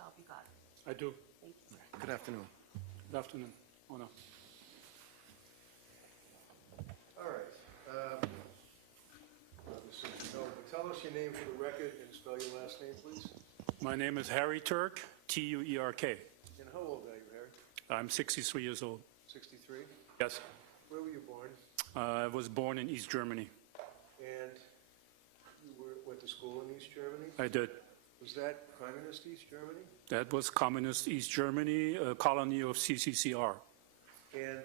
yourself? You got it. I do. Thank you. Good afternoon. Good afternoon. Oh, no. All right. Tell us your name for the record and spell your last name, please. My name is Harry Tuerk, Tuerk. And how old are you, Harry? I'm 63 years old. 63? Yes. Where were you born? I was born in East Germany. And you went to school in East Germany? I did. Was that communist East Germany? That was communist East Germany, a colony of CCCR. And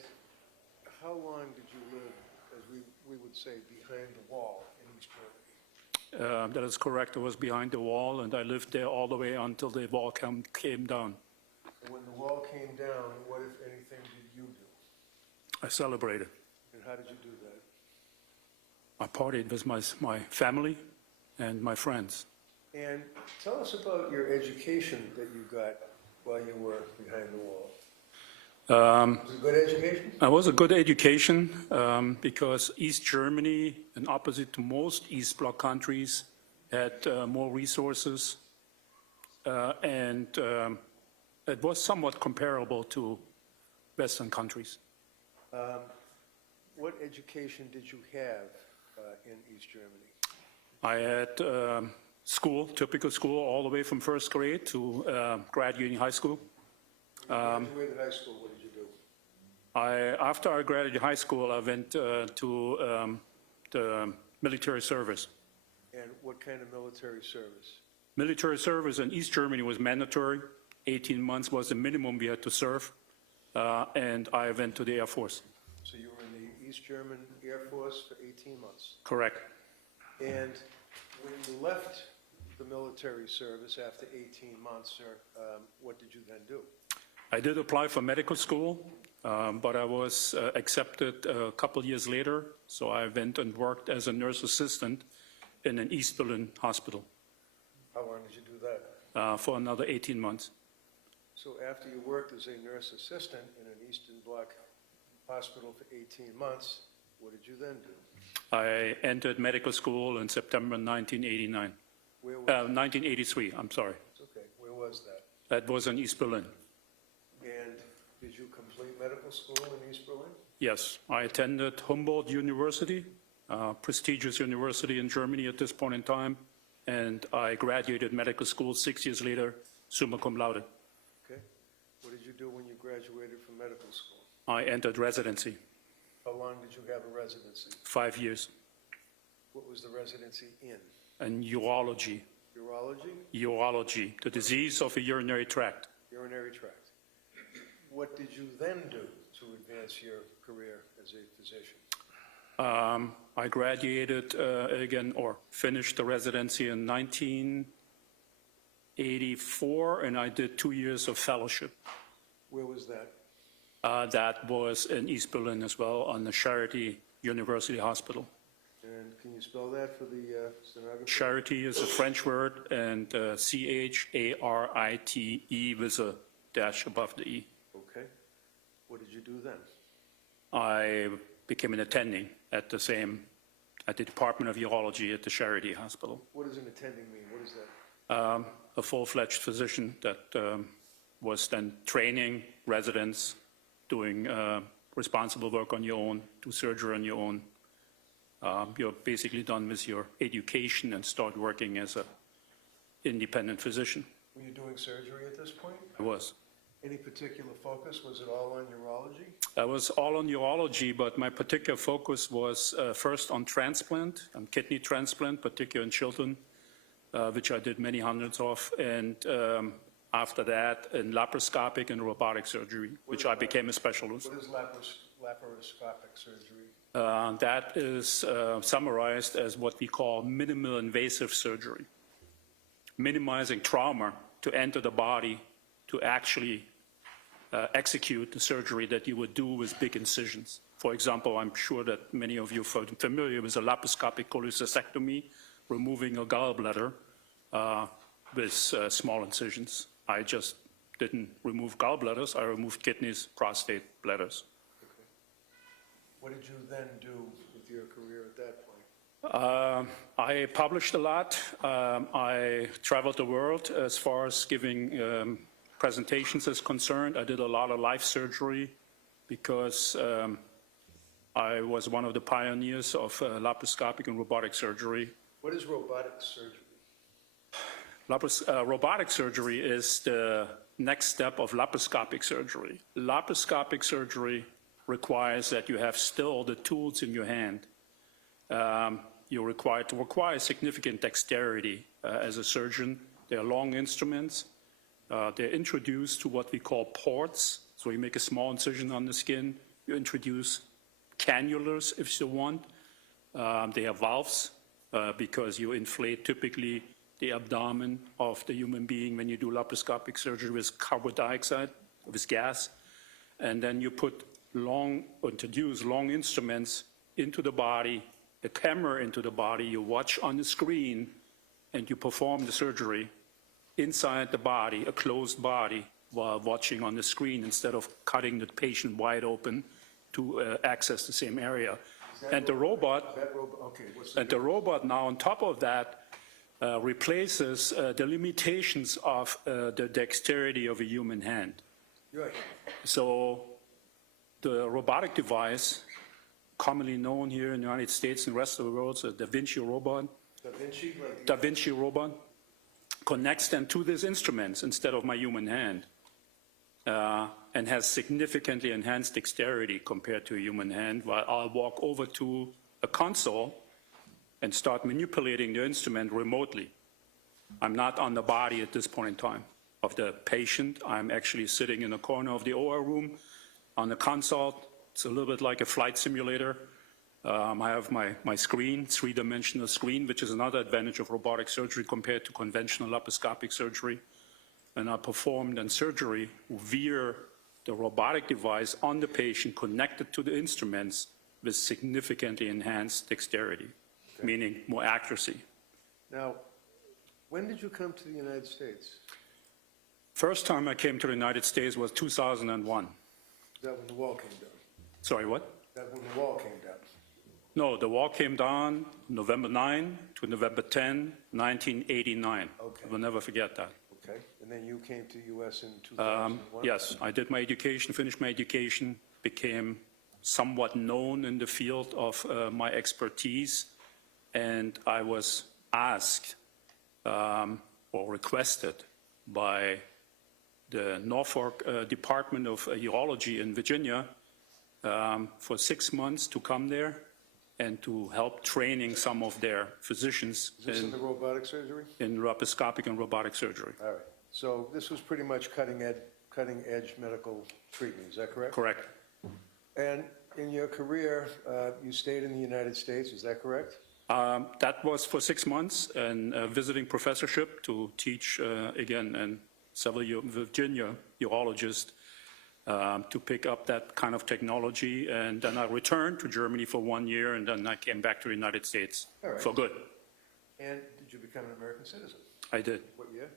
how long did you live, as we would say, behind the wall in East Germany? That is correct. I was behind the wall, and I lived there all the way until the wall came down. And when the wall came down, what, if anything, did you do? I celebrated. And how did you do that? I partied with my family and my friends. And tell us about your education that you got while you were behind the wall. Was it a good education? It was a good education because East Germany, in opposite to most East Bloc countries, had more resources, and it was somewhat comparable to Western countries. What education did you have in East Germany? I had school, typical school, all the way from first grade to graduating high school. When you graduated high school, what did you do? After I graduated high school, I went to the military service. And what kind of military service? Military service in East Germany was mandatory. 18 months was the minimum we had to serve, and I went to the Air Force. So you were in the East German Air Force for 18 months. Correct. And when you left the military service after 18 months, sir, what did you then do? I did apply for medical school, but I was accepted a couple years later, so I went and worked as a nurse assistant in an East Berlin hospital How long did you do that? for another 18 months. So after you worked as a nurse assistant in an Eastern Bloc hospital for 18 months, what did you then do? I entered medical school in September 1989. Where was 1983, I'm sorry. It's okay. Where was that? That was in East Berlin. And did you complete medical school in East Berlin? Yes, I attended Humboldt University, prestigious university in Germany at this point in time, and I graduated medical school 6 years later, summa cum laude. Okay. What did you do when you graduated from medical school? I entered residency, How long did you have a residency? 5 years, What was the residency in? in urology, Urology? the disease of the urinary tract. Urinary tract. What did you then do to advance your career as a physician? I graduated finished the residency in 1984, and I did 2 years of fellowship. Where was that? That was in East Berlin as well, on the Charité University Hospital. And can you spell that for the stenographer? Charité is a French word, and Charite with a dash above the E. Okay. What did you do then? I became an attending at the Department of Urology at the Charité Hospital. What does an attending mean? What is that? A full-fledged physician that was then training residents, doing responsible work on your own, do surgery on your own. You're basically done with your education and start working as an independent physician. Were you doing surgery at this point? I was. Any particular focus? Was it all on urology? I was all on urology, but my particular focus was first on transplant, on kidney transplant, particularly in children, which I did many hundreds of, and after that in laparoscopic and robotic surgery, which I became a specialist. What is laparoscopic surgery? That is summarized as what we call minimal invasive surgery, minimizing trauma to enter the body to actually execute the surgery that you would do with big incisions. For example, I'm sure that many of you are familiar with a laparoscopic cholecystectomy, removing a gallbladder with small incisions. I just didn't remove gallbladders, I removed kidneys, prostate, bladders. Okay. What did you then do with your career at that point? I published a lot. I traveled the world as far as giving presentations is concerned. I did a lot of life surgery because I was one of the pioneers of laparoscopic and robotic surgery. What is robotic surgery? Robotic surgery is the next step of laparoscopic surgery. Laparoscopic surgery requires that you have still the tools in your hand. You're required to require significant dexterity as a surgeon. They are long instruments. They're introduced to what we call ports. So you make a small incision on the skin. You introduce cannulas if you want. They have valves because you inflate typically the abdomen of the human being when you do laparoscopic surgery with carbon dioxide, with gas. And then you introduce long instruments into the body, a camera into the body, you watch on the screen, and you perform the surgery inside the body, a closed body, while watching on the screen instead of cutting the patient wide open to access the same area. And the robot now on top of that replaces the limitations of the dexterity of a human hand. Right. So the robotic device, commonly known here in the United States and the rest of the world, the Da Vinci robot, connects them to these instruments instead of my human hand, and has significantly enhanced dexterity compared to a human hand, while I'll walk over to a console and start manipulating the instrument remotely. I'm not on the body at this point in time of the patient. I'm actually sitting in a corner of the OR room on the console. It's a little bit like a flight simulator. I have my screen, three-dimensional screen, which is another advantage of robotic surgery compared to conventional laparoscopic surgery. And I performed then surgery via the robotic device on the patient connected to the instruments with significantly enhanced dexterity, meaning more accuracy. Now, when did you come to the United States? First time I came to the United States was 2001. Is that when the wall came down? Sorry, what? That when the wall came down? No, the wall came down November 9 to November 10, 1989. Okay. We'll never forget that. Okay, and then you came to the U.S. in 2001? Yes, I did my education, finished my education, became somewhat known in the field of my expertise, and I was asked or requested by the Norfolk Department of Urology in Virginia for 6 months to come there and to help training some of their physicians Is this in the robotic surgery? in laparoscopic and robotic surgery. All right, so this was pretty much cutting-edge medical treatment, is that correct? Correct. And in your career, you stayed in the United States, is that correct? That was for 6 months, and a visiting professorship to teach, again, and several Virginia urologists to pick up that kind of technology. And then I returned to Germany for 1 year, and then I came back to the United States for good. And did you become an American citizen? I did. What year?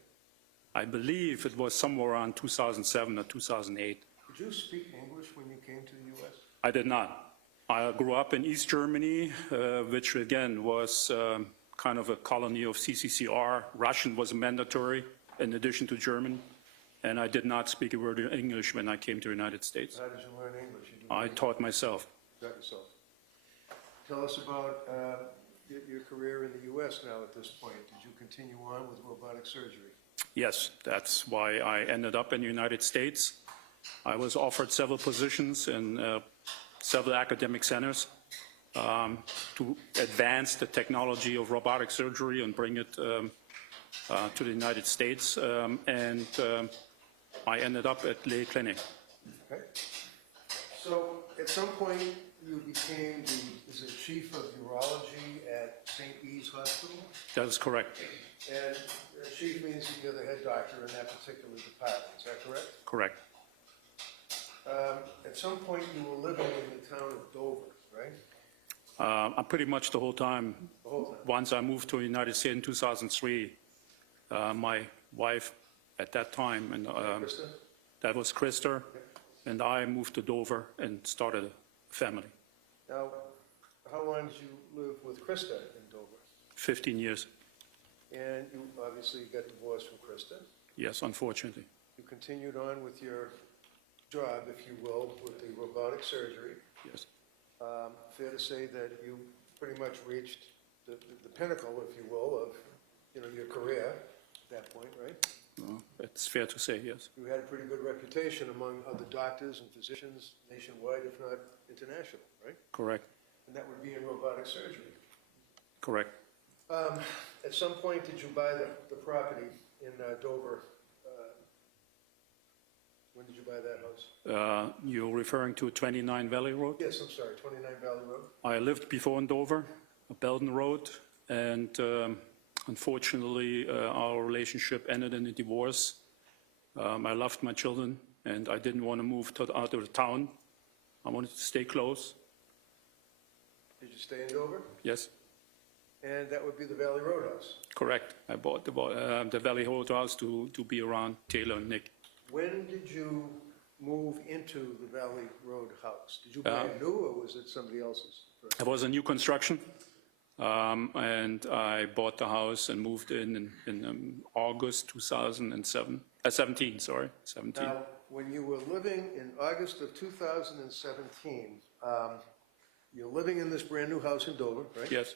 I believe it was somewhere around 2007 or 2008. Did you speak English when you came to the U.S.? I did not. I grew up in East Germany, which again was kind of a colony of CCCR. Russian was mandatory in addition to German, and I did not speak a word of English when I came to the United States. How did you learn English? I taught myself. Taught yourself. Tell us about your career in the U.S. now at this point. Did you continue on with robotic surgery? Yes, that's why I ended up in the United States. I was offered several positions in several academic centers to advance the technology of robotic surgery and bring it to the United States. I ended up at Lay Clinic. Okay. So at some point you became the chief of urology at St. E's Hospital? That is correct. And chief means that you're the head doctor in that particular department, is that correct? Correct. At some point you were living in the town of Dover, right? I'm pretty much the whole time. The whole time? Once I moved to the United States in 2003, my wife at that time, and Krista? that was Krista, and I moved to Dover and started a family. Now, how long did you live with Krista in 15 years. And you obviously got divorced from Krista. Yes, unfortunately. You continued on with your job, if you will, with the robotic surgery. Yes. Fair to say that you pretty much reached the pinnacle, if you will, of, your career at that point, right? It's fair to say, yes. You had a pretty good reputation among other doctors and physicians nationwide, if not international, right? Correct. And that would be in robotic surgery. Correct. At some point, did you buy the property in Dover? When did you buy that house? You're referring to 29 Valley Road? Yes, I'm sorry, 29 Valley Road. I lived before in Dover, Belden Road, and unfortunately, our relationship ended in a divorce. I loved my children, and I didn't want to move out of the town. I wanted to stay close. Did you stay in Dover? Yes, And that would be the Valley Road house. correct. I bought the Valley Road house to be around Taylor and Nick. When did you move into the Valley Road house? Did you buy it new, or was it somebody else's? It was a new construction, and I bought the house and moved in August 17, sorry, 17. Now, when you were living in August of 2017, you're living in this brand-new house in Dover, right? Yes,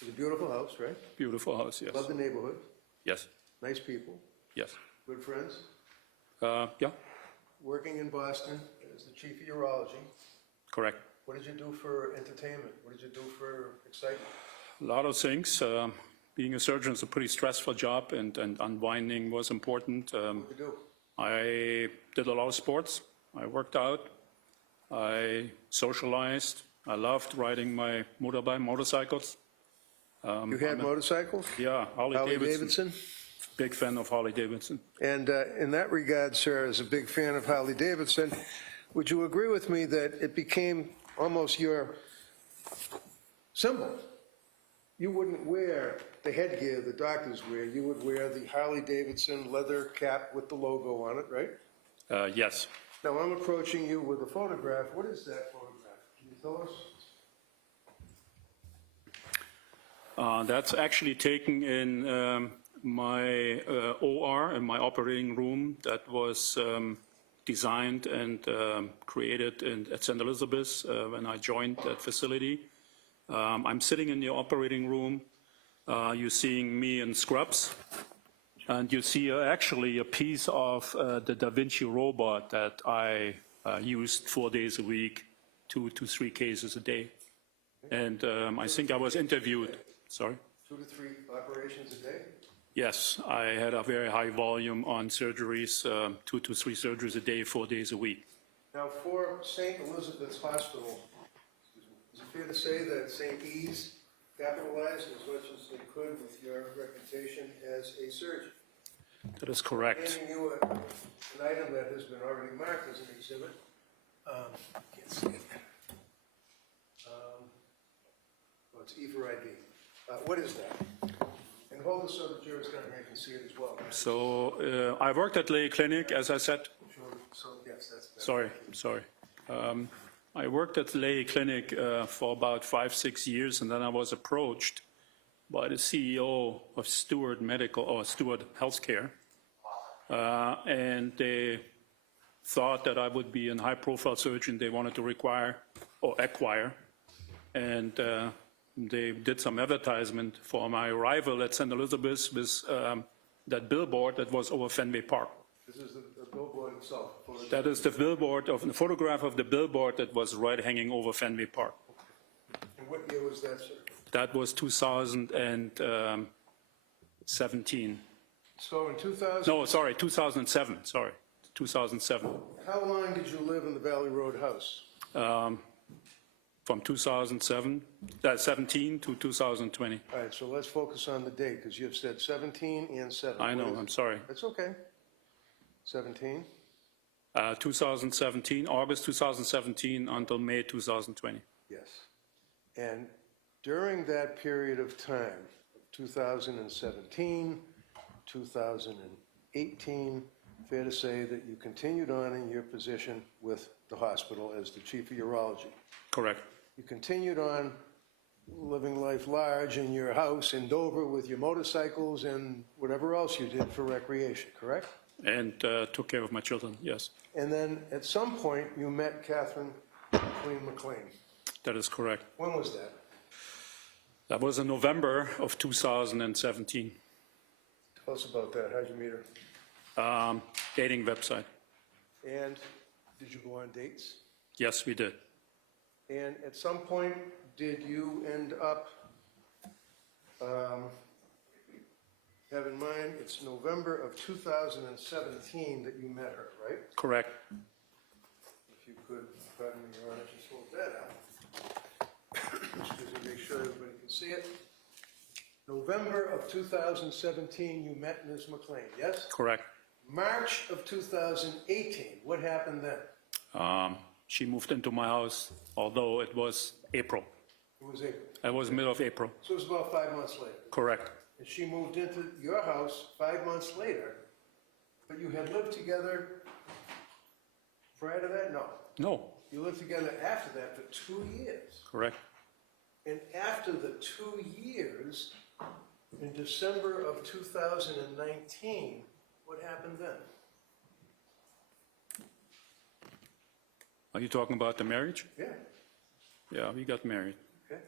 It's a beautiful house, right? beautiful house, yes. Love the neighborhood, Yes, nice people, yes. good friends. Yeah, Working in Boston as the chief of urology. correct. What did you do for entertainment? What did you do for excitement? A lot of things. Being a surgeon is a pretty stressful job, and unwinding was important. What did you do? I did a lot of sports. I worked out. I socialized. I loved riding my motorcycles. You had motorcycles? Yeah, Harley Davidson. Davidson? Big fan of Harley Davidson. And in that regard, sir, as a big fan of Harley Davidson, would you agree with me that it became almost your symbol? You wouldn't wear the headgear the doctors wear. You would wear the Harley Davidson leather cap with the logo on it, right? Yes. Now, I'm approaching you with a photograph. What is that photograph? Can you tell us? That's actually taken in my OR, in my operating room, that was designed and created at St. Elizabeth's when I joined that facility. I'm sitting in the operating room. You're seeing me in scrubs. And you see actually a piece of the Da Vinci robot that I used 4 days a week, 2 to 3 cases a day. And I think I was interviewed. Sorry? 2 to 3 operations a day? Yes, I had a very high volume on surgeries, 2 to 3 surgeries a day, 4 days a week. Now, for St. Elizabeth's Hospital, is it fair to say that St. E's capitalized as much as they could with your reputation as a surgeon? That is correct. Handing you an item that has been already marked as an exhibit. Can't see it. Oh, it's E for ID. What is that? And hold this so the jury's down here can see it as well. So I worked at Lay Clinic, as I said. Sure. So, yes, that's. Sorry. I worked at Lay Clinic for about 5-6 years, and then I was approached by the CEO of Steward Healthcare, and they thought that I would be a high-profile surgeon they wanted to acquire, and they did some advertisement for my arrival at St. Elizabeth's with that billboard that was over Fenway Park. This is the billboard itself. That is the photograph of the billboard that was right hanging over Fenway Park. And what year was that, sir? That was 2017. So in 2000. No, sorry, 2007. Sorry, 2007. How long did you live in the Valley Road house? From 17 to 2020. All right, so let's focus on the date, because you've said 17 and 7. I know, I'm sorry. That's okay. 17? 2017, August 2017 until May 2020. Yes. And during that period of time, 2017, 2018, fair to say that you continued on in your position with the hospital as the chief of urology. Correct. You continued on living life large in your house in Dover with your motorcycles and whatever else you did for recreation, correct? And took care of my children, yes. And then at some point, you met Kathleen McLean. That is correct. When was that? That was in November of 2017. Tell us about that. How'd you meet her? Dating website. And did you go on dates? Yes, we did. And at some point, did you end up, have in mind, it's November of 2017 that you met her, right? Correct. If you could, pardon me, Your Honor, just hold that out. Excuse me, make sure everybody can see it. November of 2017, you met Ms. McLean, yes? Correct. March of 2018, what happened then? She moved into my house, although it was April. It was April. It was middle of April. So it was about 5 months later. Correct. And she moved into your house 5 months later, but you had lived together prior to that? No. No, You lived together after that for 2 years. correct. And after the 2 years, in December of 2019, what happened then? Are you talking about the marriage? Yeah, Yeah, we got married. okay.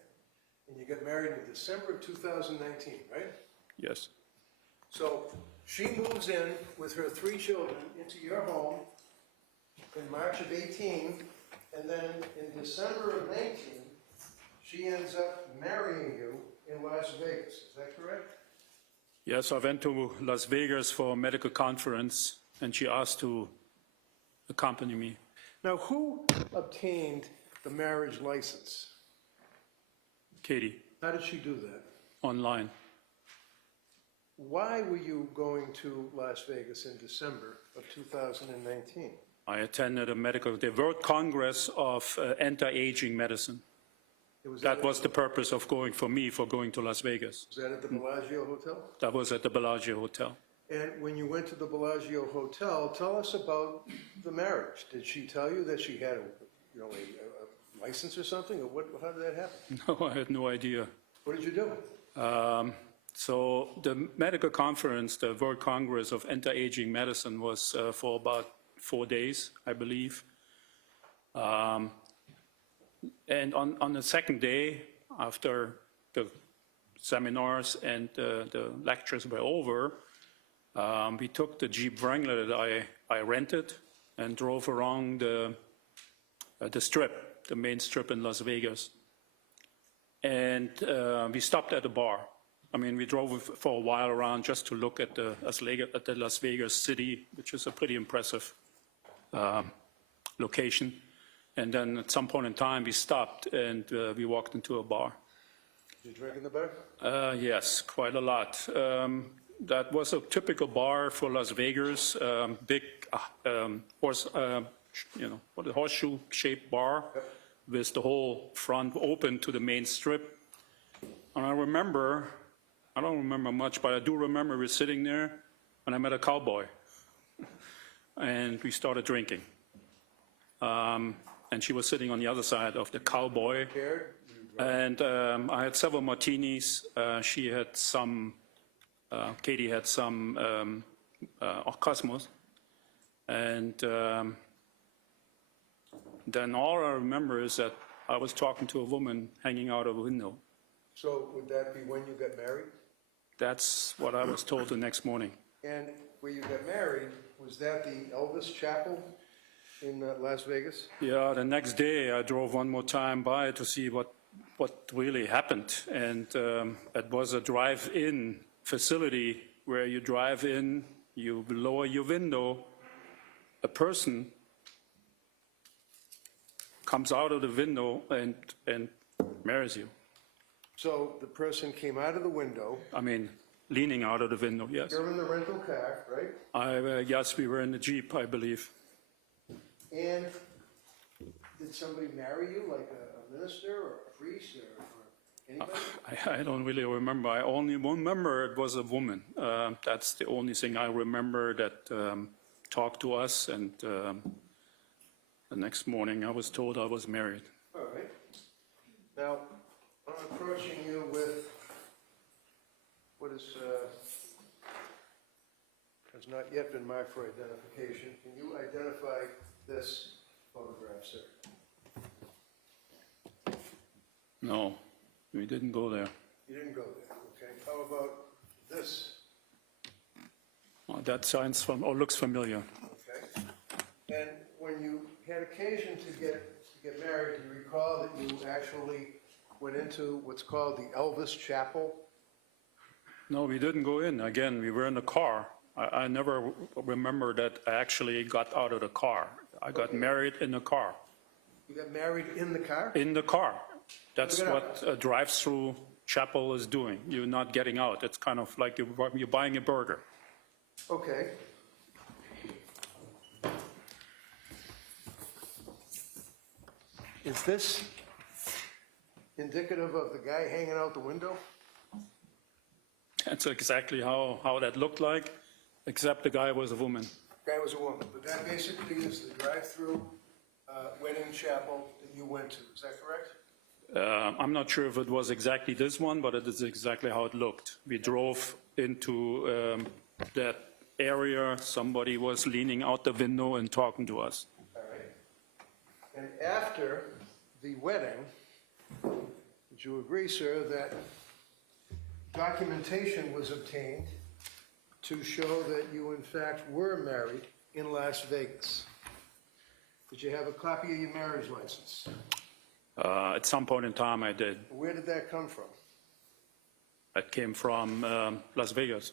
And you got married in December of 2019, right? Yes. So she moves in with her 3 children into your home in March of 18, and then in December of 19, she ends up marrying you in Las Vegas. Is that correct? Yes, I went to Las Vegas for a medical conference, and she asked to accompany me. Now, who obtained the marriage license? Katie, How did she do that? online. Why were you going to Las Vegas in December of 2019? I attended the World Congress of Anti-Aging Medicine. That was the purpose of going to Las Vegas. Was that at the Bellagio Hotel? That was at the Bellagio Hotel. And when you went to the Bellagio Hotel, tell us about the marriage. Did she tell you that she had a license or something, or how did that happen? No, I had no idea. What did you do? So the medical conference, the World Congress of Anti-Aging Medicine, was for about 4 days, I believe. And on the second day, after the seminars and the lectures were over, we took the Jeep Wrangler that I rented and drove around the strip, the main strip in Las Vegas. And we stopped at a bar. I mean, we drove for a while around just to look at the Las Vegas city, which is a pretty impressive location. And then at some point in time, we stopped and we walked into a bar. Did you drink in the bar? Yes, quite a lot. That was a typical bar for Las Vegas, big horseshoe-shaped bar with the whole front open to the main strip. And I don't remember much, but I do remember we were sitting there and I met a cowboy. And we started drinking. And she was sitting on the other side of the cowboy. And I had several martinis. She had some, Katie had some Cosmos. And then all I remember is that I was talking to a woman hanging out of a window. So would that be when you got married? That's what I was told the next morning. And where you got married, was that the Elvis Chapel in Las Vegas? Yeah, the next day I drove one more time by to see what really happened. And it was a drive-in facility where you drive in, you lower your window, a person comes out of the window and marries you. So the person came out of the window. I mean, leaning out of the window, yes. You're in the rental car, right? Yes, we were in the Jeep, I believe. And did somebody marry you, like a minister or a priest or anybody? I don't really remember. I only remember it was a woman. That's the only thing I remember that talked to us. And the next morning I was told I was married. All right. Now, on approaching you with what has not yet been marked for identification. Can you identify this photograph, sir? No, we didn't go there. You didn't go there, okay. How about this? Oh, that sounds looks familiar. Okay. And when you had occasion to get married, do you recall that you actually went into what's called the Elvis Chapel? No, we didn't go in. Again, we were in the car. I never remember that I actually got out of the car. I got married in the car. You got married in the car? In the car. That's Look it what a drive-through chapel is doing. You're not getting out. It's kind of like you're buying a burger. Okay. Is this indicative of the guy hanging out the window? That's exactly how that looked like, except the guy was a woman. Guy was a woman, but that basically is the drive-through wedding chapel that you went to, is that correct? I'm not sure if it was exactly this one, but it is exactly how it looked. We drove into that area. Somebody was leaning out the window and talking to us. All right. And after the wedding, would you agree, sir, that documentation was obtained to show that you in fact were married in Las Vegas? Did you have a copy of your marriage license? At some point in time, I did. Where did that come from? That came from Las Vegas.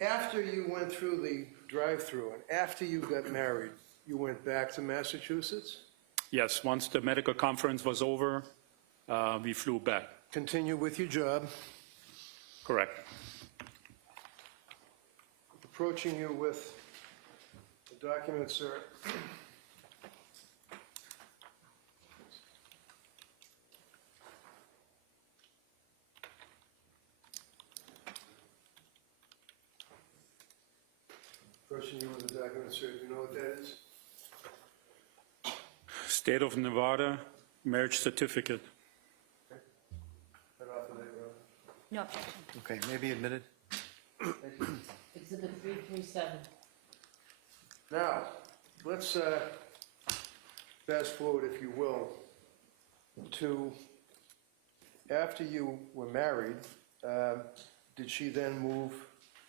After you went through the drive-through and after you got married, you went back to Massachusetts? Yes, once the medical conference was over, we flew back. Continue with your job. Correct. Approaching you with the document, sir. Approaching you with the document, sir. Do you know what that is? State of Nevada marriage certificate. Right off of that, Rob. No objection. Okay, maybe admitted. Exhibit 337. Now, let's fast forward, if you will, to after you were married, did she then move,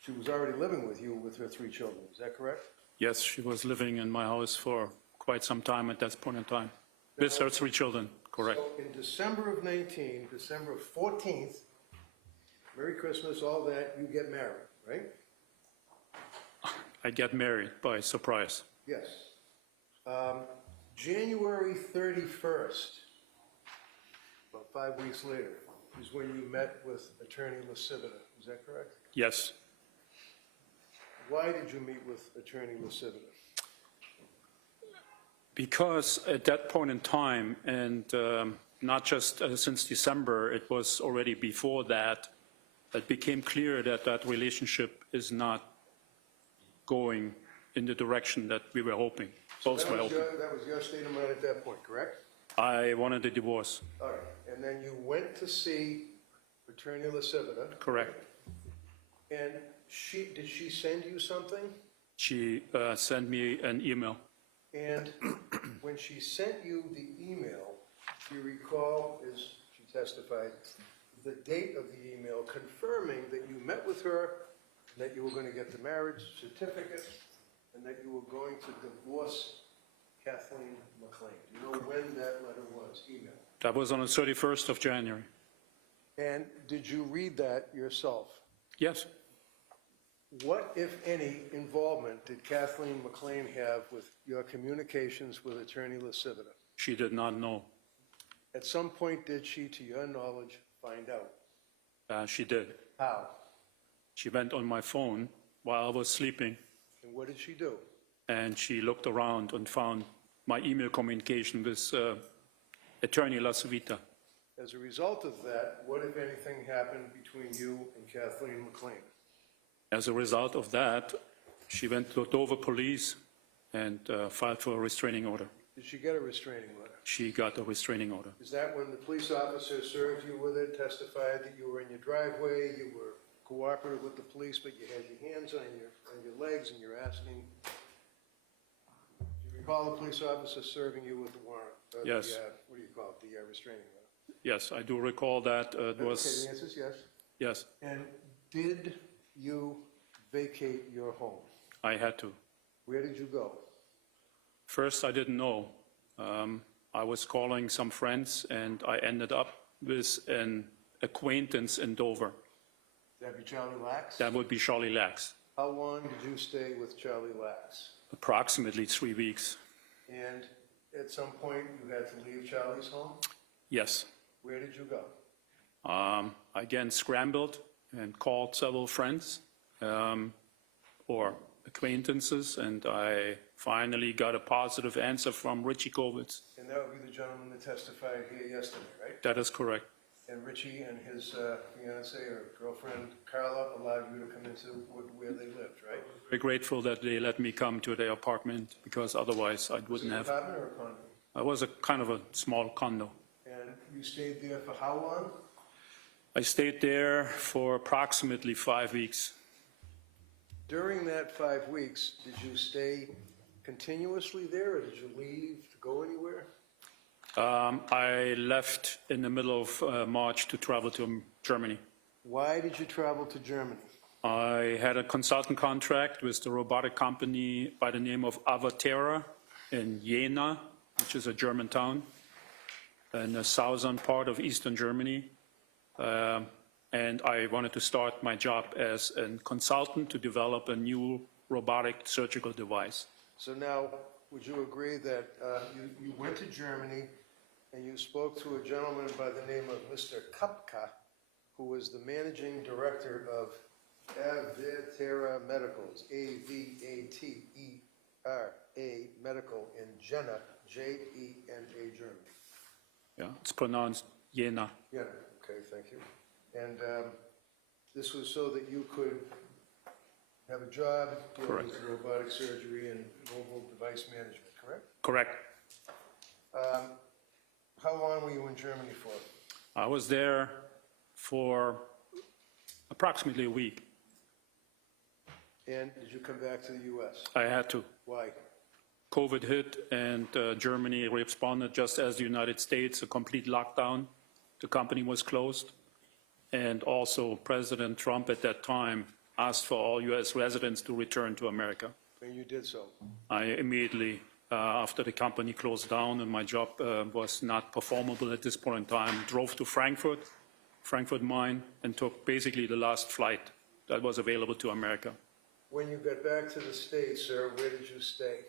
she was already living with you with her 3 children, is that correct? Yes, she was living in my house for quite some time at that point in time. With her 3 children, correct. So in December of 19, December 14th, Merry Christmas, all that, you get married, right? I get married by surprise. Yes. January 31st, about 5 weeks later, is when you met with Attorney Lascivita, is that correct? Yes. Why did you meet with Attorney Lascivita? Because at that point in time, and not just since December, it was already before that, it became clear that that relationship is not going in the direction that we were hoping, both were hoping. That was your state of mind at that point, correct? I wanted a divorce, All right, and then you went to see Attorney Lascivita, correct. and did she send you something? She sent me an email. And when she sent you the email, do you recall, as she testified, the date of the email confirming that you met with her, that you were going to get the marriage certificate, and that you were going to divorce Kathleen McLean? Do you know when that letter was, email? That was on the 31st of January. And did you read that yourself? Yes. What, if any, involvement did Kathleen McLean have with your communications with Attorney Lascivita? She did not know. At some point, did she, to your knowledge, find out? She did. How? She went on my phone while I was sleeping, And what did she do? and she looked around and found my email communication with Attorney Lascivita. As a result of that, what, if anything, happened between you and Kathleen McLean? As a result of that, she went to Dover Police and filed for a restraining order. Did she get a restraining letter? she got a restraining order. Is that when the police officer served you with it, testified that you were in your driveway, you were cooperative with the police, but you had your hands on your legs and you're asking? Do you recall the police officer serving you with the warrant? Yes. What do you call it, the restraining order? Yes, I do recall that. It Okay, was, the answer is yes. yes, And did you vacate your home? I had to. Where did you go? First, I didn't know. I was calling some friends, and I ended up with an acquaintance in Dover. That'd be Charlie Lax? That would be Charlie Lax. How long did you stay with Charlie Lax? Approximately 3 weeks. And at some point, you had to leave Charlie's home? Yes. Where did you go? I again scrambled and called several friends or acquaintances, and I finally got a positive answer from Richie Kovitz. And that would be the gentleman that testified here yesterday, right? That is correct. And Richie and his fiancee or girlfriend Carla allowed you to come into where they lived, right? Very grateful that they let me come to their apartment, because otherwise I wouldn't have. Apartment or a condo? It was a kind of a small condo. And you stayed there for how long? I stayed there for approximately 5 weeks. During that 5 weeks, did you stay continuously there, or did you leave to go anywhere? I left in the middle of March to travel to Germany. Why did you travel to Germany? I had a consultant contract with the robotic company by the name of Avatera in Jena, which is a German town in the southern part of eastern Germany. And I wanted to start my job as a consultant to develop a new robotic surgical device. So now, would you agree that you went to Germany and you spoke to a gentleman by the name of Mr. Kupka, who was the managing director of Avatera Medicals, A-V-A-T-E-R-A Medical in Jena, J-E-N-A, Germany? Yeah, it's pronounced Jena. Yeah, okay, thank you. And this was so that you could have a job dealing Correct. with robotic surgery and mobile device management, correct? Correct. How long were you in Germany for? I was there for approximately a week. And did you come back to the U.S.? I had to. Why? COVID hit, and Germany responded just as the United States, a complete lockdown. The company was closed. And also President Trump at that time asked for all U.S. residents to return to America. And you did so? I immediately, after the company closed down and my job was not performable at this point in time, drove to Frankfurt, Main, and took basically the last flight that was available to America. When you got back to the States, sir, where did you stay?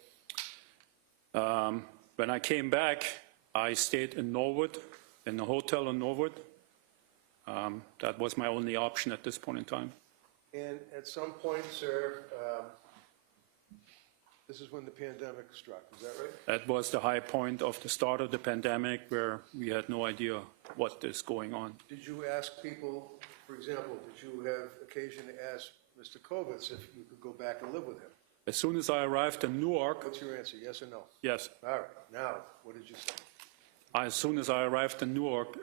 When I came back, I stayed in Norwood, in a hotel in Norwood. That was my only option at this point in time. And at some point, sir, this is when the pandemic struck, is that right? That was the high point of the start of the pandemic, where we had no idea what is going on. Did you ask people, for example, did you have occasion to ask Mr. Kovitz if you could go back and live with him? As soon as I arrived in Newark, What's your answer, yes or no? yes, All right, now, what did you say? as soon as I arrived in Newark,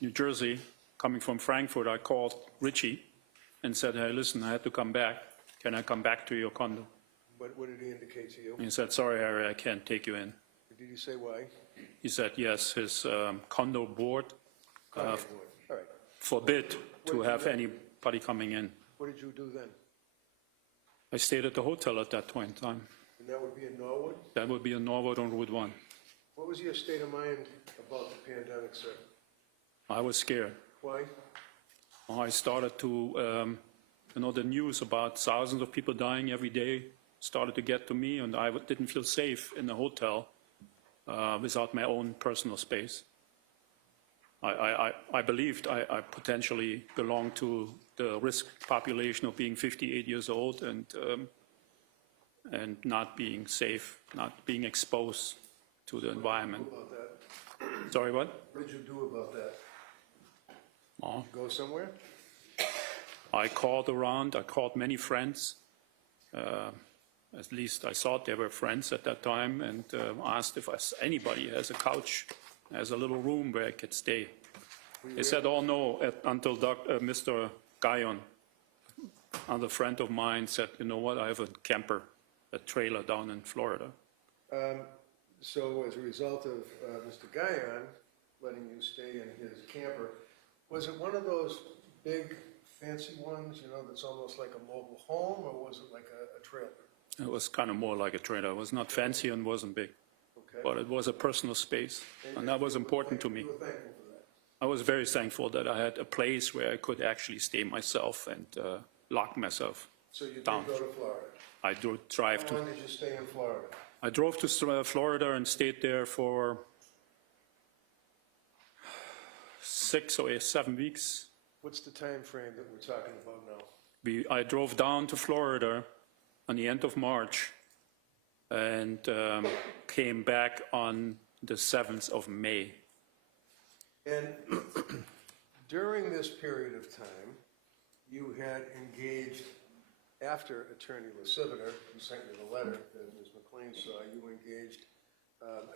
New Jersey, coming from Frankfurt, I called Richie and said, hey, listen, I had to come back. Can I come back to your condo? What did he indicate to you? And he said, sorry, Harry, I can't take you in. Did he say why? He said, yes, his condo board All right. forbid to have anybody coming in. What did you do then? I stayed at the hotel at that point in time. And that would be in Norwood? That would be in Norwood on Route 1. What was your state of mind about the pandemic, sir? I was scared. Why? I started to, the news about thousands of people dying every day started to get to me, and I didn't feel safe in the hotel without my own personal space. I believed I potentially belonged to the risk population of being 58 years old and not being safe, not being exposed to the environment. What did you do about that? Sorry, what? What did you do about that? Oh, Go somewhere? I called around, I called many friends, At least I thought they were friends at that time, and asked if anybody has a couch, has a little room where I could stay. They said, oh no, until Mr. Guyon, another friend of mine, said, you know what, I have a camper, a trailer down in Florida. So as a result of Mr. Guyon letting you stay in his camper, was it one of those big fancy ones, you know, that's almost like a mobile home, or was it like a trailer? It was kind of more like a trailer. It was not fancy and wasn't big, Okay. but it was a personal space, and that was important to me. You were thankful for that. I was very thankful that I had a place where I could actually stay myself and lock myself So you did down. go to Florida. I drive How to. long did you stay in Florida? I drove to Florida and stayed there for 6 or 7 weeks. What's the time frame that we're talking about now? I drove down to Florida on the end of March and came back on the 7th of May. And during this period of time, you had engaged, after Attorney Lasiviter, who sent you the letter that Ms. McLean saw, you engaged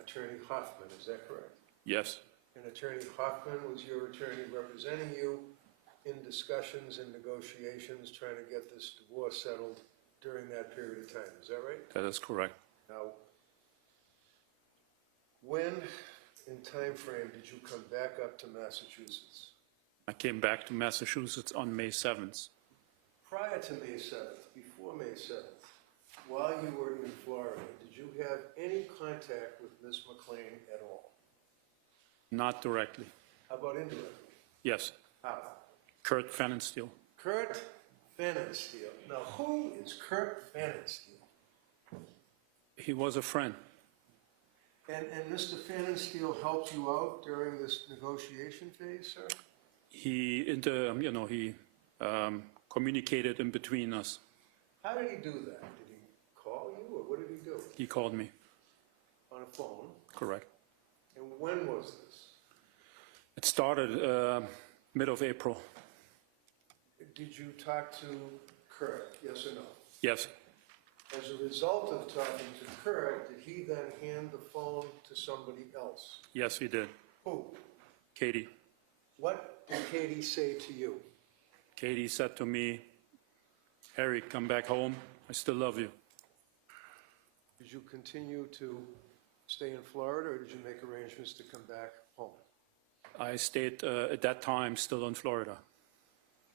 Attorney Hoffman, is that correct? Yes, And Attorney Hoffman was your attorney representing you in discussions and negotiations trying to get this divorce settled during that period of time, is that right? that is correct. Now, when in time frame did you come back up to Massachusetts? I came back to Massachusetts on May 7th. Prior to May 7th, before May 7th, while you were in Florida, did you have any contact with Ms. McLean at all? Not directly. How about indirectly? Yes, How? Kurt Pfannenstiel. Kurt Pfannenstiel. Now, who is Kurt Pfannenstiel? He was a friend. And Mr. Pfannenstiel helped you out during this negotiation phase, sir? He communicated in between us. How did he do that? Did he call you, or what did he do? He called me, On a phone? correct. And when was this? It started mid of April. Did you talk to Kurt, yes or no? Yes, As a result of talking to Kurt, did he then hand the phone to somebody else? yes, he did. Who? Katie. What did Katie say to you? Katie said to me, Harry, come back home. I still love you. Did you continue to stay in Florida, or did you make arrangements to come back home? I stayed at that time still in Florida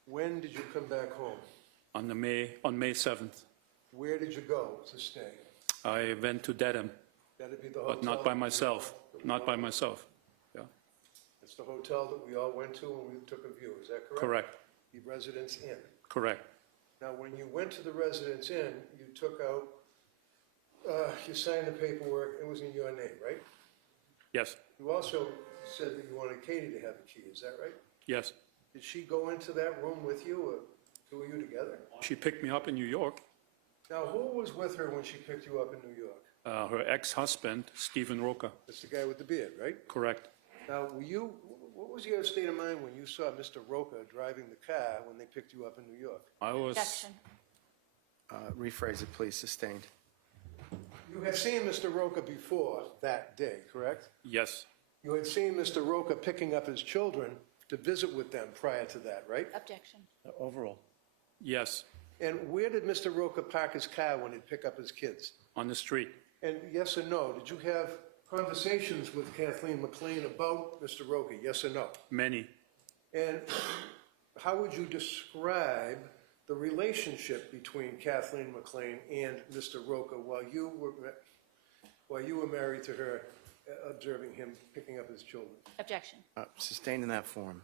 When did you come back home? on May 7th. Where did you go to stay? I went to Dedham, That'd be the hotel. but not by that we myself. all- Not by myself. Yeah, It's the hotel that we all went to when we took a view, is that correct? correct, The Residence Inn. correct. Now, when you went to the Residence Inn, you took out, you signed the paperwork, it was in your name, right? Yes, You also said that you wanted Katie to have the key, is that right? yes. Did she go into that room with you, or two of you together? She picked me up in New York. Now, who was with her when she picked you up in New York? Her ex-husband, Stephen Roca, That's the guy with the beard, right? correct. Now, what was your state of mind when you saw Mr. Roca driving the car when they picked you up in New York? I was, Objection. Rephrase it, please. Sustained. You had seen Mr. Roca before that day, correct? yes, You had seen Mr. Roca picking up his children to visit with them prior to that, right? Objection. Overall. yes, And where did Mr. Roca park his car when he'd pick up his kids? on the street. And yes or no, did you have conversations with Kathleen McLean about Mr. Roca, yes or no? Many. And how would you describe the relationship between Kathleen McLean and Mr. Roca while you were married to her, observing him picking up his children? Objection. Sustained in that form.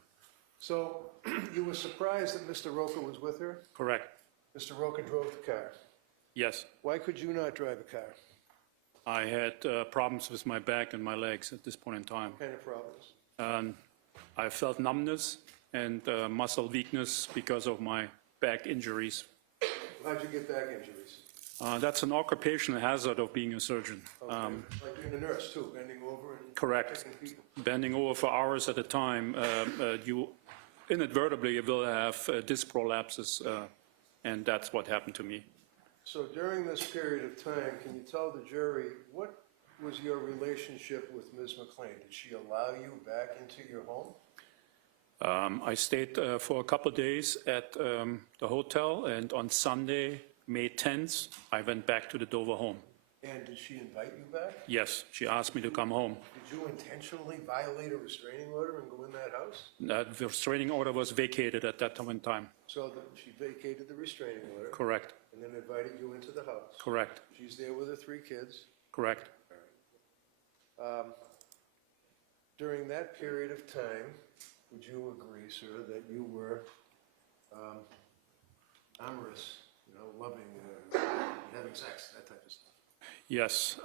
So you were surprised that Mr. Roca was with her? Correct. Mr. Roca drove the car. Yes. Why could you not drive a car? I had problems with my back and my legs at this point in time. What kind of problems? I felt numbness and muscle weakness because of my back injuries. How'd you get back injuries? That's an occupational hazard of being a surgeon. Okay. Like being a nurse too, bending over and Correct. picking people. Bending over for hours at a time, you inadvertently will have disc prolapses, and that's what happened to me. So during this period of time, can you tell the jury, what was your relationship with Ms. McLean? Did she allow you back into your home? I stayed for a couple of days at the hotel, and on Sunday, May 10th, I went back to the Dover home. And did she invite you back? Yes, she asked me to come home. Did you intentionally violate a restraining order and go in that house? The restraining order was vacated at that time in time. So she vacated the restraining order Correct, and then invited you into the house? correct, She's there with her 3 kids. correct. During that period of time, would you agree, sir, that you were amorous, loving, having sex, that type of stuff? Yes,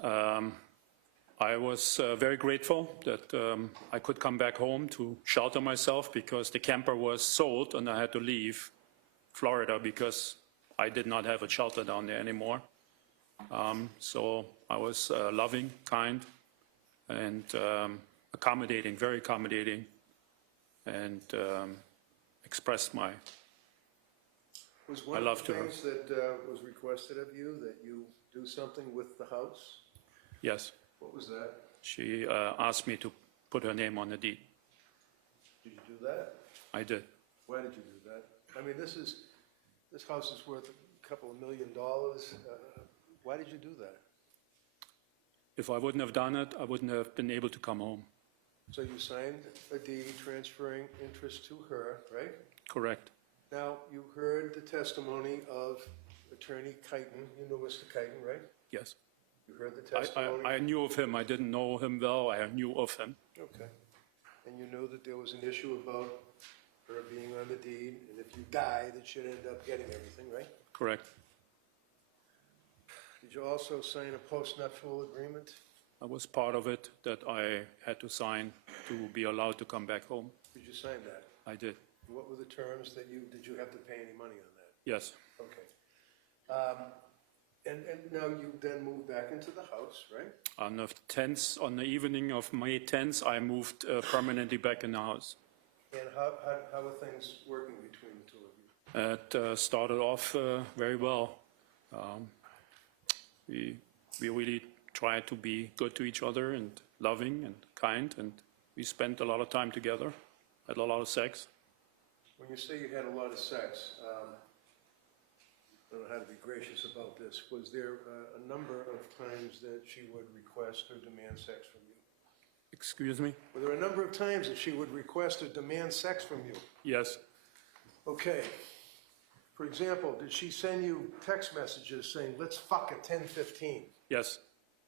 I was very grateful that I could come back home to shelter myself because the camper was sold and I had to leave Florida because I did not have a shelter down there anymore. So I was loving, kind, and accommodating, very accommodating, and expressed my Was one love of to the her. things that was requested of you that you do something with the house? yes. What was that? She asked me to put her name on the deed. Did you do that? I did. Why did you do that? I mean, this house is worth a couple of $1 million. Why did you do that? If I wouldn't have done it, I wouldn't have been able to come home. So you signed a deed transferring interest to her, right? Correct. Now, you heard the testimony of Attorney Kighton. You know Mr. Kighton, right? Yes. You heard the testimony? I knew of him. I didn't know him well. I knew of him. Okay. And you know that there was an issue about her being on the deed, and if you die, that she'd end up getting everything, right? Correct. Did you also sign a postnuptial agreement? I was part of it that I had to sign to be allowed to come back home. Did you sign that? I did. What were the terms that did you have to pay any money on that? Yes. Okay. And now you then moved back into the house, right? On the evening of May 10th, I moved permanently back in the house. And how are things working between the two of you? It started off very well. We really tried to be good to each other and loving and kind, and we spent a lot of time together, had a lot of sex. When you say you had a lot of sex, I don't know how to be gracious about this. Was there a number of times that she would request or demand sex from you? Excuse me? Were there a number of times that she would request or demand sex from you? Yes. Okay. For example, did she send you text messages saying, let's fuck at 10:15? Yes.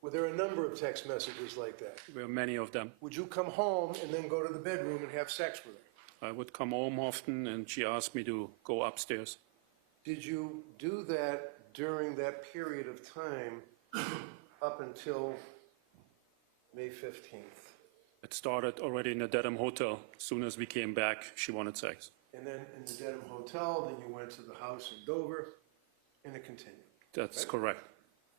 Were there a number of text messages like that? There were many of them. Would you come home and then go to the bedroom and have sex with her? I would come home often, and she asked me to go upstairs. Did you do that during that period of time up until May 15th? It started already in the Dedham Hotel. As soon as we came back, she wanted sex. And then in the Dedham Hotel, then you went to the house in Dover, and it continued. That's Right. correct.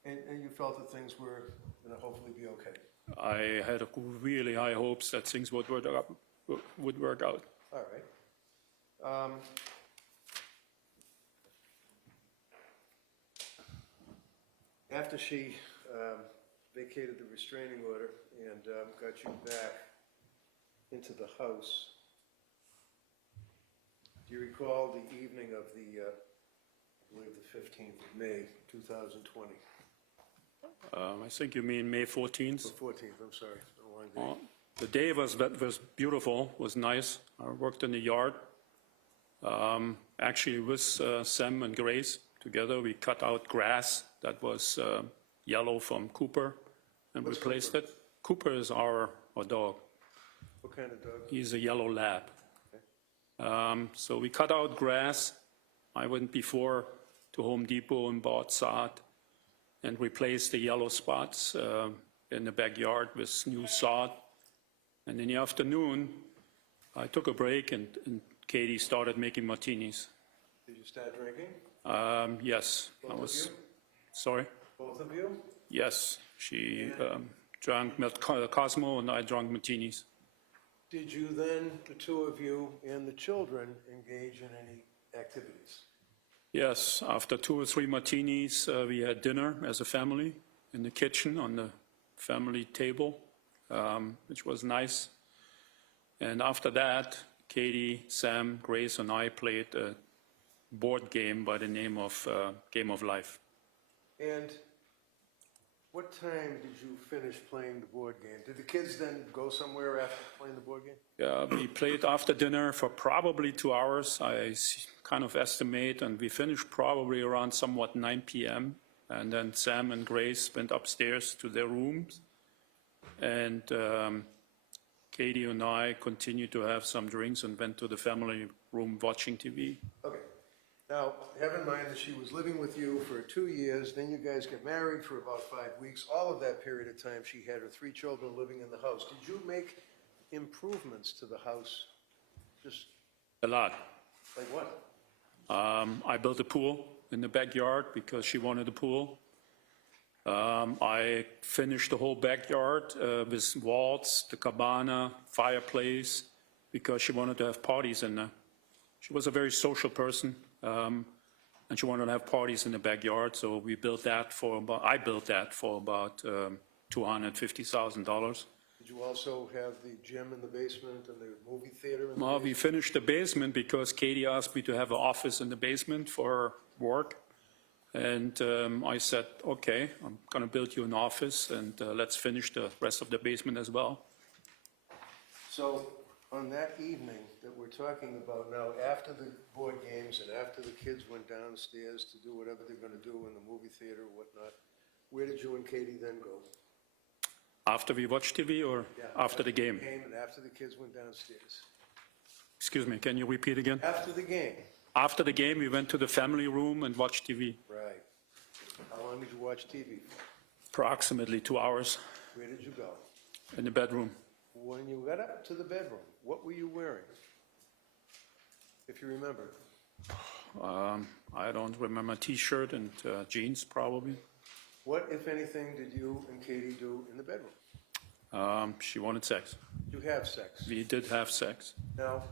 And you felt that things were going to hopefully be okay. I had really high hopes that things would work out. All right. After she vacated the restraining order and got you back into the house, do you recall the evening of I believe the 15th of May, 2020? I think you mean May 14th. The 14th, I'm sorry, it's been a long day. The day was beautiful, was nice. I worked in the yard. Actually, with Sam and Grace together, we cut out grass that was yellow from Cooper and What's replaced Cooper? it. Cooper is our dog. What kind of dog? He's a yellow lab. So we cut out grass. I went before to Home Depot and bought sod and replaced the yellow spots in the backyard with new sod. And in the afternoon, I took a break and Katie started making martinis. Did you start drinking? Yes, I Both of was. you? Sorry? Both of you? Yes, she drank Cosmo and I drank martinis. Did you then, the two of you and the children, engage in any activities? Yes, after 2 or 3 martinis, we had dinner as a family in the kitchen on the family table, which was nice. And after that, Katie, Sam, Grace, and I played a board game by the name of Game of Life. And what time did you finish playing the board game? Did the kids then go somewhere after playing the board game? We played after dinner for probably 2 hours, kind of estimate, and we finished probably around somewhat 9 p.m. And then Sam and Grace went upstairs to their rooms, and Katie and I continued to have some drinks and went to the family room watching TV. Okay. Now, have in mind that she was living with you for 2 years, then you guys get married for about 5 weeks. All of that period of time, she had her 3 children living in the house. Did you make improvements to the house? Just A lot. like what? I built a pool in the backyard because she wanted a pool. I finished the whole backyard with walls, the cabana, fireplace, because she wanted to have parties in there. She was a very social person, and she wanted to have parties in the backyard, so we built that for about, I built that for about $250,000. Did you also have the gym in the basement and the movie theater in the Well, basement? we finished the basement because Katie asked me to have an office in the basement for her work. And I said, okay, I'm going to build you an office, and let's finish the rest of the basement as well. So, on that evening that we're talking about now, after the board games and after the kids went downstairs to do whatever they're gonna do in the movie theater or whatnot, where did you and Katie then go? After we watched TV or Yeah, after the game? Came and after the kids went downstairs. Excuse me, can you repeat again? After the game, After the game, we went to the family room and watched TV. right. How long did you watch TV for? Approximately 2 hours Where did you go? in the bedroom. When you got up to the bedroom, what were you wearing? If you remember. I don't remember, T-shirt and jeans probably. What, if anything, did you and Katie do in the bedroom? She wanted sex. Did you have sex? We did have sex. Now,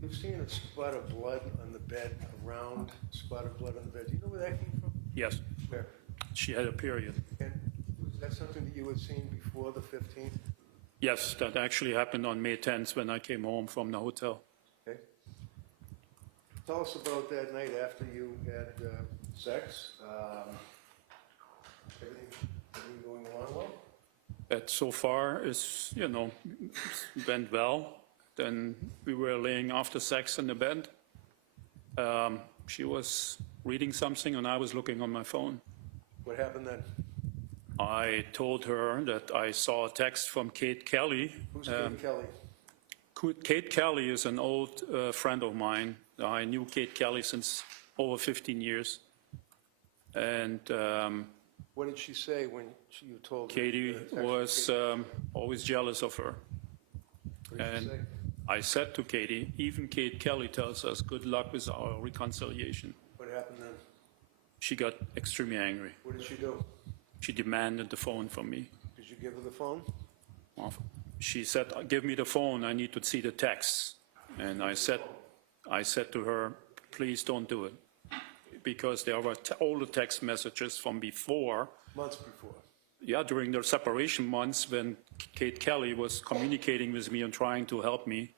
you've seen a spot of blood on the bed, a round spot of blood on the bed. Do you know where that came from? Yes, Where? she had a period. And was that something that you had seen before the 15th? Yes, that actually happened on May 10th when I came home from the hotel. Okay. Tell us about that night after you had sex. Everything going along well? That so far is, went well. Then we were laying after sex in the bed. She was reading something and I was looking on my phone. What happened then? I told her that I saw a text from Kate Kelly. Who's Kate Kelly? Kate Kelly is an old friend of mine. I knew Kate Kelly since over 15 years. And What did she say when you told her? Katie the text from was Kate? always jealous of her. What did she And say? I said to Katie, even Kate Kelly tells us good luck with our reconciliation. What happened then? She got extremely angry. What did she do? She demanded the phone from me. Did you give her the phone? She said, give me the phone, I need to see the texts. And I said to her, please don't do it. Because there were all the text messages from before. Months before. Yeah, during the separation months when Kate Kelly was communicating with me and trying to help me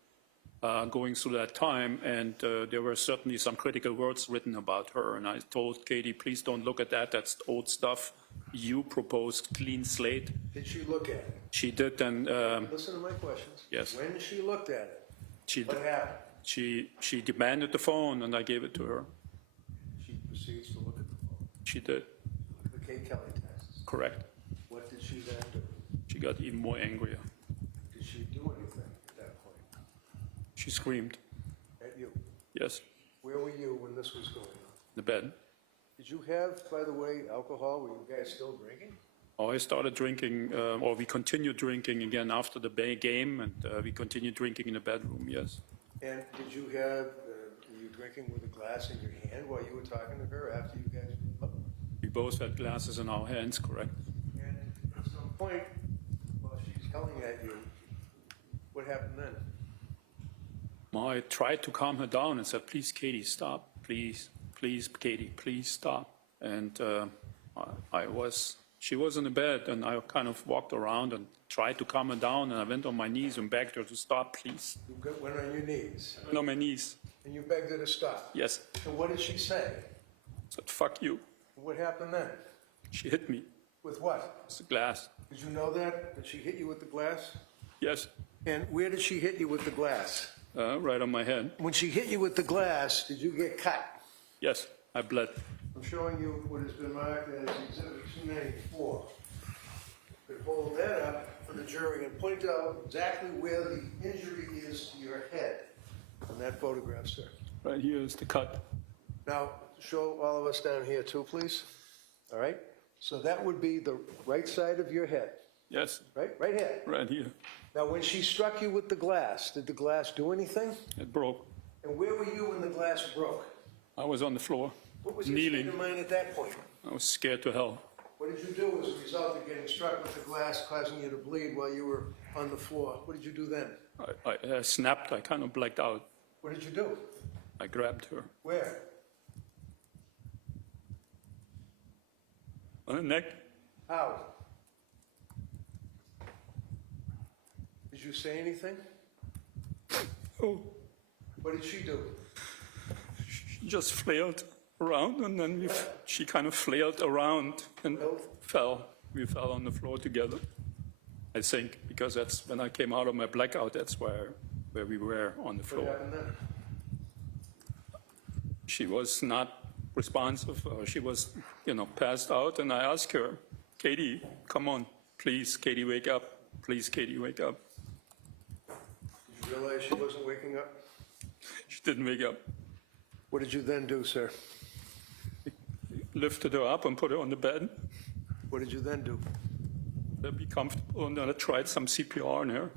going through that time. And there were certainly some critical words written about her. And I told Katie, please don't look at that, that's old stuff. You proposed clean slate. Did she look at it? She did, and Listen to my questions. Yes. When she looked at it, she what happened? she demanded the phone, and I gave it to her. She proceeds to look at the phone. She did, The Kate Kelly texts. correct. What did she then do? She got even more angrier. Did she do anything at that point? She screamed, At you? yes, Where were you when this was going on? the bed. Did you have, by the way, alcohol? Were you guys still drinking? Oh, I started drinking, or we continued drinking again after the game, and we continued drinking in the bedroom, yes. And did you have, were you drinking with a glass in your hand while you were talking to her after you guys were up? We both had glasses in our hands, correct. And at some point, while she's yelling at you, what happened then? I tried to calm her down and said, please, Katie, stop, please, please, Katie, please stop. And she was in the bed, and I kind of walked around and tried to calm her down, and I went on my knees and begged her to stop, please. You went on your knees, On my knees, and you begged her to stop. yes. And what did she say? I said, fuck you. What happened then? She hit me. With what? It's a glass. Did you know that? Did she hit you with the glass? Yes, And where did she hit you with the glass? right on my head. When she hit you with the glass, did you get cut? Yes, I bled. I'm showing you what has been marked as Exhibit 294. But hold that up for the jury and point out exactly where the injury is to your head on that photograph, sir. Right here is the cut. Now, show all of us down here too, please. All right? So that would be the right side of your head, Yes, right? Right here. right here. Now, when she struck you with the glass, did the glass do anything? It broke. And where were you when the glass broke? I was on the floor, What was your state kneeling. of mind at that point? I was scared to hell. What did you do as a result of getting struck with the glass, causing you to bleed while you were on the floor? What did you do then? I snapped. I kind of blacked out. What did you do? I grabbed her Where? on the neck. How? Did you say anything? Oh, What did she do? she just flailed around, and then she kind of flailed around and fell. We fell on the floor together, I think, because that's when I came out of my blackout. That's where we were on the What floor. happened then? She was not responsive. She was, passed out, and I asked her, Katie, come on, please, Katie, wake up. Please, Katie, wake up. Did you realize she wasn't waking up? She didn't wake up. What did you then do, sir? Lifted her up and put her on the bed. What did you then do? To be comfortable, and then I tried some CPR on her.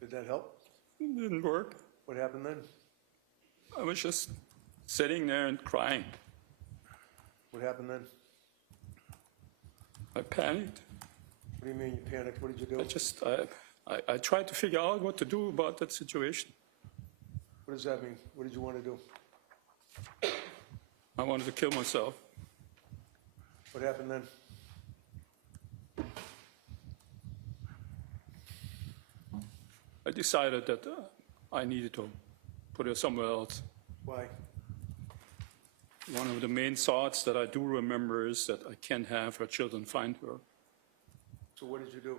Did that help? It didn't work. What happened then? I was just sitting there and crying. What happened then? I panicked. What do you mean you panicked? What did you do? I tried to figure out what to do about that situation. What does that mean? What did you want to do? I wanted to kill myself. What happened then? I decided that I needed to put her somewhere else. Why? One of the main thoughts that I do remember is that I can't have her children find her. So what did you do?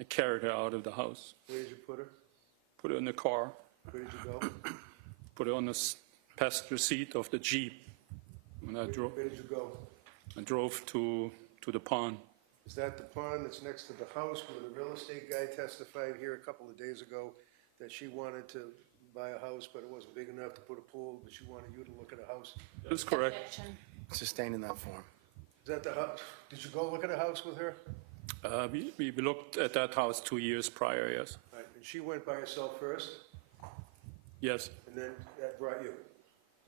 I carried her out of the house, Where did you put her? put her in the car, Where did you go? put her on the passenger seat of the Jeep. When I drove, Where did you go? to the pond. Is that the pond that's next to the house where the real estate guy testified here a couple of days ago that she wanted to buy a house, but it wasn't big enough to put a pool, but she wanted you to look at a house? That is correct. Objection. Sustained in that form. Is that the house? Did you go look at a house with her? We looked at that house 2 years prior, yes. Right, and she went by herself first, Yes. and then that brought you.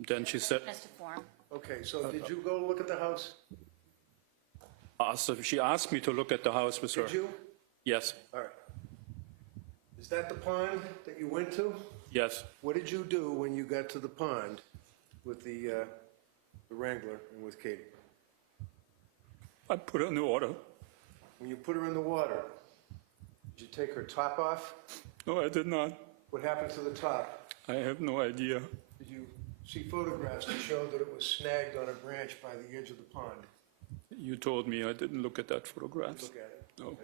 Then she said, Has to form. Okay, so did you go look at the house? she asked me to look at the house with her. Did you? Yes, All right. Is that the pond that you went to? yes. What did you do when you got to the pond with the Wrangler and with Katie? I put her in the water. When you put her in the water, did you take her top off? No, I did not. What happened to the top? I have no idea. Did you see photographs that showed that it was snagged on a branch by the edge of the pond? You told me I didn't look at that photograph. Look at it. No.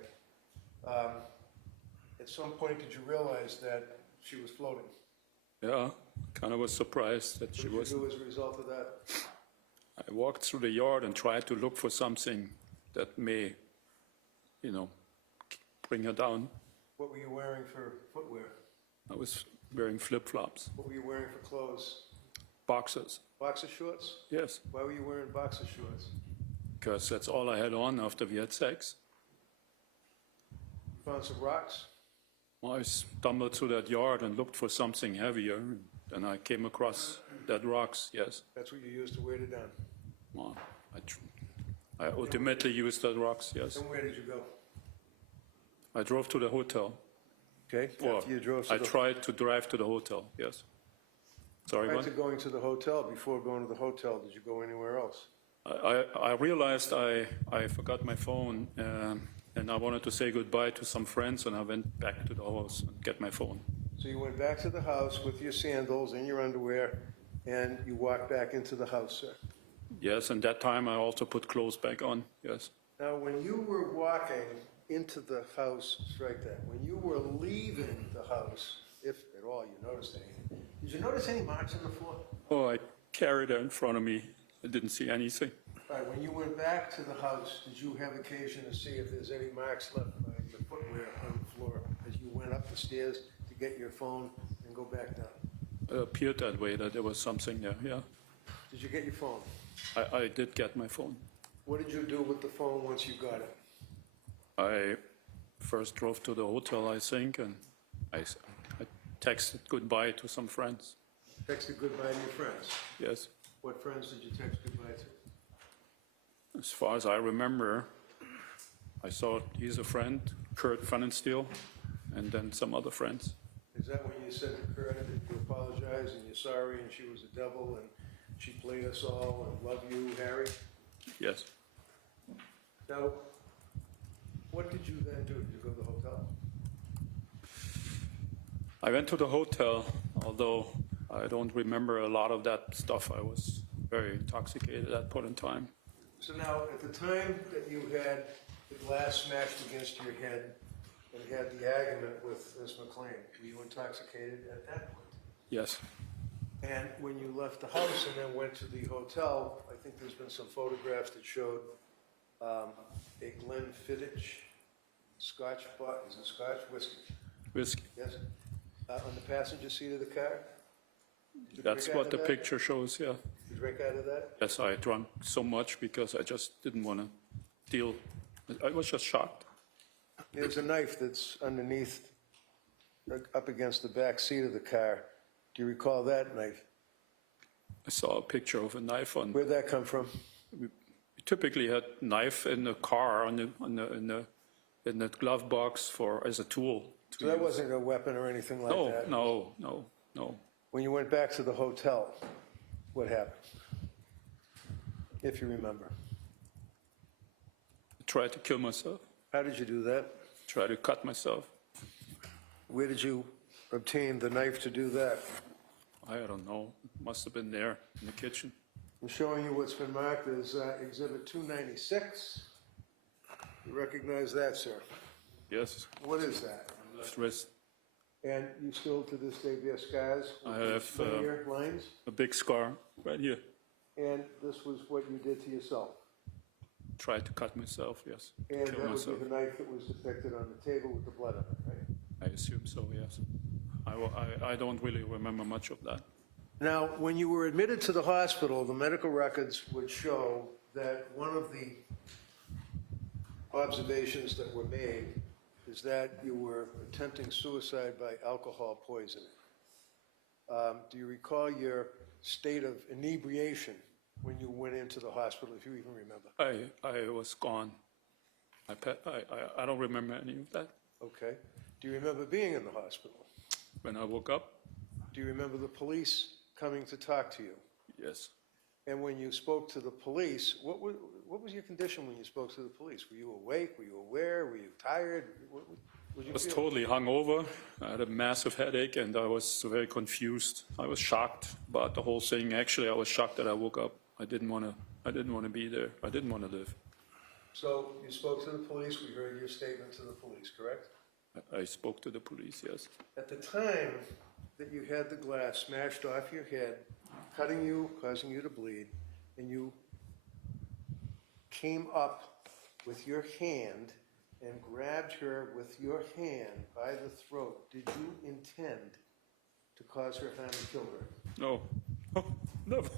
At some point, did you realize that she was floating? Yeah, kind of was surprised that she What was. did you do as a result of that? I walked through the yard and tried to look for something that may, bring her down. What were you wearing for footwear? I was wearing flip-flops, What were you wearing for clothes? boxers. Boxer shorts? Yes, Why were you wearing boxer shorts? because that's all I had on after we had sex. You found some rocks? I stumbled through that yard and looked for something heavier, and I came across that rocks, yes. That's what you used to weight it down. Well, I ultimately used that rocks, yes. And where did you go? I drove to the hotel. Okay, Well, after you drove to I the... tried to drive to the hotel, yes. Sorry, Prior what? to going to the hotel, before going to the hotel, did you go anywhere else? I realized I forgot my phone, and I wanted to say goodbye to some friends, and I went back to the house and get my phone. So you went back to the house with your sandals and your underwear, and you walked back into the house, sir? Yes, and that time I also put clothes back on, yes. Now, when you were walking into the house, strike that, when you were leaving the house, if at all you noticed anything, did you notice any marks on the floor? Oh, I carried it in front of me. I didn't see anything. All right, when you went back to the house, did you have occasion to see if there's any marks left by your footwear on the floor as you went up the stairs to get your phone and go back down? It appeared that way, that there was something there, yeah. Did you get your phone? I did get my phone. What did you do with the phone once you got it? I first drove to the hotel, I think, and I texted goodbye to some friends. Texted goodbye to your friends. Yes. What friends did you text goodbye to? As far as I remember, I saw he's a friend, Kurt Pfannenstiel, and then some other friends. Is that when you said to Kurt that you apologize and you're sorry and she was a devil and she played us all and love you, Harry? Yes. Now, what did you then do? Did you go to the hotel? I went to the hotel, although I don't remember a lot of that stuff. I was very intoxicated at that point in time. So now, at the time that you had the glass smashed against your head and had the argument with Ms. McLean, were you intoxicated at that point? Yes. And when you left the house and then went to the hotel, I think there's been some photographs that showed a Glenfiddich Scotch, is it Scotch whiskey? Whiskey. Yes. On the passenger seat of the car? Did you That's drink out what of the that? picture shows, yeah. Did you drink out of that? Yes, I drank so much because I just didn't want to deal. I was just shocked. There's a knife that's underneath, up against the back seat of the car. Do you recall that knife? I saw a picture of a knife on. Where'd that come from? We typically had knife in the car in the glove box as a tool. to So that use. wasn't a weapon or anything like No, that? no. When you went back to the hotel, what happened? If you remember. I tried to kill myself. How did you do that? Tried to cut myself. Where did you obtain the knife to do that? I don't know. It must have been there in the kitchen. I'm showing you what's been marked as Exhibit 296. You recognize that, sir? Yes, What is that? left wrist. And you still, to this day, bear scars? I with have, linear lines? A big scar right here. And this was what you did to yourself? Tried to cut myself, yes. And Kill that myself. would be the knife that was depicted on the table with the blood on it, right? I assume so, yes. I don't really remember much of that. Now, when you were admitted to the hospital, the medical records would show that one of the observations that were made is that you were attempting suicide by alcohol poisoning. Do you recall your state of inebriation when you went into the hospital, if you even remember? I was gone. I don't remember any of that. Okay. Do you remember being in the hospital? When I woke up, Do you remember the police coming to talk to you? yes. And when you spoke to the police, what was your condition when you spoke to the police? Were you awake? Were you aware? Were you tired? What did I you was feel? totally hungover. I had a massive headache and I was very confused. I was shocked about the whole thing. Actually, I was shocked that I woke up. I didn't want to be there. I didn't want to live. So you spoke to the police. We heard your statement to the police, correct? I spoke to the police, yes. At the time that you had the glass smashed off your head, cutting you, causing you to bleed, and you came up with your hand and grabbed her with your hand by the throat, did you intend to cause her harm and kill her? No. Oh, never.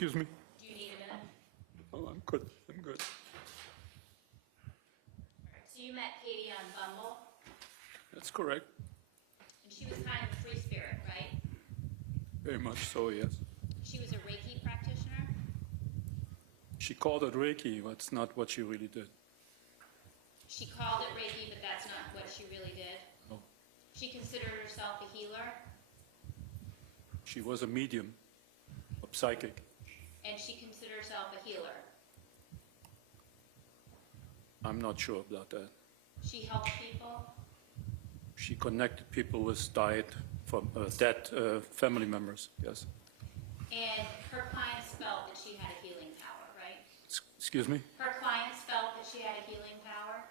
Excuse me? Do you need a minute? Oh, I'm good. I'm good. So you met Katie on Bumble, That's correct. and she was kind of a free spirit, right? Very much so, yes. She was a Reiki practitioner. She called it Reiki, but it's not what she really did. She called it Reiki, but that's not what she really did. No. She considered herself a healer, She was a medium, a psychic. and she considered herself a healer. I'm not sure about that. She helped people. She connected people with dead family members, yes. And her clients felt that she had a healing power, right? Excuse me? Her clients felt that she had a healing power.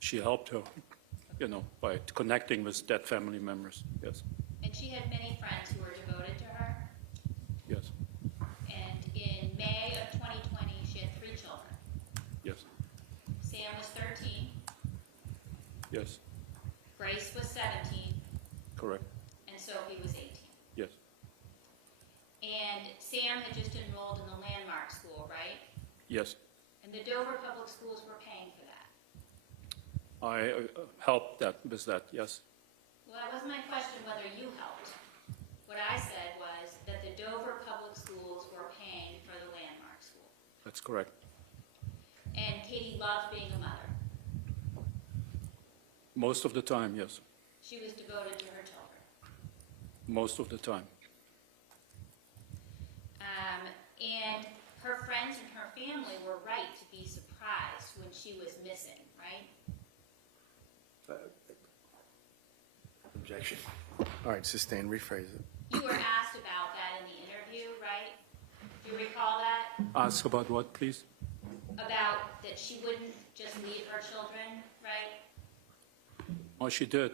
She helped her, by connecting with dead family members, yes, And she had many friends who were devoted to her. yes, And in May of 2020, she had 3 children. yes, Sam was 13, yes, Grace was 17, correct, and Sophie was 18. yes, And Sam had just enrolled in the Landmark School, right? yes. And the Dover Public Schools were paying for that. I helped with that, yes. Well, that wasn't my question whether you helped. What I said was that the Dover Public Schools were paying for the Landmark School. That's correct. And Katie loved being a mother. Most of the time, yes, She was devoted to her children. most of the time. And her friends and her family were right to be surprised when she was missing, right? Objection. All right, sustained, rephrase it. You were asked about that in the interview, right? Do you recall that? Ask about what, please? About that she wouldn't just leave her children, right? Oh, she did.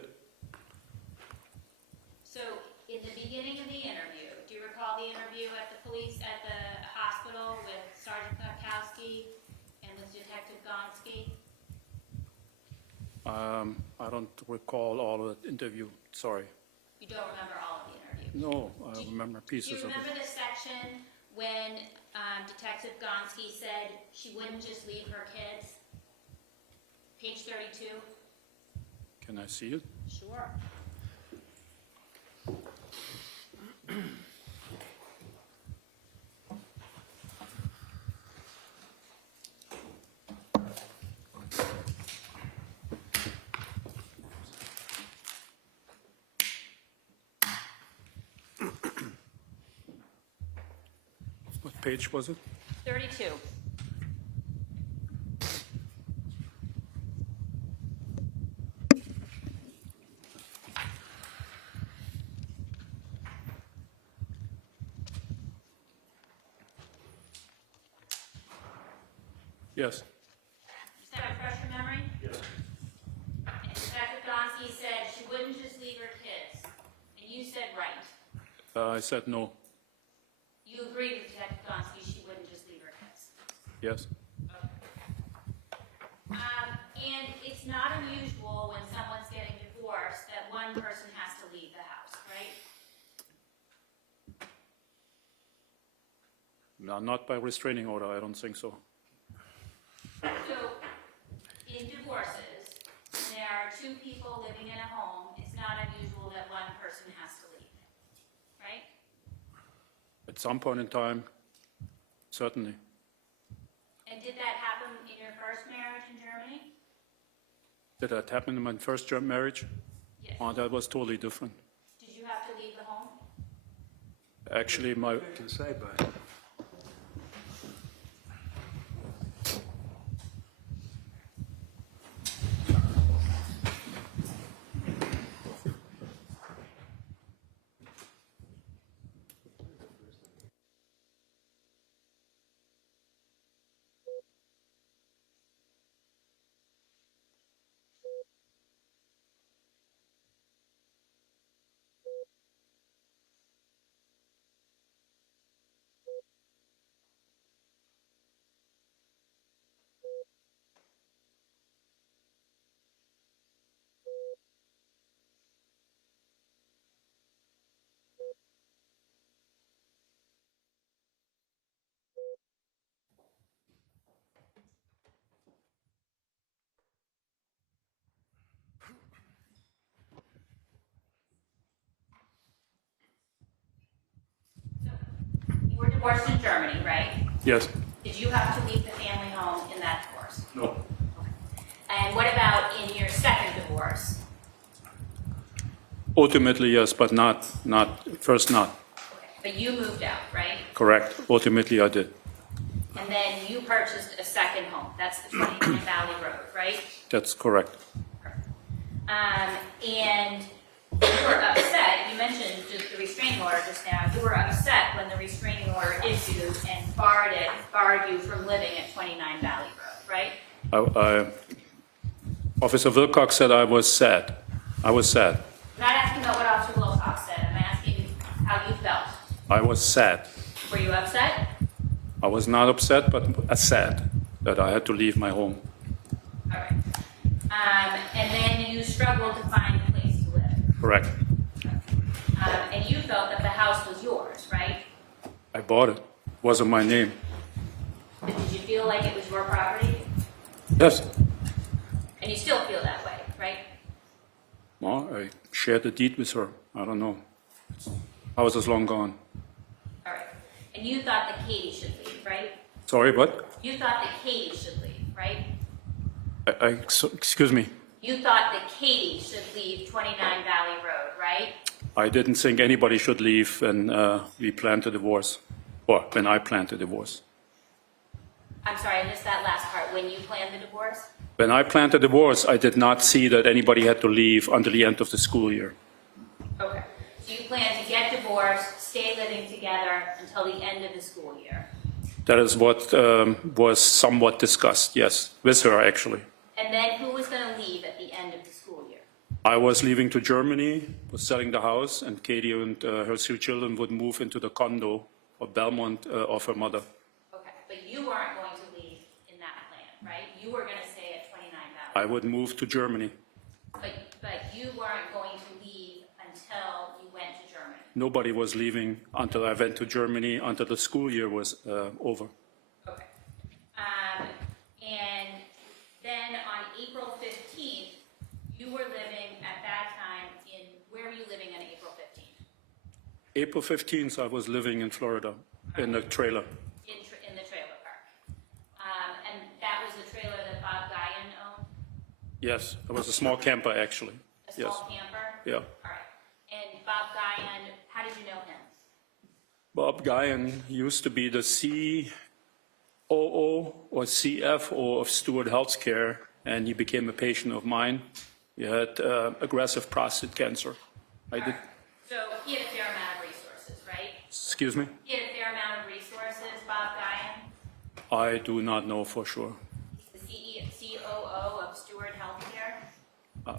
So in the beginning of the interview, do you recall the interview at the hospital with Sergeant Krakowski and with Detective Gonski? I don't recall all of the interview, sorry. You don't remember all of the interview? No, I remember Do pieces you of it. remember the section when Detective Gonski said she wouldn't just leave her kids? Page 32? Can I see it? Sure. What page was it? 32. Yes, Does that refresh your memory? Yes. And Detective Gonski said she wouldn't just leave her kids. And you said right. I said no, You agreed with Detective Gonski she wouldn't just leave her kids. yes. And it's not unusual when someone's getting divorced that one person has to leave the house, right? No, not by restraining order, I don't think so. So, in divorces, when there are 2 people living in a home, it's not unusual that one person has to leave, right? At some point in time, certainly. And did that happen in your first marriage in Germany? Did that happen in my first German marriage? Yes. Oh, that was totally different. Did you have to leave the home? Actually, my, To the sidebar. divorced in Germany, right? Yes. Did you have to leave the family home in that divorce? No. And what about in your second divorce? Ultimately, yes, but not, first not. But you moved out, right? Correct. Ultimately, I did. And then you purchased a second home. That's the 29 Valley Road, right? That's correct. And you were upset, you mentioned just the restraining order just now, you were upset when the restraining order issued and barred you from living at 29 Valley Road, right? Officer Wilcox said I was sad. I was sad. I'm not asking about what Officer Wilcox said, I'm asking how you felt. I was sad. Were you upset? I was not upset, but sad that I had to leave my home. All right. And then you struggled to find a place to live. Correct. And you felt that the house was yours, right? I bought it. It wasn't my name. But did you feel like it was your property? Yes. And you still feel that way, right? Well, I shared the deed with her. I don't know. House is long gone. All right. And you thought that Katie should leave, right? Sorry, what? You thought that Katie should leave, right? Excuse me. You thought that Katie should leave 29 Valley Road, right? I didn't think anybody should leave when we planned the divorce, or when I planned the divorce. I'm sorry, I missed that last part. When you planned the divorce? When I planned the divorce, I did not see that anybody had to leave until the end of the school year. Okay. So you planned to get divorced, stay living together until the end of the school year? That is what was somewhat discussed, yes, with her actually. And then who was going to leave at the end of the school year? I was leaving to Germany, was selling the house, and Katie and her 3 children would move into the condo or Belmont of her mother. Okay, but you weren't going to leave in that plan, right? You were going to stay at 29 Valley. I would move to Germany. But you weren't going to leave until you went to Germany. Nobody was leaving until I went to Germany, until the school year was over. Okay. And then on April 15th, you were living at that time in, where were you living on April 15th? April 15th, I was living in Florida, in a trailer. In the trailer park. And that was the trailer that Bob Guyan owned? Yes, it was a small camper, actually. A small camper? Yeah. All right. And Bob Guyan, how did you know him? Bob Guyan used to be the COO or CFO of Stewart Healthcare, and he became a patient of mine. He had aggressive prostate cancer. I did. So he had a fair amount of resources, right? Excuse me? He had a fair amount of resources, Bob Guyan? I do not know for sure. He's the COO of Stewart Healthcare?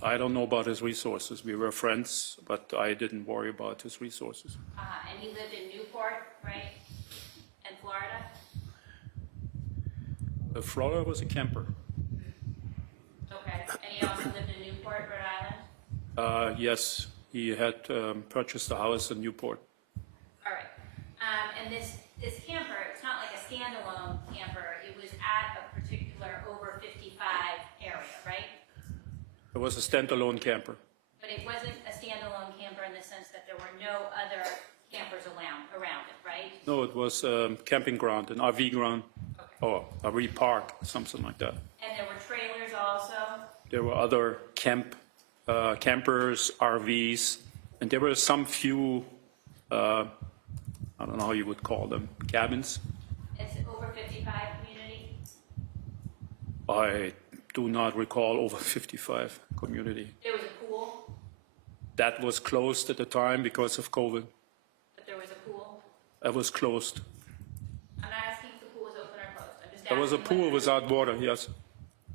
I don't know about his resources. We were friends, but I didn't worry about his resources. And he lived in Newport, right? In Florida? Florida was a camper. Okay. And he also lived in Newport, Rhode Island? Yes, he had purchased a house in Newport. All right. And this camper, it's not like a standalone camper. It was at a particular over 55 area, right? It was a standalone camper. But it wasn't a standalone camper in the sense that there were no other campers around it, right? No, it was a camping ground, an RV ground, or a RV park, something like that. And there were trailers also? There were other campers, RVs, and there were some few, I don't know how you would call them, cabins. It's over 55 community? I do not recall over 55 community. There was a pool, That was closed at the time because of COVID. but there was a pool? It was closed. I'm not asking if the pool was open or closed. I'm just There was a asking pool whether- without water, yes.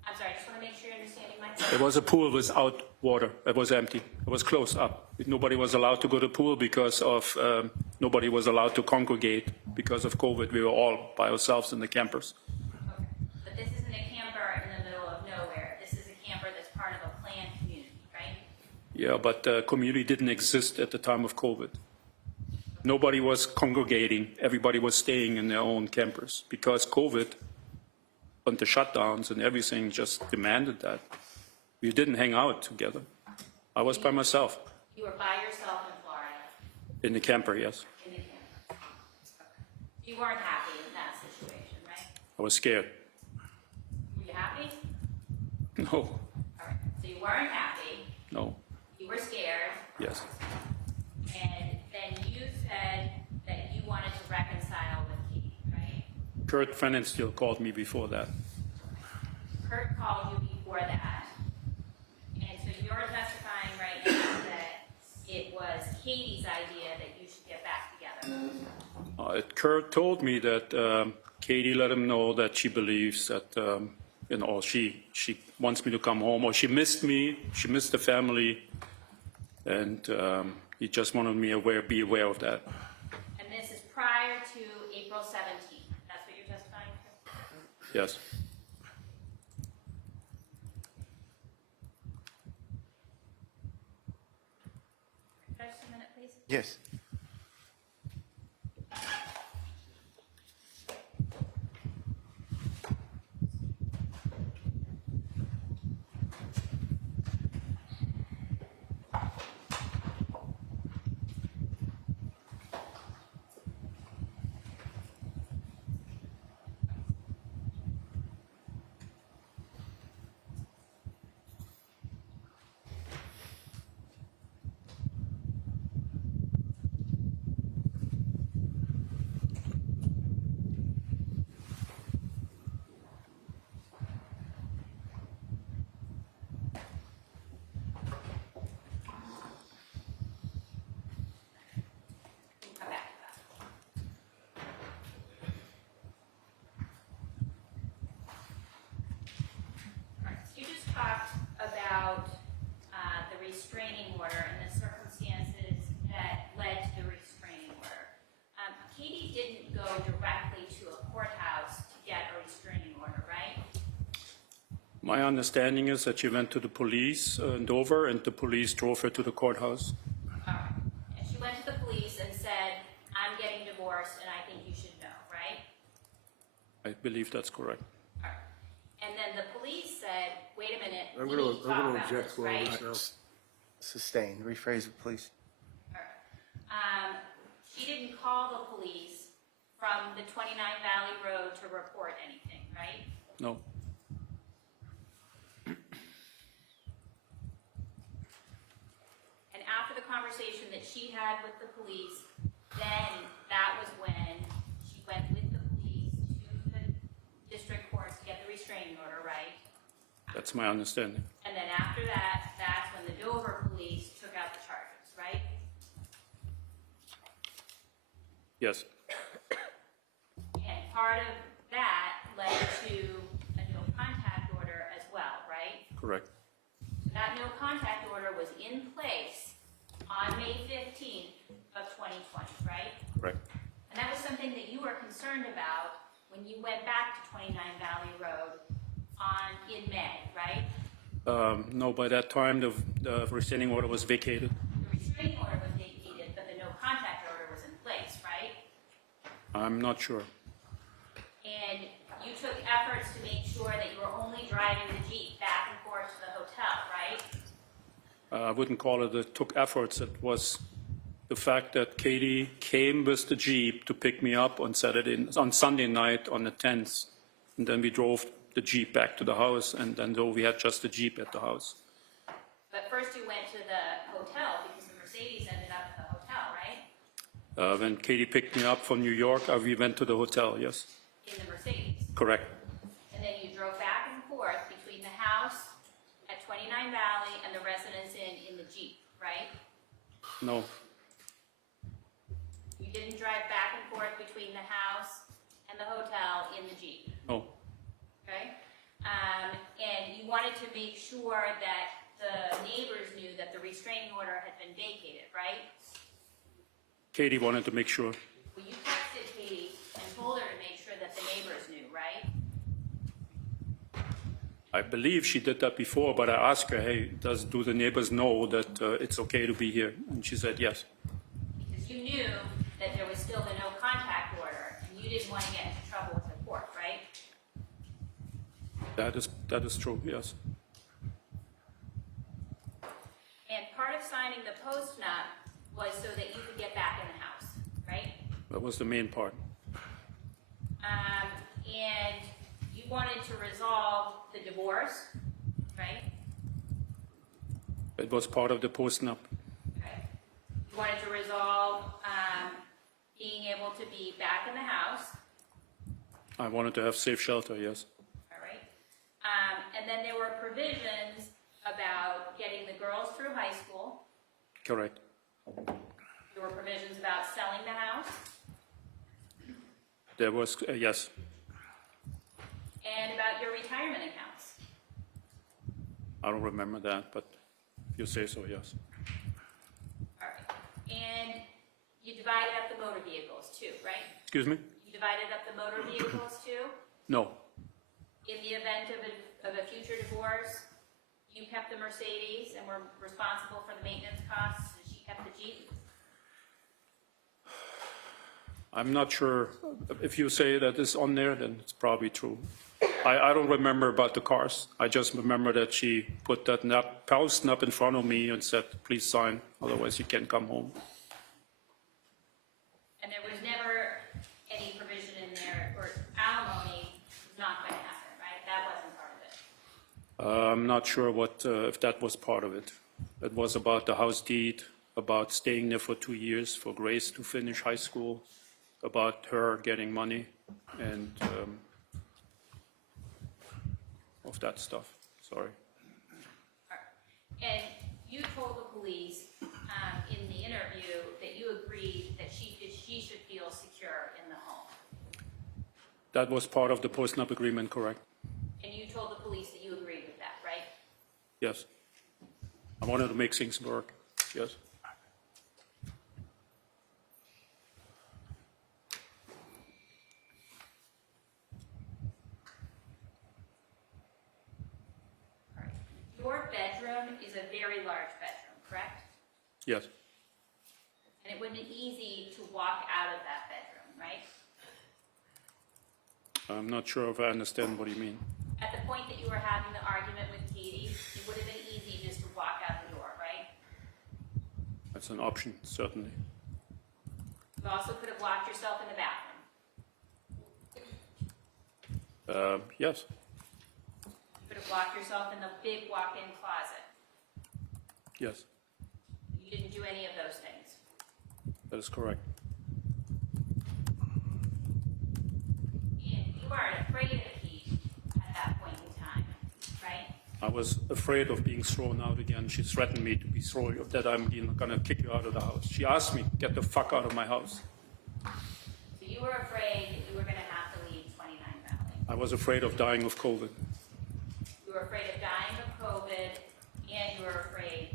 I'm sorry, I just want to make sure you're understanding my There was a pool without water. It was empty. It was closed up. Nobody was allowed to go to the pool because of, nobody was allowed to congregate because of COVID. We were all by ourselves in the campers. Okay. But this isn't a camper in the middle of nowhere. This is a camper that's part of a planned community, right? Yeah, but the community didn't exist at the time of COVID. Nobody was congregating. Everybody was staying in their own campers because COVID and the shutdowns and everything just demanded that. We didn't hang out together. I was by myself You were by yourself in Florida, in the camper, yes. in the camper. Okay. You weren't happy in that situation, right? I was scared. Were you happy? No, All right, so you weren't happy, no, you were scared, yes. and then you said that you wanted to reconcile with Katie, right? Kurt Frenenstiel called me before that. Kurt called you before that, and so you're testifying right now that it was Katie's idea that you should get back together. Kurt told me that Katie let him know that she believes that, she wants me to come home, or she missed me, she missed the family, and he just wanted me be aware of that. And this is prior to April 17th, that's what you're testifying to? Yes. Could I just a minute, please? Yes. We'll come back to that. All right, so you just talked about the restraining order and the circumstances that led to the restraining order. Katie didn't go directly to a courthouse to get a restraining order, right? My understanding is that she went to the police in Dover, and the police drove her to the courthouse. All right. And she went to the police and said, I'm getting divorced and I think you should know, right? I believe that's correct. All right. And then the police said, wait a minute, I'm we need to talk gonna about object this, to all right? this now. Sustain. Rephrase it, please. All right. She didn't call the police from the 29 Valley Road to report anything, right? No, And after the conversation that she had with the police, then that was when she went with the police to the district court to get the restraining order, right? that's my understanding. And then after that, that's when the Dover police took out the charges, right? Yes, And part of that led to a no contact order as well, right? correct. That no contact order was in place on May 15th of 2020, right? Correct. And that was something that you were concerned about when you went back to 29 Valley Road in May, right? No, by that time, the restraining order was vacated. The restraining order was vacated, but the no contact order was in place, right? I'm not sure. And you took efforts to make sure that you were only driving the Jeep back and forth to the hotel, right? I wouldn't call it that took efforts. It was the fact that Katie came with the Jeep to pick me up on Sunday night on the 10th, and then we drove the Jeep back to the house, and then though we had just the Jeep at the house. But first you went to the hotel because the Mercedes ended up at the hotel, right? When Katie picked me up from New York, we went to the hotel, yes. In the Mercedes. Correct. And then you drove back and forth between the house at 29 Valley and the residence inn in the Jeep, right? No, You didn't drive back and forth between the house and the hotel in the Jeep, no, okay? And you wanted to make sure that the neighbors knew that the restraining order had been vacated, right? Katie wanted to make sure. Well, you texted Katie and told her to make sure that the neighbors knew, right? I believe she did that before, but I asked her, hey, do the neighbors know that it's okay to be here? And she said yes. Because you knew that there was still the no contact order, and you didn't want to get into trouble with the court, right? That is true, yes. And part of signing the post-nup was so that you could get back in the house, right? That was the main part. you wanted to resolve the divorce, right? It was part of the post-nup. Okay. You wanted to resolve being able to be back in the house, I wanted to have safe shelter, yes. all right? And then there were provisions about getting the girls through high school. Correct. There were provisions about selling the house There was, yes. and about your retirement accounts. I don't remember that, but if you say so, yes. All right. And you divided up the motor vehicles too, right? Excuse me? You divided up the motor vehicles too? No. In the event of a future divorce, you kept the Mercedes and were responsible for the maintenance costs, and she kept the Jeep? I'm not sure. If you say that it's on there, then it's probably true. I don't remember about the cars. I just remember that she put that post up in front of me and said, please sign, otherwise you can't come home. And there was never any provision in there, or alimony was not going to happen, right? That wasn't part of it. I'm not sure what, if that was part of it. It was about the house deed, about staying there for 2 years for Grace to finish high school, about her getting money, and of that stuff. Sorry. And you told the police in the interview that you agreed that she should feel secure in the home. That was part of the post-nup agreement, correct? And you told the police that you agreed with that, right? Yes. I wanted to make things work, yes. All right. Your bedroom is a very large bedroom, correct? Yes. And it would have been easy to walk out of that bedroom, right? I'm not sure if I understand what you mean. At the point that you were having the argument with Katie, it would have been easy just to walk out the door, right? That's an option, certainly. You also could have locked yourself in the bathroom. Yes, You could have locked yourself in the big walk-in closet. yes, You didn't do any of those things. that is correct. And you weren't afraid of Pete at that point in time, right? I was afraid of being thrown out again. She threatened me to be thrown, that I'm going to kick you out of the house. She asked me, get the fuck out of my house. So you were afraid that you were going to have to leave 29 Valley. I was afraid of dying of COVID. You were afraid of dying of COVID, and you were afraid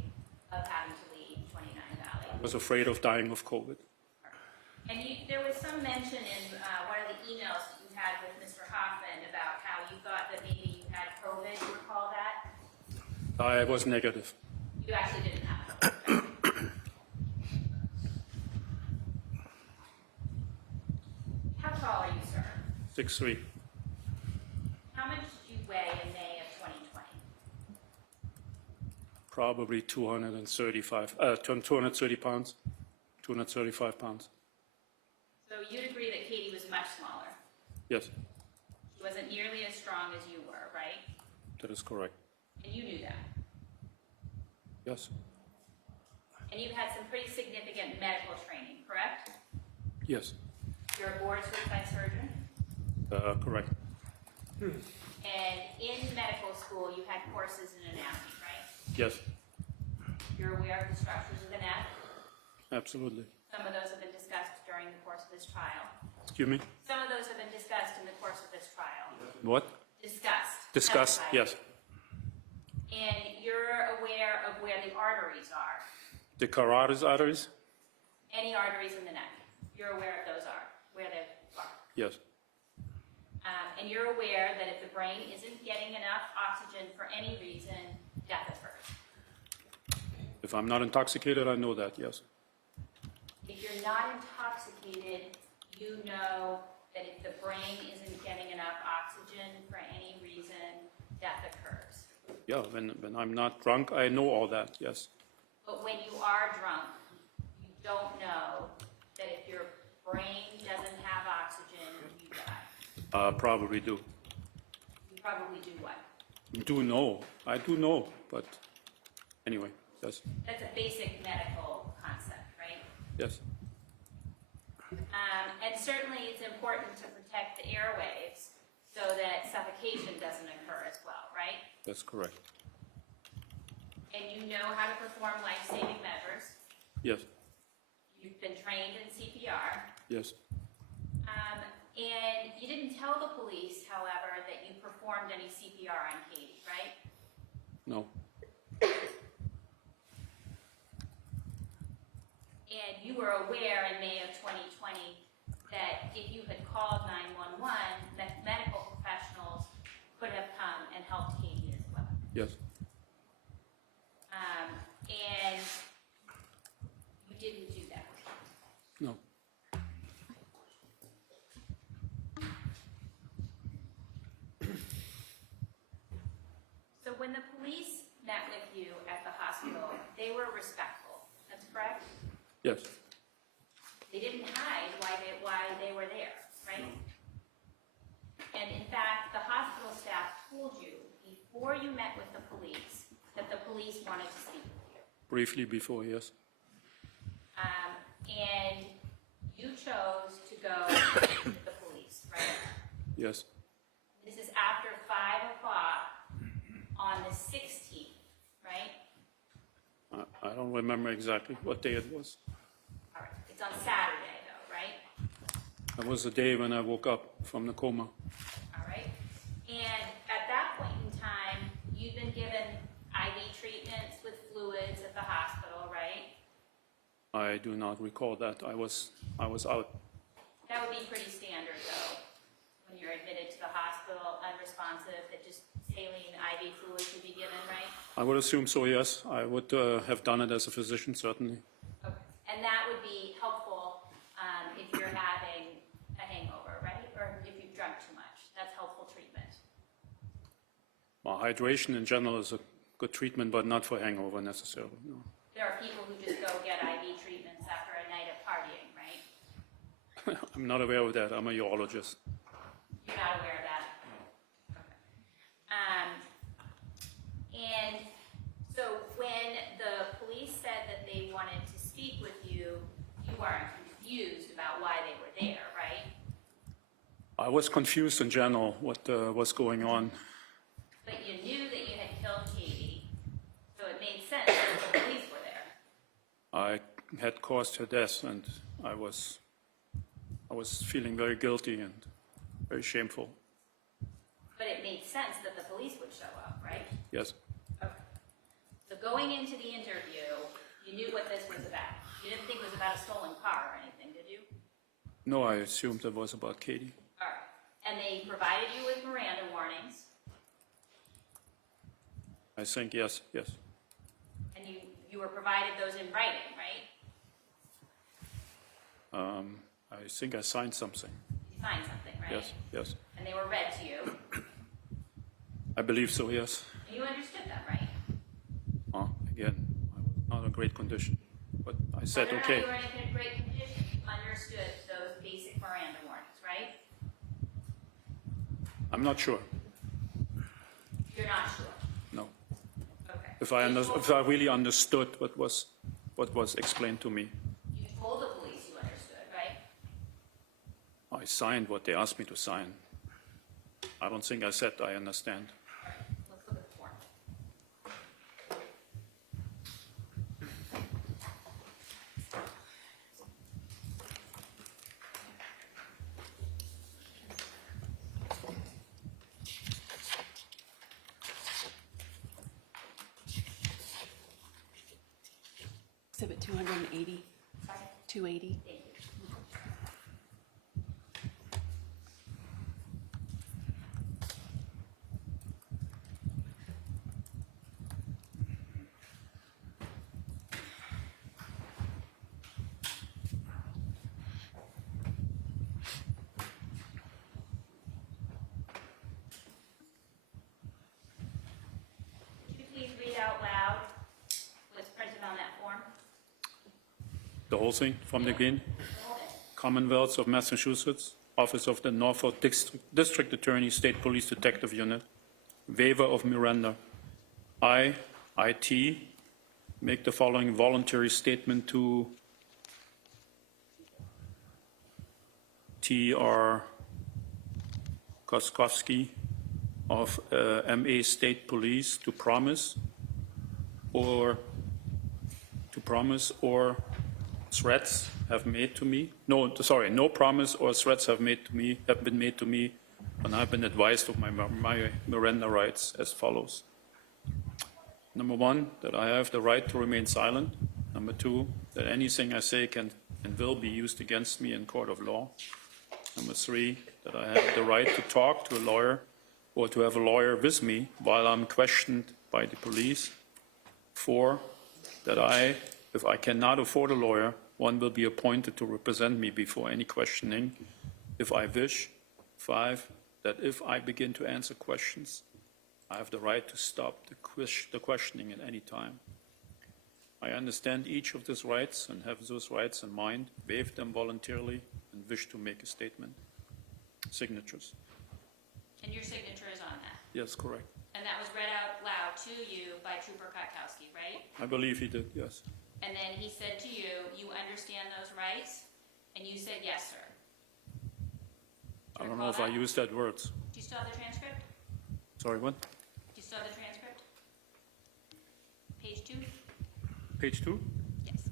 of having to leave 29 Valley. I was afraid of dying of COVID. And there was some mention in one of the emails that you had with Mr. Hoffman about how you thought that maybe you had COVID. You recall that? I was negative. You actually didn't have COVID. How tall are you, sir? 6'3". How much did you weigh in May of 2020? Probably 230 pounds, 235 pounds. So you'd agree that Katie was much smaller. Yes, She wasn't nearly as strong as you were, right? that is correct. And you knew that. Yes, And you've had some pretty significant medical training, correct? yes, You're a board-certified surgeon. correct. And in medical school, you had courses in anatomy, right? Yes, You're aware of the structures of the neck. absolutely. Some of those have been discussed during the course of this trial. Excuse me? Some of those have been discussed in the course of this trial. What? Discussed. Discuss, Testified. yes. And you're aware of where the arteries are. The carotid arteries? Any arteries in the neck. You're aware of those are, where they are. Yes, And you're aware that if the brain isn't getting enough oxygen for any reason, death occurs. if I'm not intoxicated, I know that, yes. If you're not intoxicated, you know that if the brain isn't getting enough oxygen for any reason, death occurs. Yeah, when I'm not drunk, I know all that, yes. But when you are drunk, you don't know that if your brain doesn't have oxygen, you die. Probably do. probably do what? I do know, but anyway, yes, That's a basic medical concept, right? yes, And certainly it's important to protect the airwaves so that suffocation doesn't occur as well, right? that's correct. And you know how to perform life-saving measures. Yes, You've been trained in CPR. yes, And you didn't tell the police, however, that you performed any CPR on Katie, right? no, And you were aware in May of 2020 that if you had called 911, that medical professionals could have come and helped Katie as well. yes, And you didn't do that. no, So when the police met with you at the hospital, they were respectful. That's correct? yes, They didn't hide why they were there, right? And in fact, the hospital staff told you before you met with the police that the police wanted to speak with you. briefly before, yes, And you chose to go with the police, right? yes, This is after 5 o'clock on the 16th, right? I don't remember exactly what day it was. All right, it's on Saturday though, right? It was the day when I woke up from the coma. All right. And at that point in time, you've been given IV treatments with fluids at the hospital, right? I do not recall that. I was out. That would be pretty standard though, when you're admitted to the hospital, unresponsive, that just saline IV fluids would be given, right? I would assume so, yes. I would have done it as a physician, certainly. Okay. And that would be helpful if you're having a hangover, right? Or if you've drunk too much. That's helpful treatment. Well, hydration in general is a good treatment, but not for hangover necessarily. No. There are people who just go get IV treatments after a night of partying, right? I'm not aware of that. I'm a urologist. You're not aware of that? Okay. And so when the police said that they wanted to speak with you, you weren't confused about why they were there, right? I was confused in general what was going on. But you knew that you had killed Katie, so it made sense that the police were there. I had caused her death, and I was feeling very guilty and very shameful. But it made sense that the police would show up, right? Yes, Okay. So going into the interview, you knew what this was about. You didn't think it was about a stolen car or anything, did you? no, I assumed it was about Katie. All right. And they provided you with Miranda warnings, I think yes, yes, and you were provided those in writing, right? I think I signed something. You signed something, right? Yes, yes, And they were read to you, I believe so. Yes. and you understood them, right? Again, I was not in great condition, but I said Whether or okay. not you were in a great condition, you understood those basic Miranda warnings, right? I'm not sure. You're not sure. No. Okay. If I really understood what was explained to me, You told the police you understood, right? I signed what they asked me to sign. I don't think I said I understand. All right, let's look at the form. Exhibit 280, Sorry. 280. Thank you. Could you please read out loud what's printed on that form? The whole thing from the beginning. The whole thing. Commonwealth of Massachusetts, Office of the Norfolk District Attorney, State Police Detective Unit, waiver of Miranda. I, IT, make the following voluntary statement to T.R. Koskowski of MA State Police to promise or threats have made to me. No promise or threats have been made to me, and I've been advised of my Miranda rights as follows. Number one, that I have the right to remain silent. Number two, that anything I say can and will be used against me in court of law. Number three, that I have the right to talk to a lawyer or to have a lawyer with me while I'm questioned by the police. 4, that if I cannot afford a lawyer, one will be appointed to represent me before any questioning, if I wish. 5, that if I begin to answer questions, I have the right to stop the questioning at any time. I understand each of these rights and have those rights in mind, waive them voluntarily, and wish to make a statement. Signatures. And your signature is on that? Yes, correct. And that was read out loud to you by Trooper Kotkowski, right? I believe he did, yes. And then he said to you, you understand those rights? And you said, yes, sir. I don't know if I used that words. Do you still have the transcript? Sorry, what? Do you still have the transcript? Page 2? Page 2? Yes.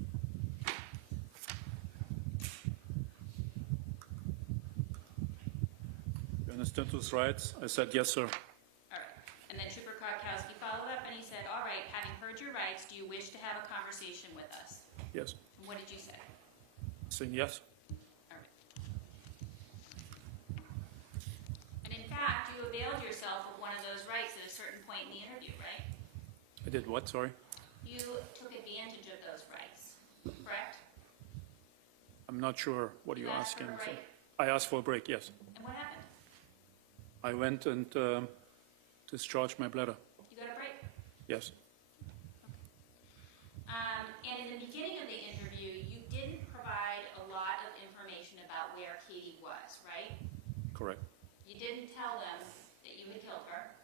You understand those rights? I said, yes, sir. All right. And then Trooper Kotkowski followed up and he said, all right, having heard your rights, do you wish to have a conversation with us? Yes. And what did you say? Saying yes. All right. And in fact, you availed yourself of one of those rights at a certain point in the interview, right? I did what, sorry? You took advantage of those rights, correct? I'm not sure what you're You asked for asking. a break. I asked for a break, yes. And what happened? I went and discharged my bladder. You got a break? Yes. And in the beginning of the interview, you didn't provide a lot of information about where Katie was, right? Correct. You didn't tell them that you had killed her.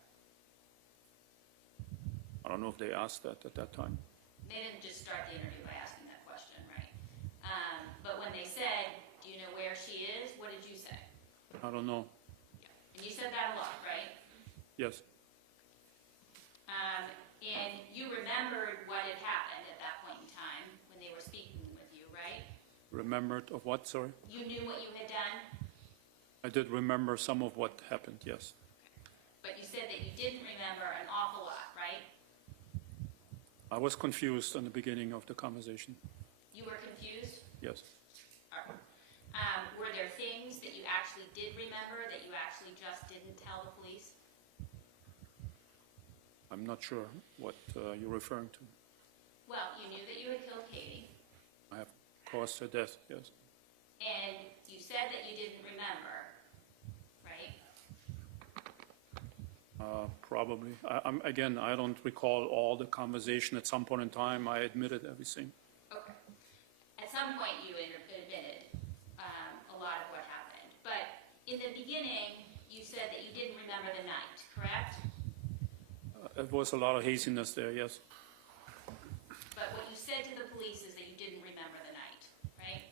I don't know if they asked that at that time. They didn't just start the interview by asking that question, right? But when they said, do you know where she is, what did you say? I don't know. And you said that a lot, right? Yes. And you remembered what had happened at that point in time when they were speaking with you, right? Remembered of what, sorry? You knew what you had done, I did remember some of what happened, yes. but you said that you didn't remember an awful lot, right? I was confused in the beginning of the conversation. You were confused? Yes. All right. Were there things that you actually did remember that you actually just didn't tell the police? I'm not sure what you're referring to. Well, you knew that you had killed Katie, I have caused her death, yes. and you said that you didn't remember, right? Probably. Again, I don't recall all the conversation. At some point in time, I admitted everything. Okay. At some point, you admitted a lot of what happened, but in the beginning, you said that you didn't remember the night, correct? There was a lot of haziness there, yes. But what you said to the police is that you didn't remember the night, right?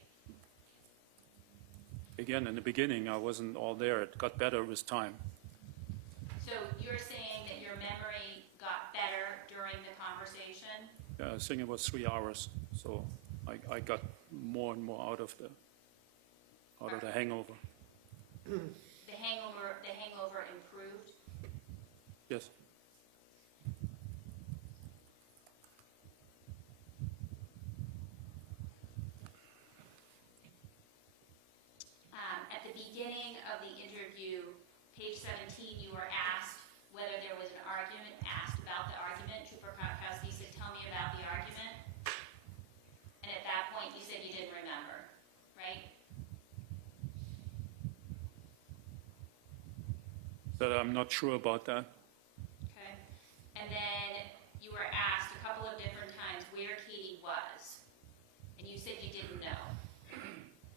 Again, in the beginning, I wasn't all there. It got better with time. So you're saying that your memory got better during the conversation? I think it was 3 hours, so I got more and more out of the hangover. The hangover improved? Yes. At the beginning of the interview, page 17, you were asked whether there was an argument, asked about the argument. Trooper Kotkowski said, tell me about the argument. And at that point, you said you didn't remember, right? But I'm not sure about that. Okay. And then you were asked a couple of different times where Katie was. And you said you didn't know.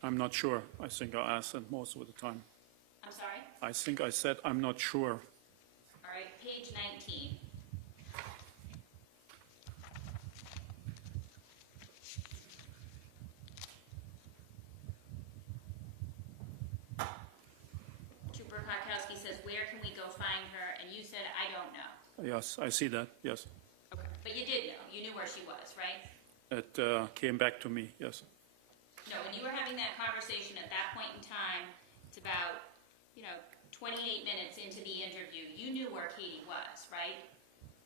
I'm not sure. I think I asked that most of the time. I'm sorry? I think I said I'm not sure. All right, page 19. Trooper Kotkowski says, where can we go find her? And you said, I don't know. Yes, I see that, yes. Okay. But you did know. You knew where she was, right? It came back to me, yes. No, when you were having that conversation at that point in time, it's about, 28 minutes into the interview, you knew where Katie was, right?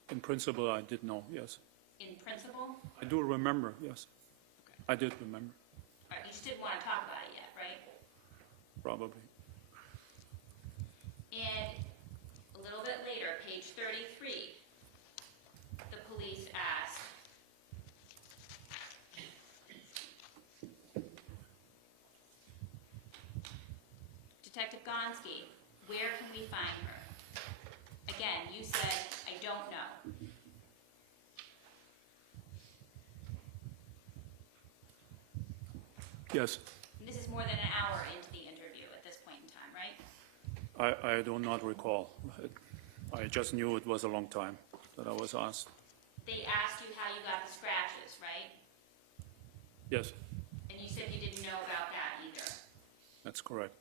In principle, I did know, yes. In principle? I do remember, yes. I did remember, All right, you just didn't want to talk about it yet, right? probably. And a little bit later, page 33, the police asked, Detective Gonski, where can we find her? Again, you said, I don't know. Yes, And this is more than an hour into the interview at this point in time, right? I do not recall. I just knew it was a long time that I was asked. They asked you how you got the scratches, right? Yes, And you said you didn't know about that either. that's correct.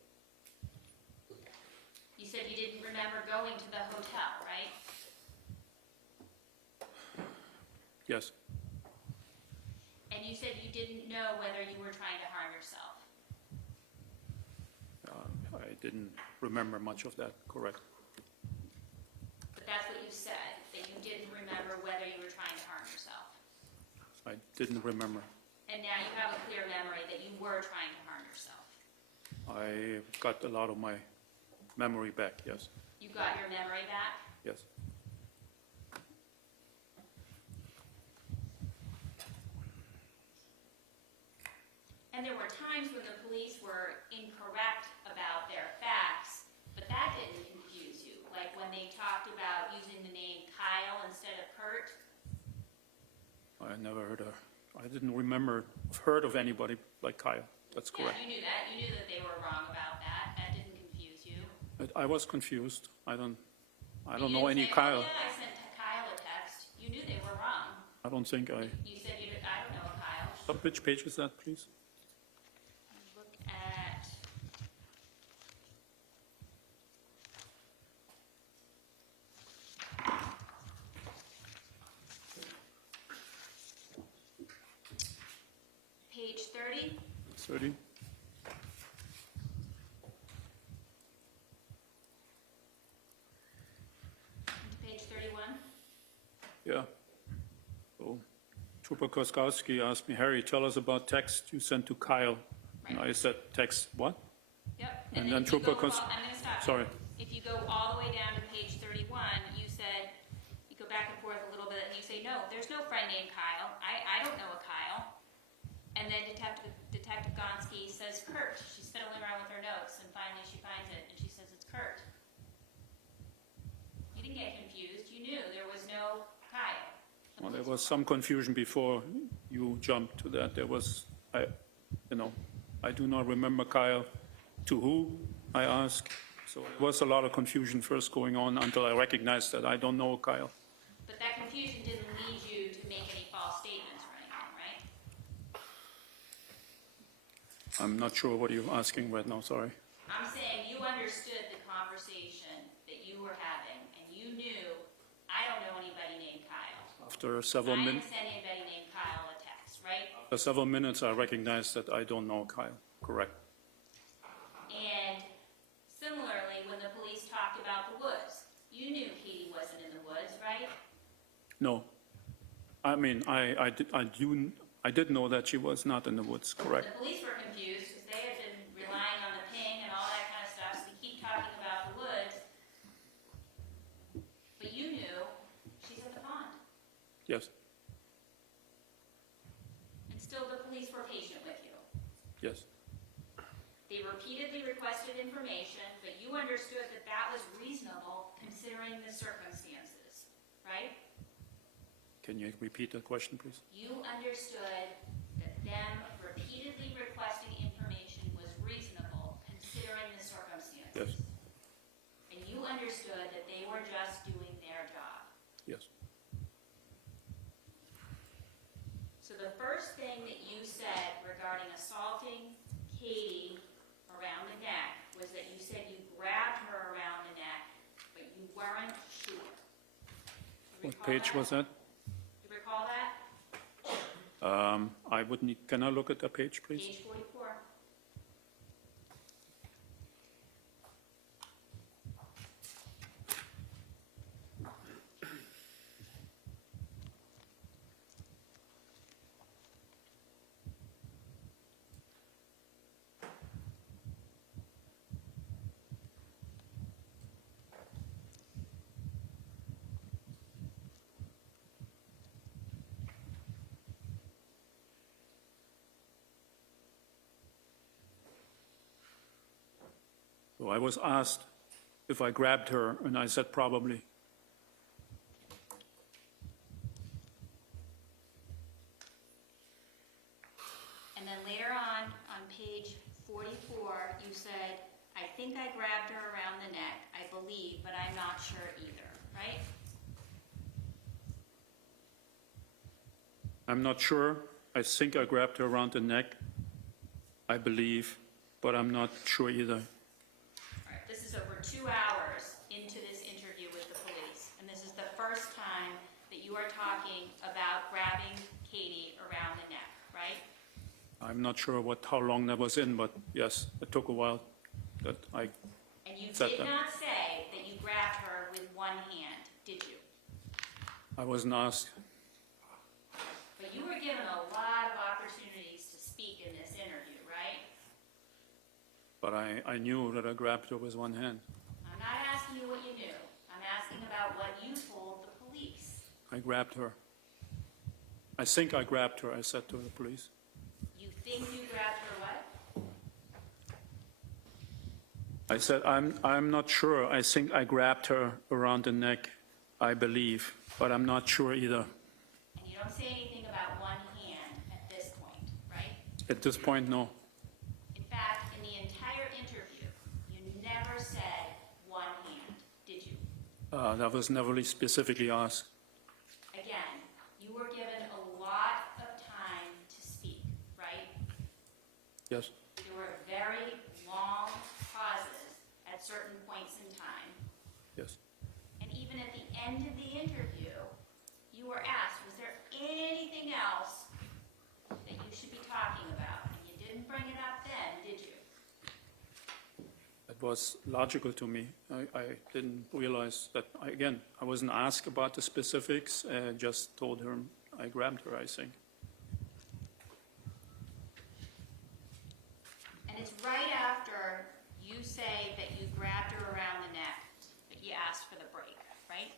You said you didn't remember going to the hotel, right? Yes, And you said you didn't know whether you were trying to harm yourself. I didn't remember much of that, correct. But that's what you said, that you didn't remember whether you were trying to harm yourself. I didn't remember. And now you have a clear memory that you were trying to harm yourself. I got a lot of my memory back, yes, You got your memory back? yes. And there were times when the police were incorrect about their facts, but that didn't confuse you. Like when they talked about using the name Kyle instead of Kurt. I never I didn't remember, heard of anybody like Kyle, that's correct. Yeah, you knew that. You knew that they were wrong about that. That didn't confuse you. I was confused. I don't You know didn't any say, Kyle. Oh, yeah, I sent Kyle a text. You knew they were wrong. I don't think I, You said I don't know a Kyle. which page is that, please? Look at page 30. 30? Page 31. Yeah. So Trooper Koskowski asked me, Harry, tell us about text you sent to Kyle. And I said, text what? Yep. And then if you Trooper go Kos- I'm going to stop. Sorry. If you go all the way down to page 31, you said, you go back and forth a little bit, and you say, no, there's no friend named Kyle. I don't know a Kyle. And then Detective Gonski says Kurt. She's fiddling around with her notes, and finally she finds it, and she says it's Kurt. You didn't get confused. You knew there was no Kyle. Well, there was some confusion before you jumped to that. There was, I do not remember Kyle. To who, I asked. So there was a lot of confusion first going on until I recognized that I don't know Kyle. But that confusion didn't lead you to make any false statements or anything, right? I'm not sure what you're asking right now, sorry. I'm saying you understood the conversation that you were having, and you knew, I don't know anybody named Kyle. After several I minutes. didn't send anybody named Kyle a text, right? For several minutes, I recognized that I don't know Kyle, correct. And similarly, when the police talked about the woods, you knew Katie wasn't in the woods, right? No. I mean, I did know that she was not in the woods, correct. The police were confused because they had been relying on the ping and all that kind of stuff, so they keep talking about the woods. But you knew she's at the pond. Yes, And still the police were patient with you. yes, They repeatedly requested information, but you understood that that was reasonable considering the circumstances, right? Can you repeat that question, please? You understood that them repeatedly requesting information What page was that? Do you recall that? I would need, can I look at the page, please? Page 44. So I was asked if I grabbed her, and I said probably. And then later on page 44, you said, I think I grabbed her around the neck, I believe, but I'm not sure either, right? I'm not sure. I think I grabbed her around the neck, I believe, but I'm not sure either. All right, this is over 2 hours into this interview with the police, and this is the first time that you are talking about grabbing Katie around the neck, right? I'm not sure how long that was in, but yes, it took a while that I And you said did that. not say that you grabbed her with one hand, did you? I wasn't asked. But you were given a lot of opportunities to speak in this interview, right? But I knew that I grabbed her with one hand. I'm not asking you what you knew. I'm asking about what you told the police. I grabbed her. I think I grabbed her, I said to the police. You think you grabbed her what? I said, I'm not sure. I think I grabbed her around the neck, I believe, but I'm not sure either. And you don't say anything about one hand at this point, right? At this point, no. In fact, in the entire interview, you never said one hand, did you? That was never really specifically asked. Again, you were given a lot of time to speak, right? Yes. There were very long pauses at certain points in time. Yes. And even at the end of the interview, you were asked, was there anything else that you should be talking about? And you didn't bring it up then, did you? It was logical to me. I didn't realize that, again, I wasn't asked about the specifics. I just told her I grabbed her, I think. And it's right after you say that you grabbed her around the neck that you asked for the break, right?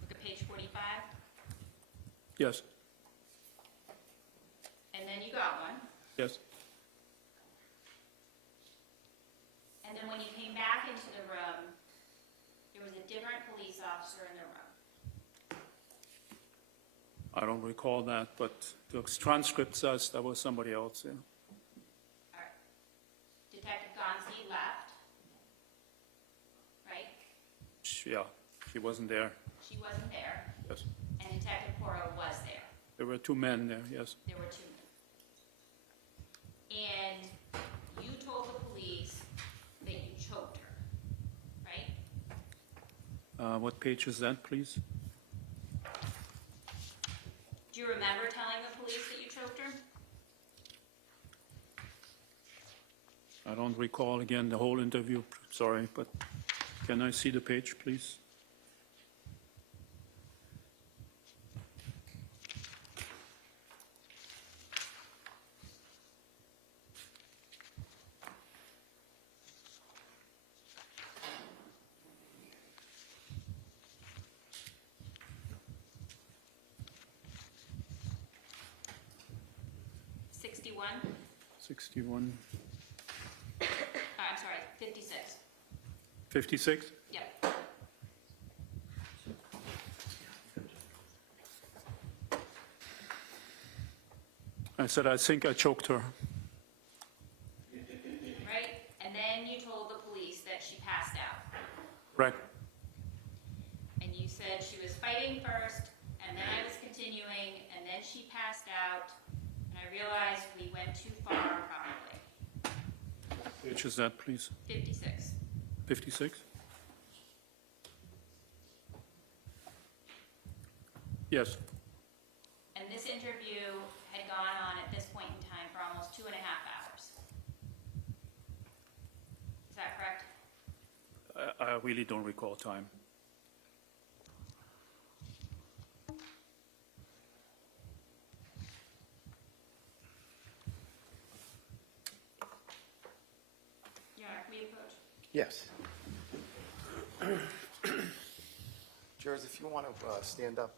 Look at page 45. Yes. And then you got one. Yes. And then when you came back into the room, there was a different police officer in the room. I don't recall that, but the transcript says that was somebody else, yeah. All right. Detective Gonski left, right? Yeah, she wasn't there. She wasn't there. Yes. And Detective Porro was there. There were two men there, yes. There were 2 men. And you told the police that you choked her, right? What page is that, please? Do you remember telling the police that you choked her? I don't recall again the whole interview, sorry, but can I see the page, please? Sixty-one. 61, I'm sorry, 56. 56? Yep. I said, I think I choked her. Right? And then you told the police that she passed out. Right. And you said she was fighting first, and then I was continuing, and then she passed out, and I realized we went too far, probably. Which is that, please? 56. 56? Yes, And this interview had gone on at this point in time for almost 2.5 hours. Is that correct? I really don't recall time. Your Honor, can we approach? Yes. Jurors, if you want to stand up.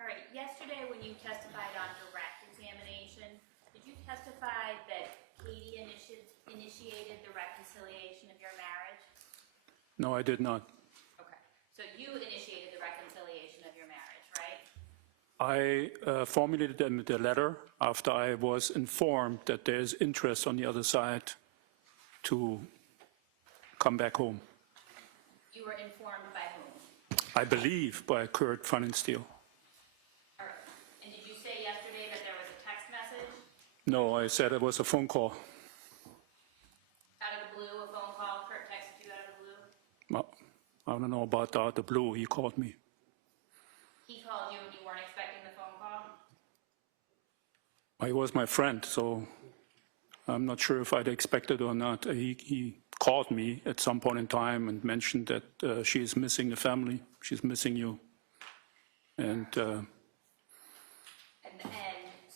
All right, yesterday when you testified on direct examination, did you testify that Katie initiated the reconciliation of your marriage? No, I did not. Okay, so you initiated the reconciliation of your marriage, right? I formulated them the letter after I was informed that there is interest on the other side to come back home. You were informed by whom? I believe by Kurt Pfannenstiel. All right, and did you say yesterday that there was a text message? No, I said it was a phone call. Out of the blue, a phone call, Kurt texted you out of the blue? Well, I don't know about out of the blue. He called me. He called you and you weren't expecting the phone call? He was my friend, so I'm not sure if I'd expected or not. He called me at some point in time and mentioned that she is missing the family. She's missing you. And And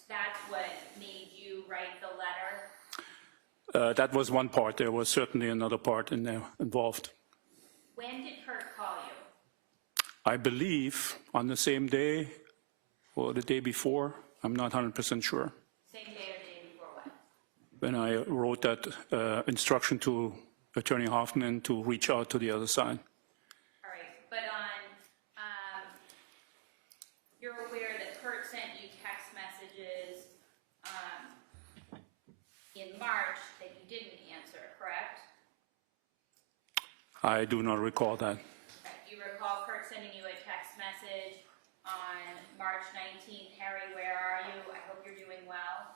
that's what made you write the letter? that was one part. There was certainly another part in there involved. When did Kurt call you? I believe on the same day or the day before. I'm not 100% sure. Same day or day before what? When I wrote that instruction to Attorney Hoffman to reach out to the other side. All right, but you're aware that Kurt sent you text messages in March that you didn't answer, correct? I do not recall that. Okay. Do you recall Kurt sending you a text message on March 19th? Harry, where are you? I hope you're doing well.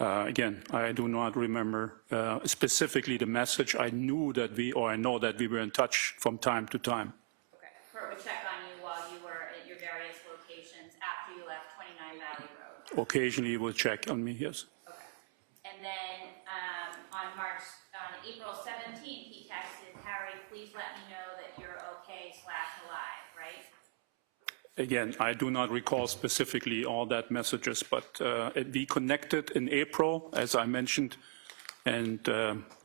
Again, I do not remember specifically the message. I know that we were in touch from time to time. Okay. Kurt would check on you while you were at your various locations after you left 29 Valley Road. Occasionally, he will check on me, yes. Okay. And then on April 17th, he texted, Harry, please let me know that you're okay / alive, right? Again, I do not recall specifically all that messages, but we connected in April, as I mentioned, and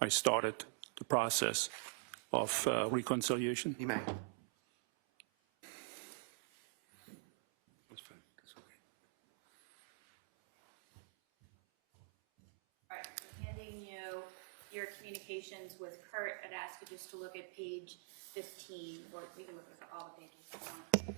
I started the process of reconciliation. You may. All right, so handing you your communications with Kurt, I'd ask you just to look at page 15, or we can look at all the pages if you want.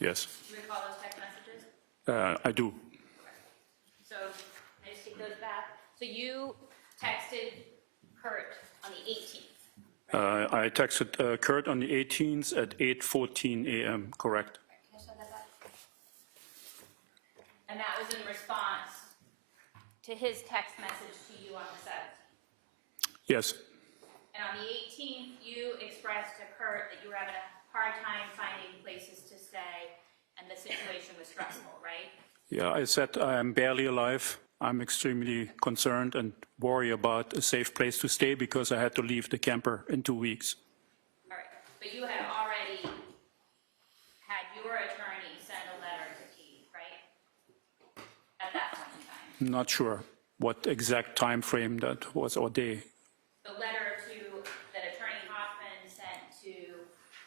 Yes, Do you recall those text messages? I do. So, I just take those back. So you texted Kurt on the 18th. I texted Kurt on the 18th at 8:14 a.m., correct? Can I show that back? And that was in response to his text message to you on the 17th. Yes, And on the 18th, you expressed to Kurt that you were having a hard time finding places to stay and the situation was stressful, right? yeah, I said I am barely alive. I'm extremely concerned and worry about a safe place to stay because I had to leave the camper in 2 weeks. All right, but you had already had your attorney send a letter to Katie, right? At that point in time. I'm not sure what exact time frame that was or day. The letter that Attorney Hoffman sent to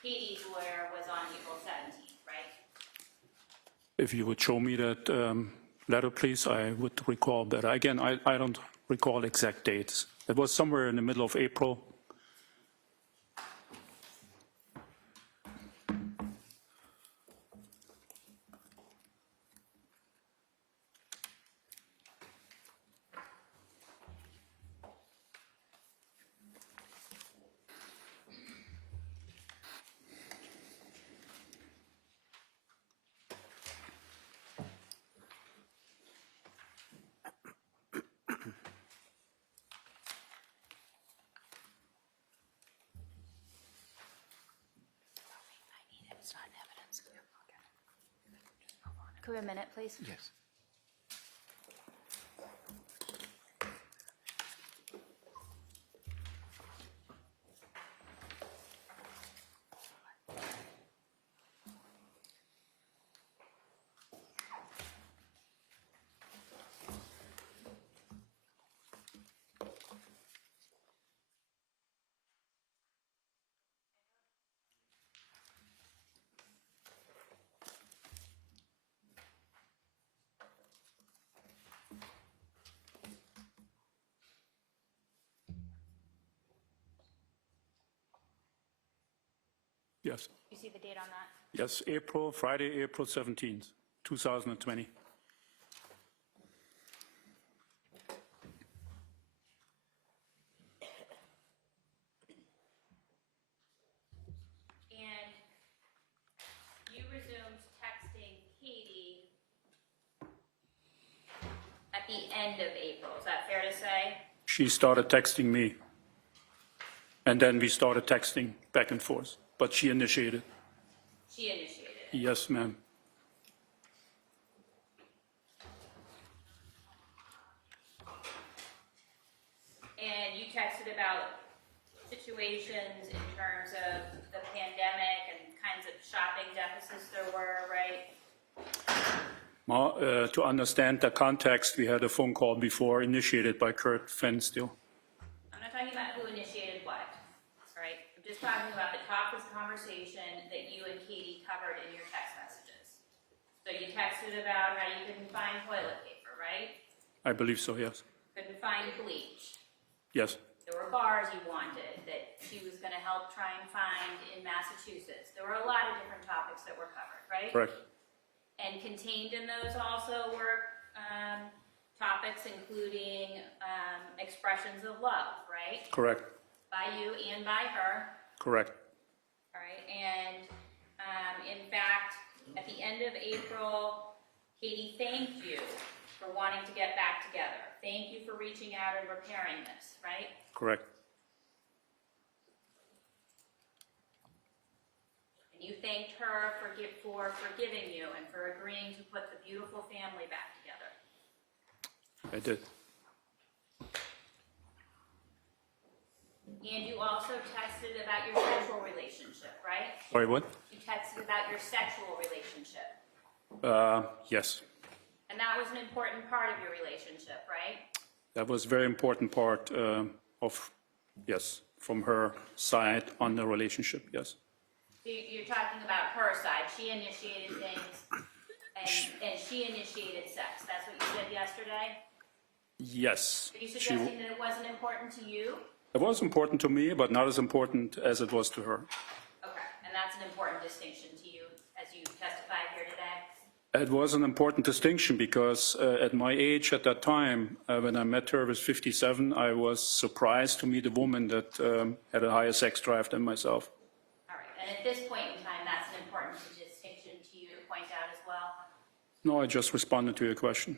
Katie's lawyer was on April 17th, right? If you would show me that letter, please, I would recall better. Again, I don't recall exact dates. It was somewhere in the middle of April. Could we have a minute, please? Yes. Yes, You see the date on that? yes, Friday, April 17th, 2020. And you resumed texting Katie at the end of April, is that fair to say? She started texting me, and then we started texting back and forth, but she initiated. She initiated it. Yes, ma'am. And you texted about situations in terms of the pandemic and kinds of shopping deficits there were, right? To understand the context, we had a phone call before initiated by Kurt Fenstiel. I'm not talking about who initiated what, right? I'm just talking about the topic of conversation that you and Katie covered in your text messages. So you texted about how you couldn't find toilet paper, right? I believe so, yes. Couldn't find bleach. Yes, There were bars you wanted that she was going to help try and find in Massachusetts. There were a lot of different topics that were covered, right? correct. And contained in those also were topics including expressions of love, right? Correct, By you and by her, correct. all right? And in fact, at the end of April, Katie thanked you for wanting to get back together. Thank you for reaching out and repairing this, right? Correct. And you thanked her for forgiving you and for agreeing to put the beautiful family back together. I did. And you also texted about your sexual relationship, right? Sorry, what? You texted about your sexual relationship. Yes, And that was an important part of your relationship, right? that was a very important part yes, from her side on the relationship, yes. So you're talking about her side. She initiated things and she initiated sex. That's what you said yesterday? Yes. Are you she- suggesting that it wasn't important to you? It was important to me, but not as important as it was to her. Okay, and that's an important distinction to you as you testified here today? It was an important distinction because at my age at that time, when I met her, I was 57, I was surprised to meet a woman that had a higher sex drive than myself. All right, and at this point in time, that's an important distinction to you to point out as well? No, I just responded to your question.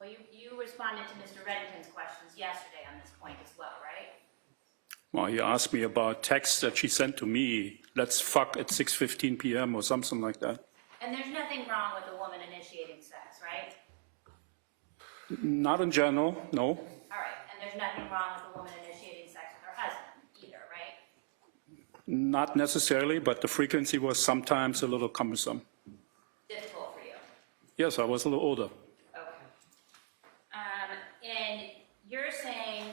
Well, you responded to Mr. Reddington's questions yesterday on this point as well, right? Well, he asked me about texts that she sent to me, let's fuck at 6:15 p.m. or something like that. And there's nothing wrong with a woman initiating sex, right? Not in general, no. All right, and there's nothing wrong with a woman initiating sex with her husband either, right? Not necessarily, but the frequency was sometimes a little cumbersome. Difficult for you. Yes, I was a little older. Okay. And you're saying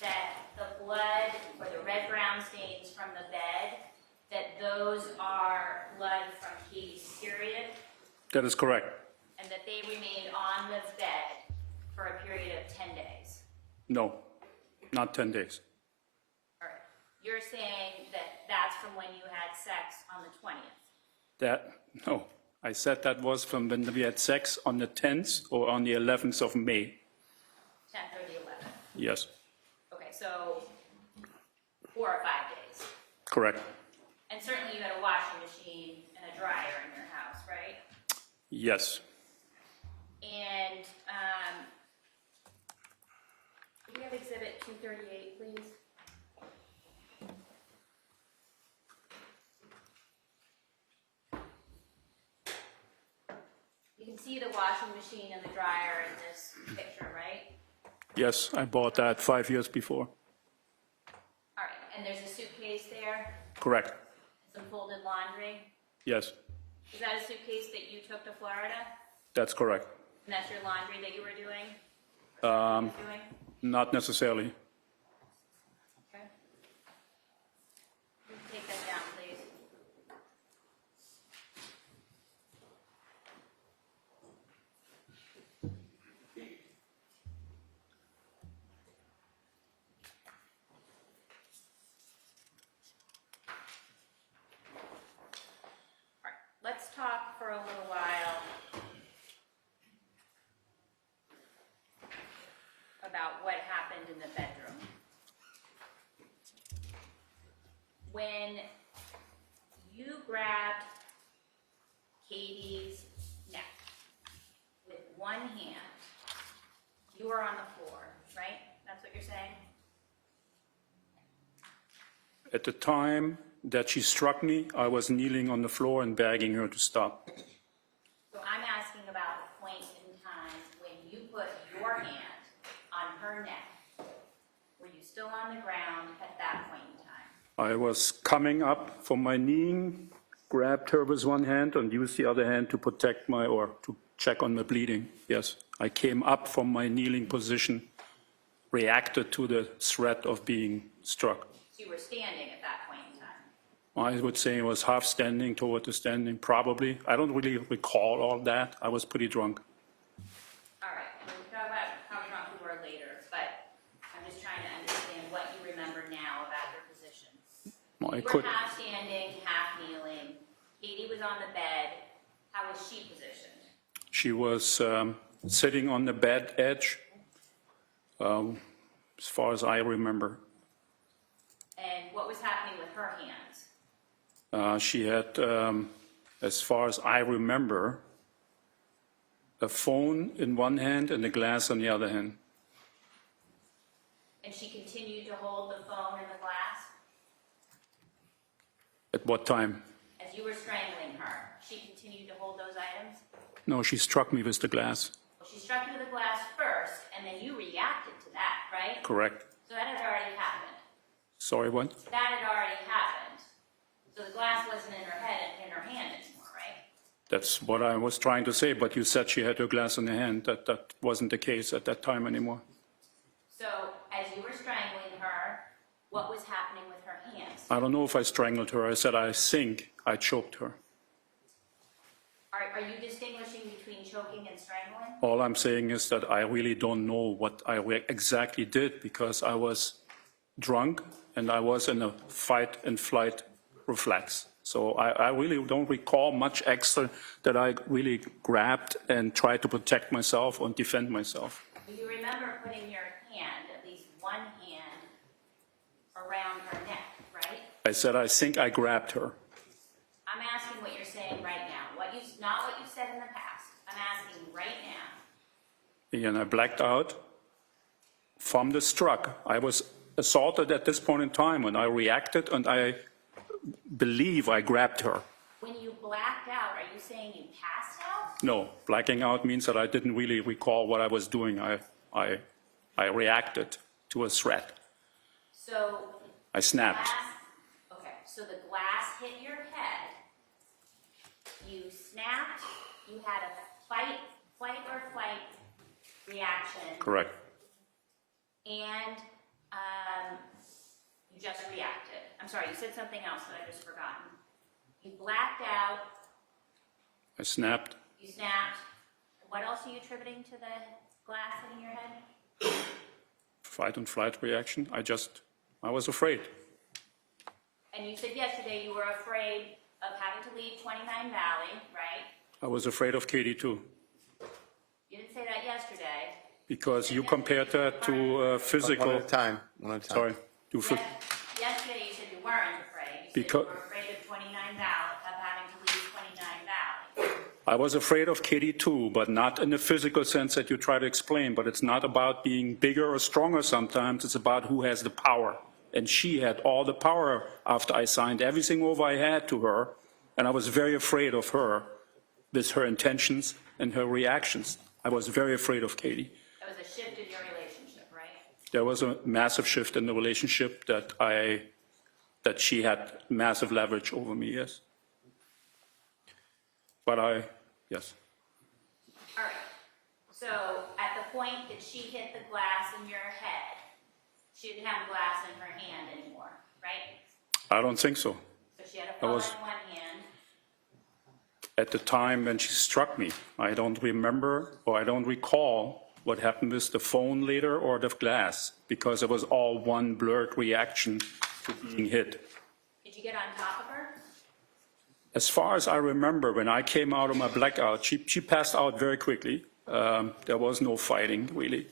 that the blood or the red-brown stains from the bed, that those are blood from Katie's period? That is correct. No, not 10 days. All right. You're saying that that's from when you had sex on the 20th? No, I said that was from when we had sex on the 10th or on the 11th of May. 10th or the 11th? Yes, Okay, so 4 or 5 days. correct. And certainly you had a washing machine and a dryer in your house, right? Yes. And, do we have exhibit 238, please? You can see the washing machine and the dryer in this picture, right? Yes, I bought that 5 years before. All right, and there's a suitcase there, Correct. some folded laundry. Yes, Is that a suitcase that you took to Florida? that's correct. And that's your laundry that you were doing? Doing? Not necessarily. Okay. Take that down, please. All right, let's talk for a little while about what happened in the bedroom. When you grabbed Katie's neck with one hand, you were on the floor, right? That's what you're saying? At the time that she struck me, I was kneeling on the floor and begging her to stop. So I'm asking about the point in time when you put your hand on her neck. Were you still on the ground at that point in time? I was coming up from my kneeing, grabbed her with one hand and used the other hand to protect or to check on the bleeding. Yes, I came up from my kneeling position, reacted to the threat of being struck. So you were standing at that point in time? I would say I was half standing toward the standing, probably. I don't really recall all that. I was pretty drunk. All right, we'll talk about how drunk you were later, but I'm just trying to understand what you remember now about your position. I You could. were half standing, half kneeling. Katie was on the bed. How was she positioned? She was sitting on the bed edge, as far as I remember. And what was happening with her hands? She had, as far as I remember, a phone in one hand and a glass on the other hand. And she continued to hold the phone and the glass? At what time? As you were strangling her, she continued to hold those items? No, she struck me with the glass. Well, she struck you with the glass first, and then you reacted to that, right? Correct. So that had already happened. Sorry, what? That had already happened. So the glass wasn't in her head and in her hand anymore, right? That's what I was trying to say, but you said she had her glass in her hand. That wasn't the case at that time anymore. So as you were strangling her, what was happening with her hands? I don't know if I strangled her. I said I think I choked her. Are you distinguishing between choking and strangling? All I'm saying is that I really don't know what I exactly did because I was drunk and I was in a fight and flight reflex. So I really don't recall much extra that I really grabbed and tried to protect myself or defend myself. Do you remember putting your hand, at least one hand, around her neck, right? I said I think I grabbed her. I'm asking what you're saying right now. Not what you said in the past. I'm asking right now. And I blacked out from the struck. I was assaulted at this point in time and I reacted and I believe I grabbed her. When you blacked out, are you saying you passed out? No, blacking out means that I didn't really recall what I was doing. I reacted to a threat. So I snapped. okay, so the glass hit your head. You snapped. You had a fight or flight reaction. Correct. And you just reacted. I'm sorry, you said something else that I just forgotten. You blacked out. I snapped. You snapped. What else are you attributing to the glass hitting your head? fight-and-flight reaction. I was afraid. And you said yesterday you were afraid of having to leave 29 Valley, right? I was afraid of Katie too, You didn't say that yesterday. because you compared that to One physical. at a time, one at a time. Sorry. Yesterday you said you weren't afraid. You said Because- you were afraid of 29 Valley, of having to leave 29 Valley. I was afraid of Katie too, but not in the physical sense that you try to explain. But it's not about being bigger or stronger sometimes. It's about who has the power. And she had all the power after I signed everything over I had to her. And I was very afraid of her with her intentions and her reactions. I was very afraid of Katie. That was a shift in your relationship, right? There was a massive shift in the relationship that she had massive leverage over me, yes. But yes. All right. So at the point that she hit the glass in your head, she didn't have the glass in her hand anymore, right? I don't think so. So she had a phone was- in one hand. At the time when she struck me, I don't remember or I don't recall what happened with the phone later or the glass, because it was all one blurred reaction to being hit. Did you get on top of her? As far as I remember, when I came out of my blackout, she passed out very quickly. There was no fighting, really,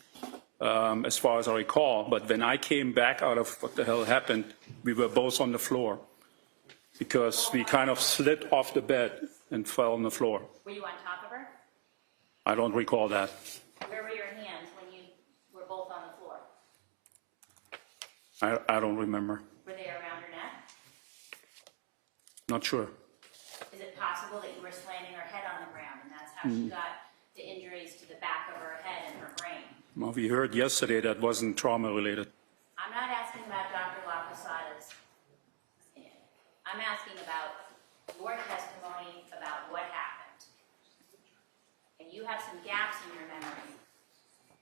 as far as I recall. But when I came back out of what the hell happened, we were both on the floor because we kind of slid off the bed and fell on the floor. Were you on top of her? I don't recall that. Where were your hands when you were both on the floor? I don't remember. Were they around her neck? Not sure. Is it possible that you were slamming her head on the ground and that's how she got the injuries to the back of her head and her brain? Well, we heard yesterday that wasn't trauma related. I'm not asking about Dr. LaPosada's opinion. I'm asking about your testimony about what happened. And you have some gaps in your memory.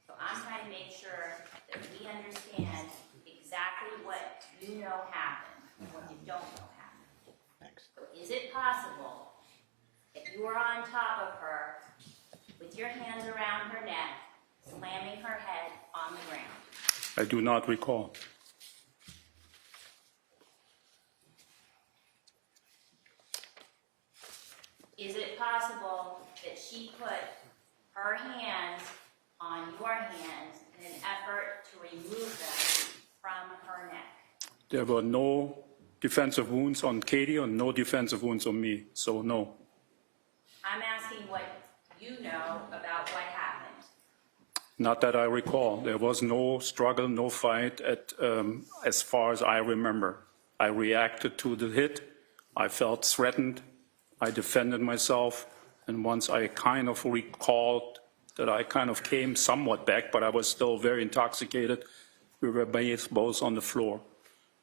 So I'm trying to make sure that we understand exactly what you know happened and what you don't know happened. So is it possible that you were on top of her with your hands around her neck, slamming her head on the ground? I do not recall. Is it possible that she put her hands on your hands in an effort to remove them from her neck? There were no defensive wounds on Katie and no defensive wounds on me, so no. I'm asking what you know about what happened. Not that I recall. There was no struggle, no fight as far as I remember. I reacted to the hit. I felt threatened. I defended myself. And once I kind of recalled that I kind of came somewhat back, but I was still very intoxicated, we were both on the floor.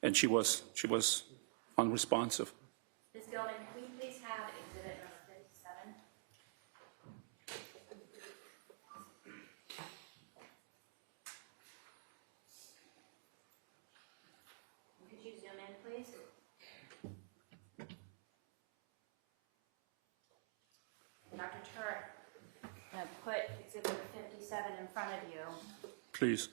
And she was unresponsive. Ms. Gilman, can we please have exhibit number 57? Could you zoom in, please? Dr. Tuerk, I'm going to put exhibit 57 in front of you. Please.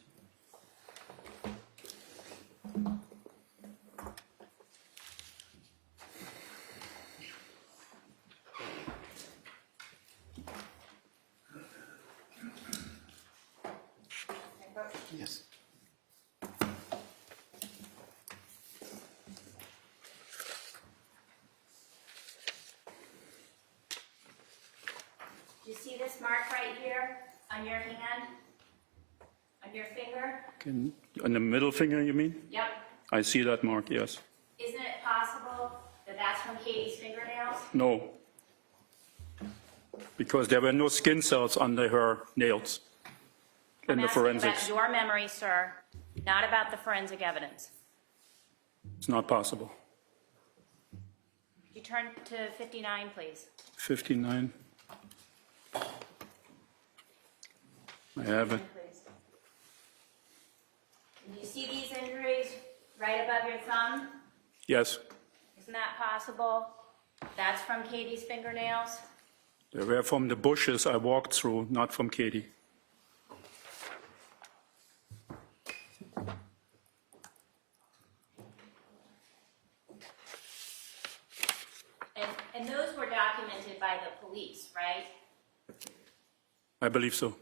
Yes. Do you see this mark right here on your hand? On your finger? On the middle finger, you mean? Yep. I see that mark, yes. Isn't it possible that that's from Katie's fingernails? No. Because there were no skin cells under her nails in the I'm asking forensics. about your memory, sir, not about the forensic evidence. It's not possible. Could you turn to 59, please? 59. I have it. Please. And you see these injuries right above your thumb? Yes, Isn't that possible? That's from Katie's fingernails? they were from the bushes I walked through, not from Katie. police, right? I believe so.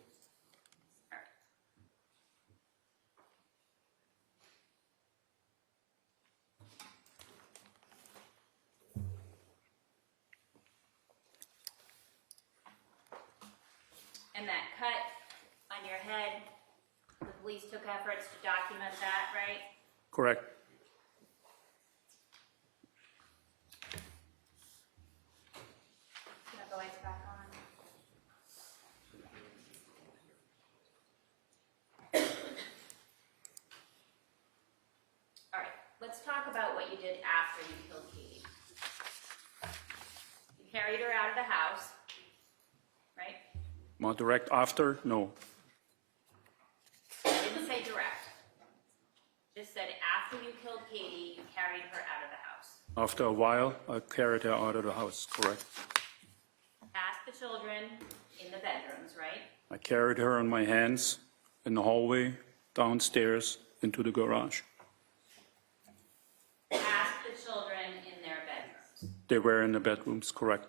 And that cut on your head, the police took efforts to document that, right? Correct. Can I have the lights back on? All right, let's talk about what you did after you killed Katie. You carried her out of the house, right? More direct after? No. I didn't say direct. Just said after you killed Katie, you carried her out of the house. After a while, I carried her out of the house. Correct. Past the children in the bedrooms, right? I carried her on my hands in the hallway, downstairs, into the garage. Past the children in their bedrooms. They were in the bedrooms. Correct.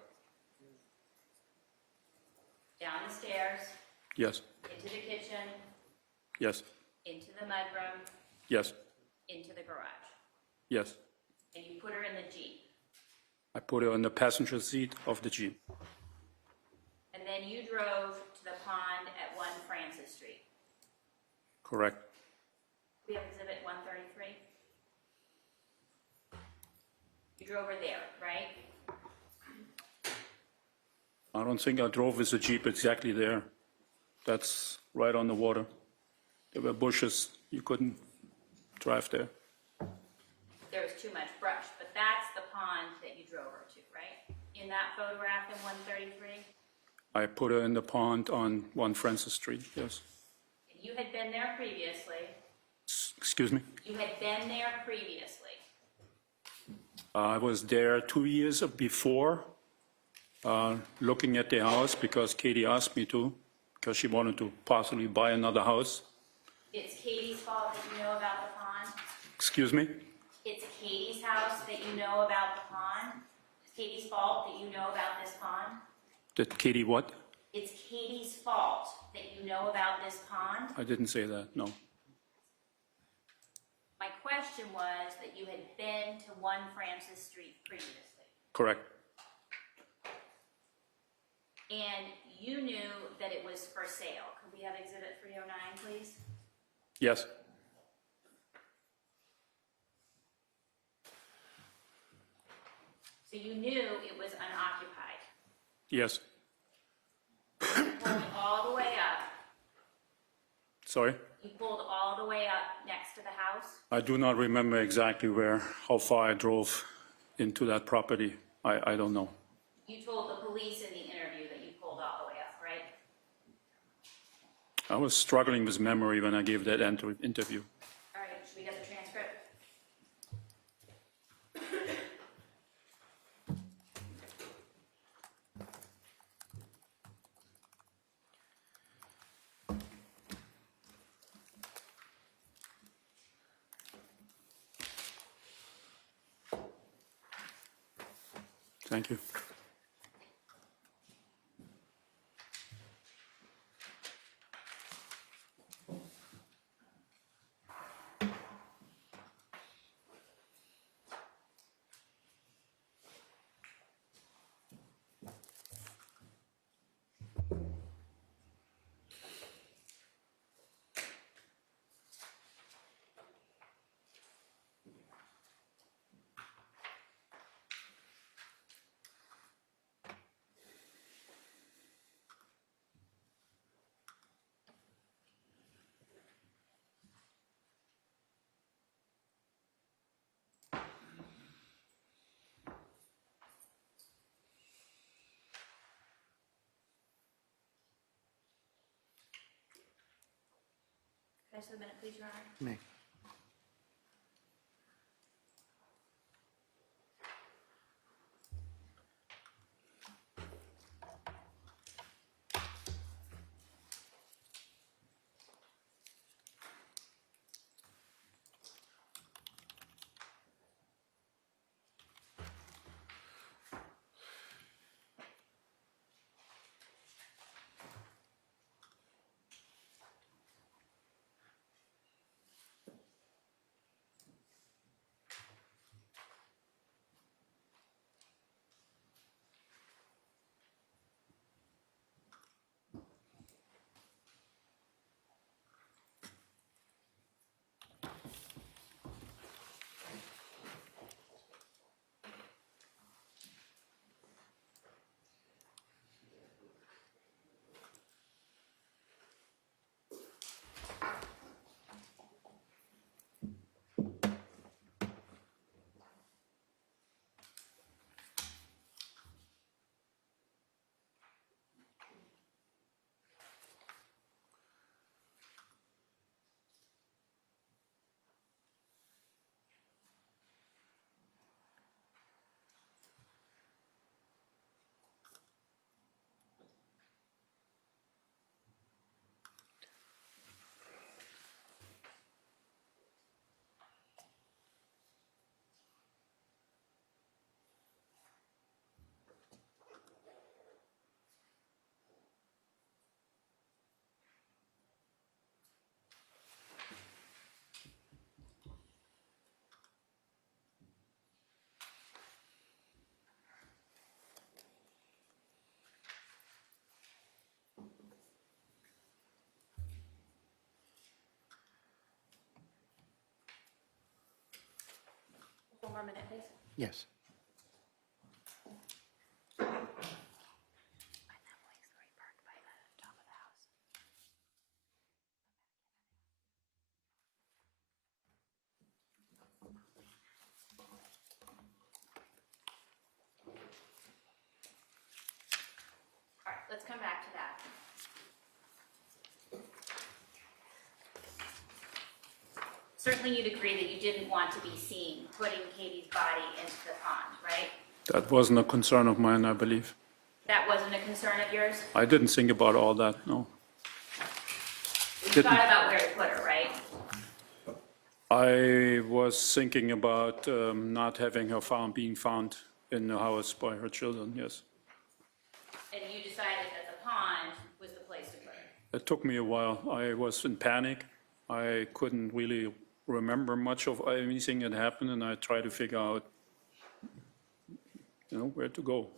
Down the stairs, Yes. into the kitchen, Yes. into the mudroom, Yes. into the garage. Yes. And you put her in the Jeep. I put her on the passenger seat of the Jeep. And then you drove to the pond at 1 Francis Street. Correct. We have exhibit 133. You drove her there, right? I don't think I drove with the Jeep exactly there. That's right on the water. There were bushes. You couldn't drive there. There was too much brush, but that's the pond that you drove her to, right? In that photograph in 133? I put her in the pond on 1 Francis Street, yes. You had been there previously. Excuse me? You had been there previously. I was there 2 years before, looking at the house because Katie asked me to, because she wanted to possibly buy another house. It's Katie's fault that you know about the pond? Excuse me? It's Katie's house that you know about the pond? It's Katie's fault that you know about this pond? That Katie what? It's Katie's fault that you know about this pond? I didn't say that, no. My question was that you had been to 1 Francis Street previously. Correct. And you knew that it was for sale. Could we have exhibit 309, please? Yes. So you knew it was unoccupied. Yes. You pulled all the way up. Sorry? You pulled all the way up next to the house. I do not remember exactly how far I drove into that property. I don't know. You told the police in the interview that you pulled all the way up, right? I was struggling with memory when I gave that interview. All right, should we get the transcript? Thank you. Can I just have a minute, please, Your Honor? Me. for a minute, please? Yes. All right, let's come back to that. Certainly you'd agree that you didn't want to be seen putting Katie's body into the pond, right? That wasn't a concern of mine, I believe. That wasn't a concern of yours? I didn't think about all that, no. You Didn't. thought about where to put her, right? I was thinking about not having her being found in the house by her children, yes. And you decided that the pond was the place to put her? It took me a while. I was in panic. I couldn't really remember much of anything that happened, and I tried to figure out, where to go. All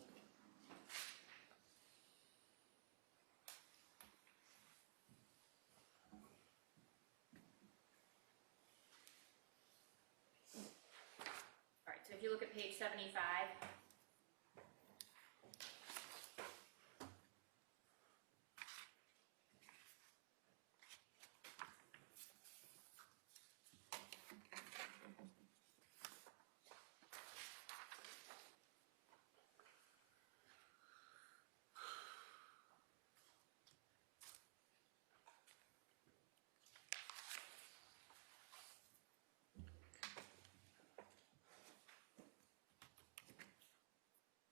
right, so if you look at page 75,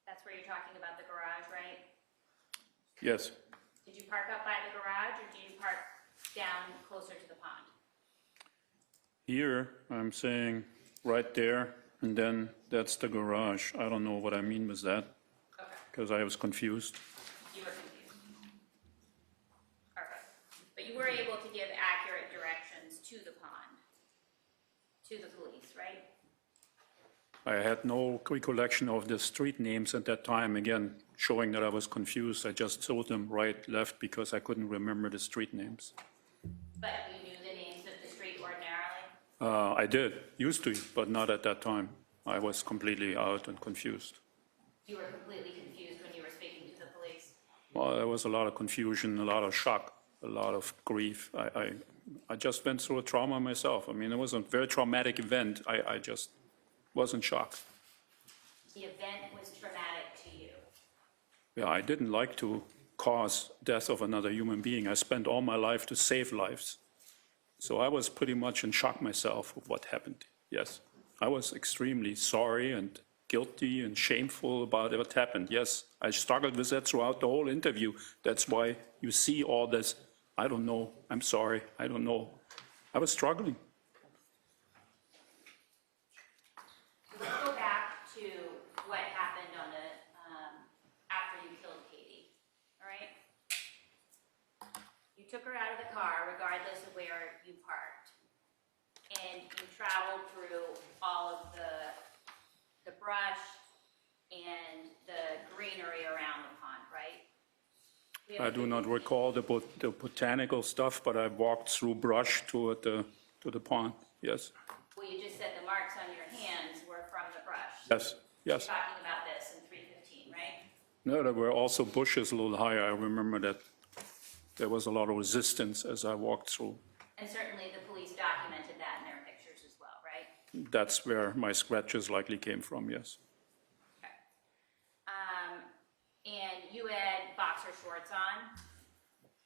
that's where you're talking about the garage, right? Yes, Did you park up by the garage, or did you park down closer to the pond? here I'm saying right there, and then that's the garage. I don't know what I mean with that, Okay, because I was confused. you were confused. Okay, but you were able to give accurate directions to the pond, to the police, right? I had no recollection of the street names at that time, again, showing that I was confused. I just told them right, left, because I couldn't remember the street names. But you knew the names of the street ordinarily? I did, used to, but not at that time. I was completely out and confused. You were completely confused when you were speaking to the police? Well, there was a lot of confusion, a lot of shock, a lot of grief. I just went through a trauma myself. I mean, it was a very traumatic event. I just was in shock. The event was traumatic to you? Yeah, I didn't like to cause death of another human being. I spent all my life to save lives. So I was pretty much in shock myself of what happened, yes. I was extremely sorry and guilty and shameful about what happened, yes. I struggled with that throughout the whole interview. That's why you see all this, I don't know, I'm sorry, I don't know. I was struggling. Let's go back to what happened on the, after you killed Katie, all right? You took her out of the car regardless of where you parked, and you traveled through all of the brush and the greenery around the pond, right? We have I do not recall the botanical stuff, but I walked through brush to the pond, yes. Well, you just said the marks on your hands were from the brush. Yes, yes. You're talking about this in 315, right? No, there were also bushes a little higher. I remember that there was a lot of resistance as I walked through. And certainly the police documented that in their pictures as well, right? That's where my scratches likely came from, yes. Okay. And you had boxer shorts on?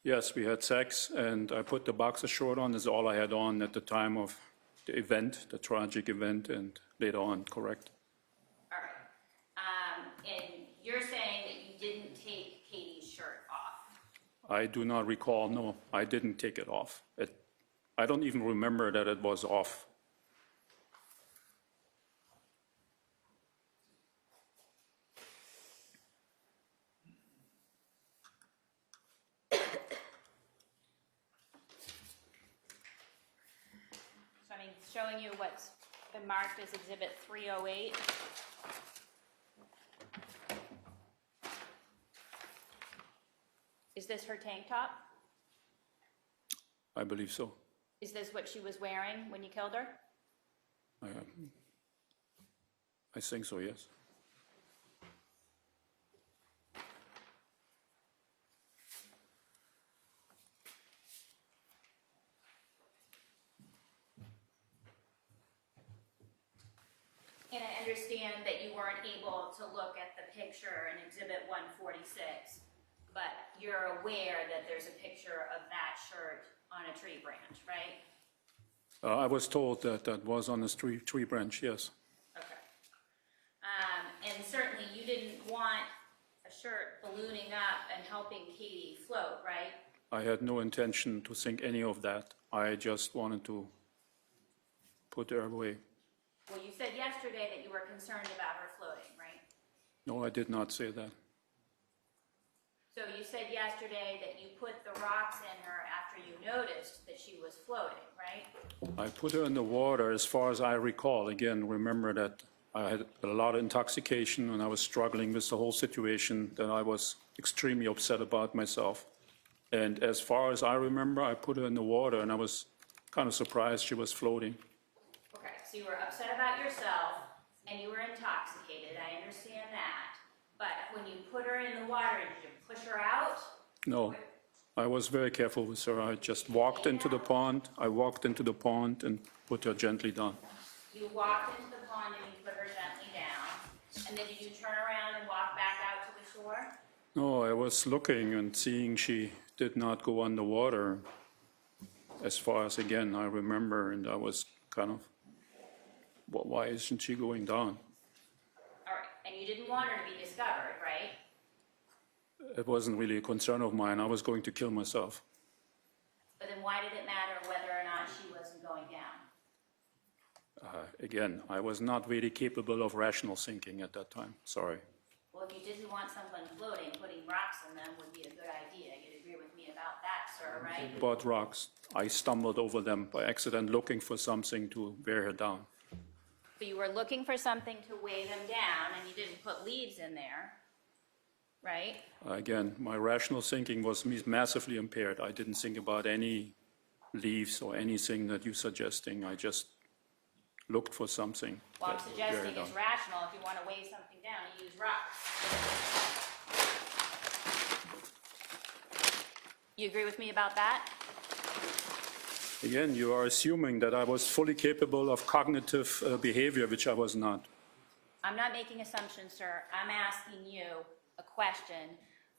Yes, we had sex, and I put the boxer short on. That's all I had on at the time of the event, the tragic event, and later on, correct? All right. And you're saying that you didn't take Katie's shirt off? I do not recall, no, I didn't take it off. I don't even remember that it was off. So I'm showing you what's been marked as Exhibit 308. Is this her tank top? I believe so. Is this what she was wearing when you killed her? I think so, yes. And I understand that you weren't able to look at the picture in Exhibit 146, but you're aware that there's a picture of that shirt on a tree branch, right? I was told that that was on a tree branch, yes. Okay. And certainly you didn't want a shirt ballooning up and helping Katie float, right? I had no intention to think any of that. I just wanted to put her away. Well, you said yesterday that you were concerned about her floating, right? No, I did not say that. So you said yesterday that you put the rocks in her after you noticed that she was floating, right? I put her in the water as far as I recall. Again, remember that I had a lot of intoxication and I was struggling with the whole situation, that I was extremely upset about myself. And as far as I remember, I put her in the water and I was kind of surprised she was floating. Okay, so you were upset about yourself and you were intoxicated, I understand that. But when you put her in the water, did you push her out? No, I was very careful with her. I just walked into the pond. I walked into the pond and put her gently down. You walked into the pond and you put her gently down. And then did you turn around and walk back out to the shore? No, I was looking and seeing she did not go underwater. As far as, again, I remember, and I was kind of, well, why isn't she going down? All right, and you didn't want her to be discovered, right? It wasn't really a concern of mine. I was going to kill myself. But then why did it matter whether or not she wasn't going down? Again, I was not really capable of rational thinking at that time. Sorry. Well, if you didn't want someone floating, putting rocks in them would be a good idea. You'd agree with me about that, sir, right? Bought rocks. I stumbled over them by accident looking for something to wear her down. So you were looking for something to weigh them down, and you didn't put leaves in there, right? Again, my rational thinking was massively impaired. I didn't think about any leaves or anything that you're suggesting. I just looked for something. Well, I'm that would wear her suggesting down. it's rational if you want to weigh something down, you use rocks. You agree with me about that? Again, you are assuming that I was fully capable of cognitive behavior, which I was not. I'm not making assumptions, sir. I'm asking you a question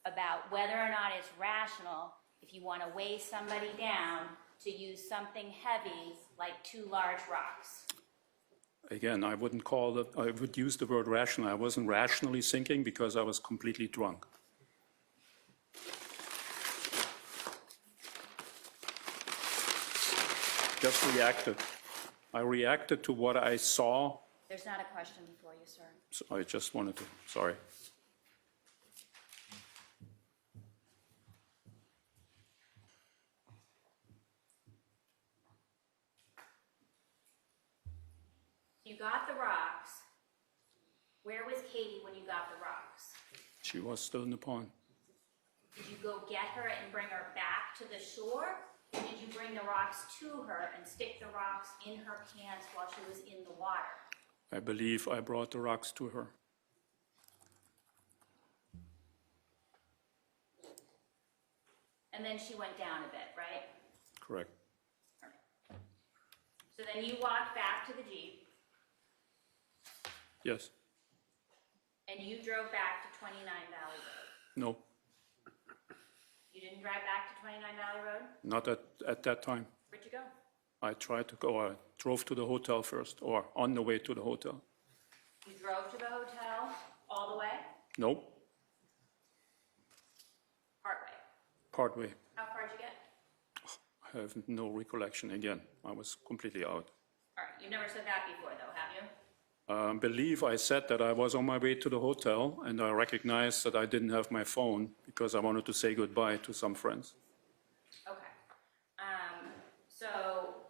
about whether or not it's rational if you want to weigh somebody down to use something heavy like 2 large rocks. Again, I wouldn't call it, I would use the word rational. I wasn't rationally thinking because I was completely drunk. Just reacted. I reacted to what I saw, There's not a question before you, sir. so I just wanted to, sorry. You got the rocks. Where was Katie when you got the rocks? She was still in the pond. Did you go get her and bring her back to the shore? Or did you bring the rocks to her and stick the rocks in her pants while she was in the water? I believe I brought the rocks to her. And then she went down a bit, right? Correct. So then you walked back to the Jeep Yes. and you drove back to 29 Valley Road. No, You didn't drive back to 29 Valley Road? not at that time. Where'd you go? I tried to go, I drove to the hotel first, or on the way to the hotel. You drove to the hotel all the way? Nope, Partway. partway. How far did you get? I have no recollection again. I was completely out. All right, you've never said that before though, have you? I believe I said that I was on my way to the hotel, and I recognized that I didn't have my phone because I wanted to say goodbye to some friends. Okay. So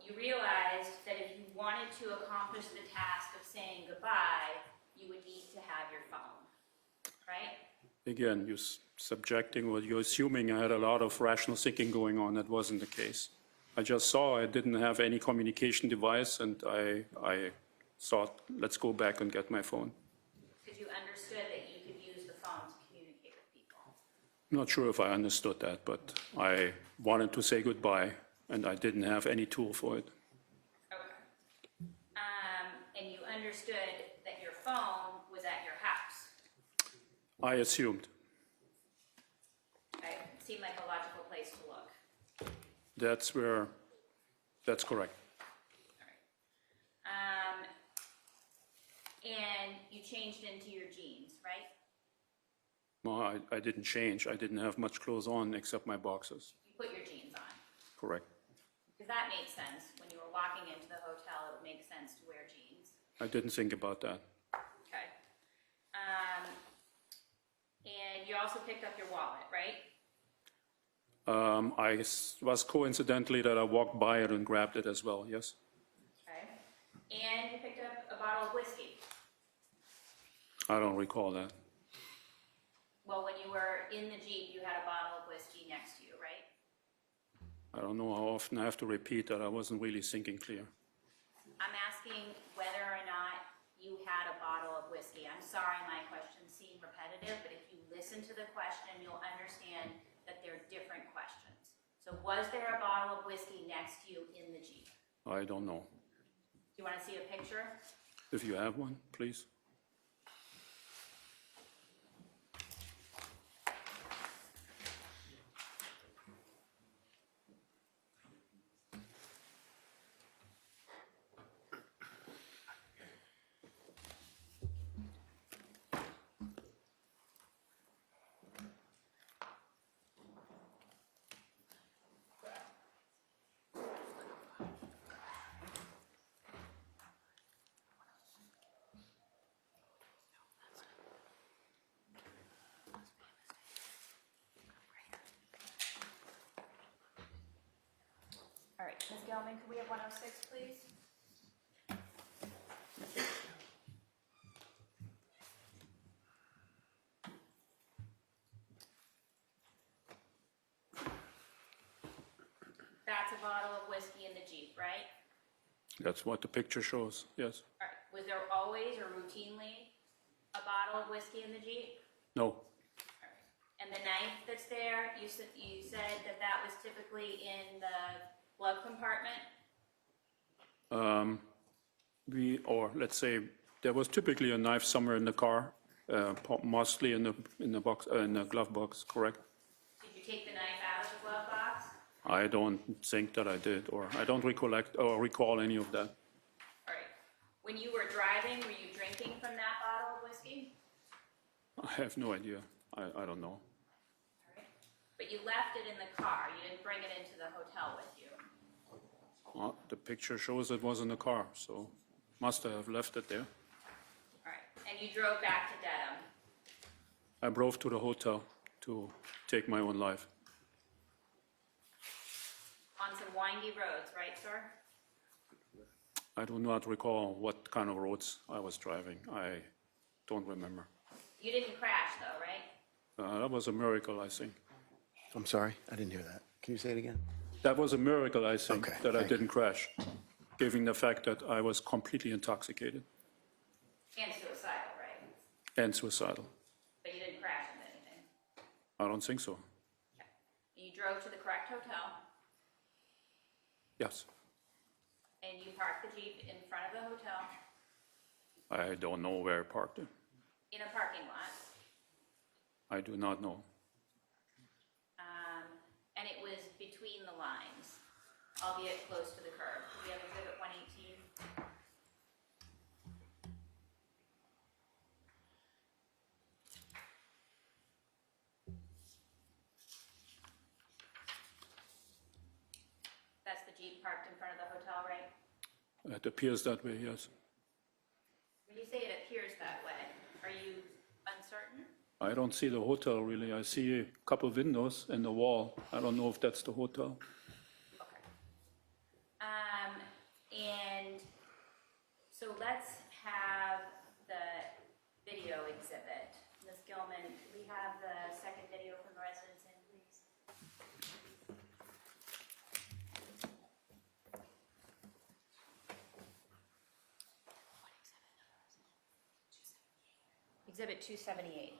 you realized that if you wanted to accomplish the task of saying goodbye, you would need to have your phone, right? Again, you're subjecting, or you're assuming I had a lot of rational thinking going on. That wasn't the case. I just saw I didn't have any communication device, and I thought, let's go back and get my phone. Because you understood that you could use the phone to communicate with people. I'm not sure if I understood that, but I wanted to say goodbye, and I didn't have any tool for it. Okay. And you understood that your phone was at your house. I assumed. Okay, it seemed like a logical place to look. That's correct. All right. And you changed into your jeans, right? No, I didn't change. I didn't have much clothes on except my boxers. You put your jeans on. Correct. Because that made sense. When you were walking into the hotel, it would make sense to wear jeans. I didn't think about that. Okay. And you also picked up your wallet, right? Was coincidentally that I walked by it and grabbed it as well, yes? Okay. And you picked up a bottle of whiskey. I don't recall that. Well, when you were in the Jeep, you had a bottle of whiskey next to you, right? I don't know how often I have to repeat that. I wasn't really thinking clear. I'm asking whether or not you had a bottle of whiskey. I'm sorry my questions seem repetitive, but if you listen to the question, you'll understand that they're different questions. So was there a bottle of whiskey next to you in the Jeep? I don't know. Do you want to see a picture? If you have one, please. All right, Ms. Gelman, could we have 106, please? That's a bottle of whiskey in the Jeep, right? That's what the picture shows, yes. All right, was there always or routinely a bottle of whiskey in the Jeep? No, All right. And the knife that's there, you said that that was typically in the glove compartment? or let's say, there was typically a knife somewhere in the car, mostly in the box, in the glove box, correct? Did you take the knife out of the glove box? I don't think that I did, or I don't recollect or recall any of that. All right. When you were driving, were you drinking from that bottle of whiskey? I have no idea. I don't know. All right. But you left it in the car. You didn't bring it into the hotel with you. The picture shows it was in the car, so must have left it there. All right. And you drove back to Dedham. I drove to the hotel to take my own life. On some windy roads, right, sir? I do not recall what kind of roads I was driving. I don't remember. You didn't crash, though, right? That was a miracle, I think. I'm sorry, I didn't hear that. Can you say it again? That was a miracle, I think, Okay, that I thank you. didn't crash, given the fact that I was completely intoxicated And suicidal, right? and suicidal. But you didn't crash into anything. I don't think so. Okay. You drove to the correct hotel, Yes. and you parked the Jeep in front of the hotel I don't know where I parked it. in a parking lot. I do not know. And it was between the lines, albeit close to the curb. Do we have exhibit 118? That's the Jeep parked in front of the hotel, right? It appears that way, yes. When you say it appears that way, are you uncertain? I don't see the hotel really. I see a couple windows and a wall. I don't know if that's the hotel. Okay. And so let's have the video exhibit. Ms. Gilman, can we have the second video from the residence in, please? Exhibit 278.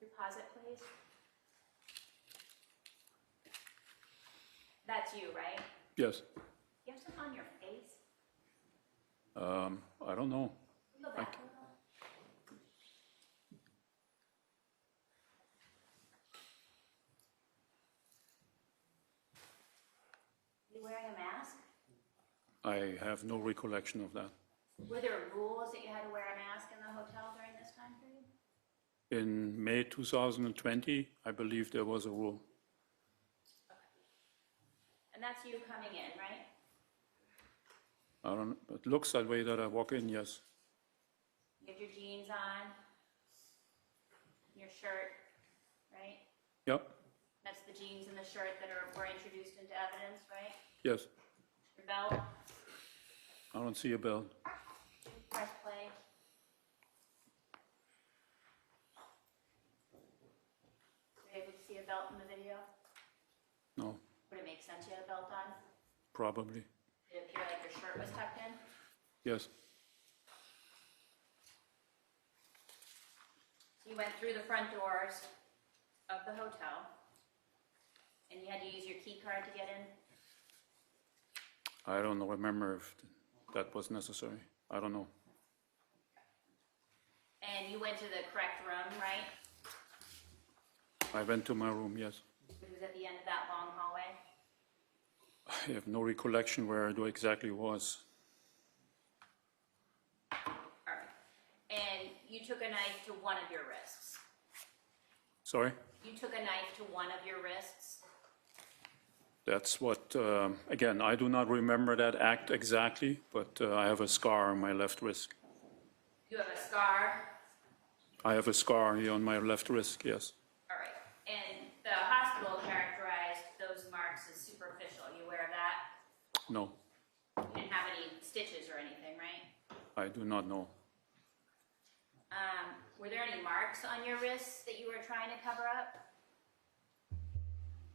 Your pause it, please. That's you, right? Yes. You have something on your face? I don't know. Go back a little. You wearing a mask? I have no recollection of that. Were there rules that you had to wear a mask in the hotel during this time period? In May 2020, I believe there was a rule. And that's you coming in, right? I don't, it looks that way that I walk in, yes. You have your jeans on, your shirt, right? Yep, That's the jeans and the shirt that were introduced into evidence, right? yes. Your belt, I don't see a bell. breastplate. Were you able to see a belt in the video? No, Would it make sense you had a belt on? probably. Did it appear like your shirt was tucked in? Yes, So you went through the front doors of the hotel, and you had to use your key card to get in? I don't remember if that was necessary. I don't know. And you went to the correct room, right? I went to my room, yes. It was at the end of that long hallway? I have no recollection where it exactly was. All right. And you took a knife to one of your wrists? Sorry? You took a knife to one of your wrists? That's what, again, I do not remember that act exactly, but I have a scar on my left wrist. You have a scar? I have a scar here on my left wrist, yes. All right. And the hospital characterized those marks as superficial. You aware of that? No, You didn't have any stitches or anything, right? I do not know. Were there any marks on your wrists that you were trying to cover up?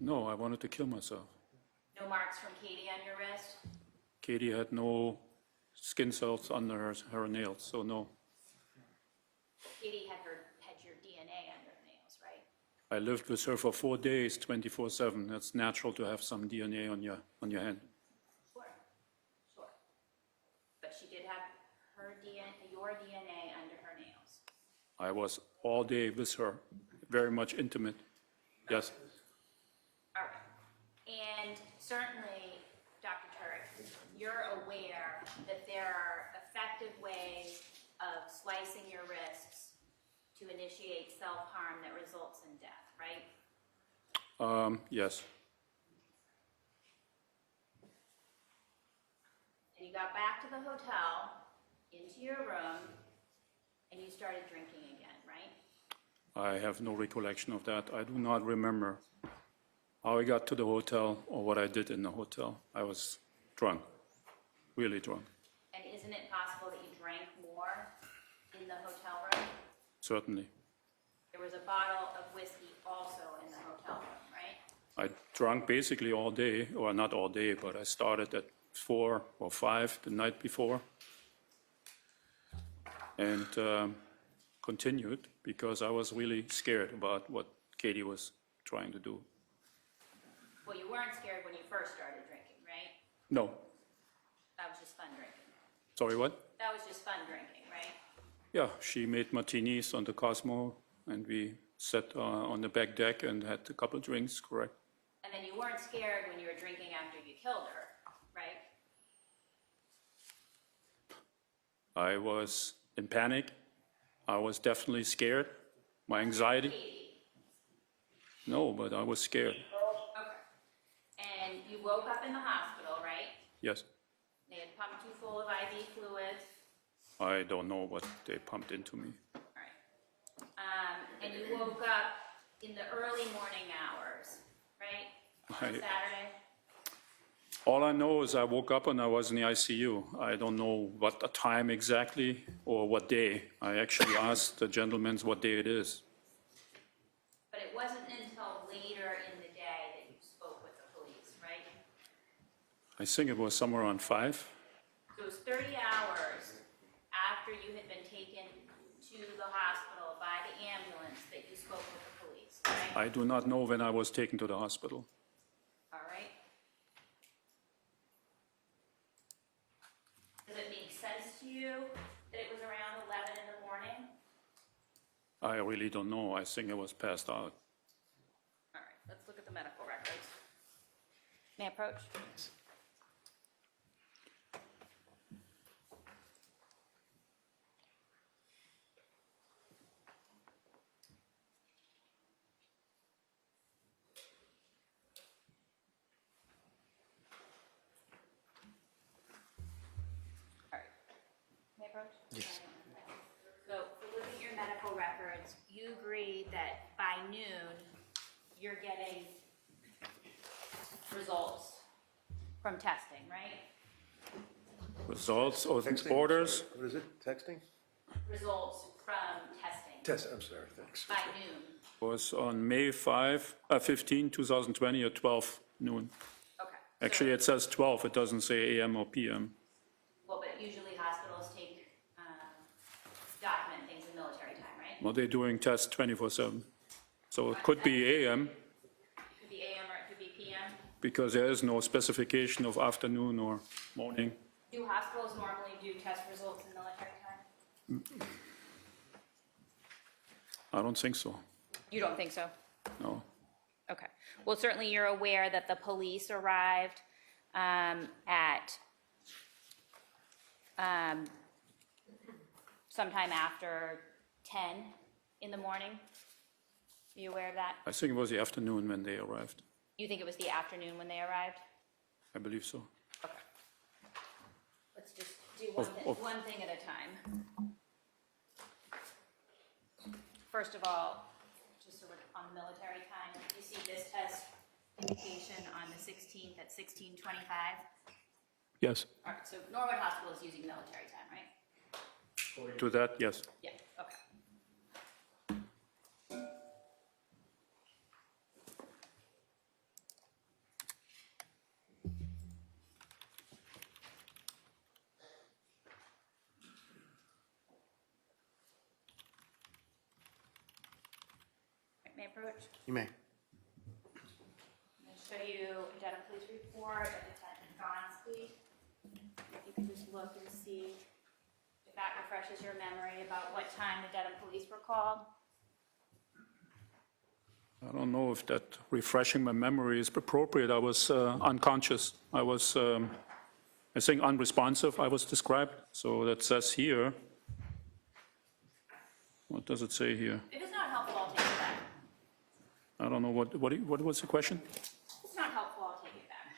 No, I wanted to kill myself. No marks from Katie on your wrist? Katie had no skin cells under her nails, so no. Katie had your DNA under her nails, right? I lived with her for 4 days, 24/7. That's natural to have some DNA on your hand. Sure, sure. But she did have your DNA under her nails. I was all day with her, very much intimate. Yes, All right. And certainly, Dr. Tuerk, you're aware that there are effective ways of slicing your wrists to initiate self-harm that results in death, right? yes. And you got back to the hotel, into your room, and you started drinking again, right? I have no recollection of that. I do not remember how I got to the hotel or what I did in the hotel. I was drunk, really drunk, And isn't it possible that you drank more in the hotel room? certainly. There was a bottle of whiskey also in the hotel room, right? I drank basically all day, or not all day, but I started at 4 or 5 the night before and continued because I was really scared about what Katie was trying to do. Well, you weren't scared when you first started drinking, right? No, That was just fun drinking. sorry, what? That was just fun drinking, right? Yeah, she made martinis on the Cosmo and we sat on the back deck and had a couple drinks, correct? And then you weren't scared when you were drinking after you killed her, right? I was in panic. I was definitely scared. My anxiety? Katie. No, but I was scared. Okay. And you woke up in the hospital, right? Yes. They had pumped you full of IV fluids. I don't know what they pumped into me. All right. And you woke up in the early morning hours, right? On Saturday? All I know is I woke up and I was in the ICU. I don't know what the time exactly or what day. I actually asked the gentleman what day it is. But it wasn't until later in the day that I think it was somewhere around 5. So it was 30 hours after you had been taken to the hospital by the ambulance that you spoke with the police, right? I do not know when I was taken to the hospital. All right. Does it make sense to you that it was around 11 in the morning? I really don't know. I think I was passed out. All right, let's look at the medical records. May I approach? All right. May I approach? Yes. So, looking at your medical records, you agree that by noon, you're getting results from testing, right? Results or Texting? orders? What is it, texting? Results from testing Test, I'm sorry, thanks. by noon. Was on May 15, 2020 at 12 noon. Okay. Actually, it says 12. It doesn't say AM or PM. Well, but usually hospitals take, document things in military time, right? Well, they're doing tests 24/7. So it could be AM It could be AM or it could be PM. because there is no specification of afternoon or morning. Do hospitals normally do test results in military time? I don't think so. You don't think so? No. Okay. Well, certainly you're aware that the police arrived at sometime after 10 in the morning. Are you aware of that? I think it was the afternoon when they arrived. You think it was the afternoon when they arrived? I believe so. Okay. Let's just do one thing at a time. First of all, just so we're on the military time, you see this test indication on the 16th at 16:25? Yes. All right, so Norwood Hospital is using military time, right? To that, yes. Yeah, okay. May I approach? You may. I'm going to show you a Dedham Police report of Lieutenant Gonski. If you could just look and see if that refreshes your memory about what time the Dedham Police were called. I don't know if that refreshing my memory is appropriate. I was unconscious. I was, I think, unresponsive, I was described. So that says here. What does it say here? If it's not helpful, I'll take it back. I don't know, what was the question? If it's not helpful, I'll take it back.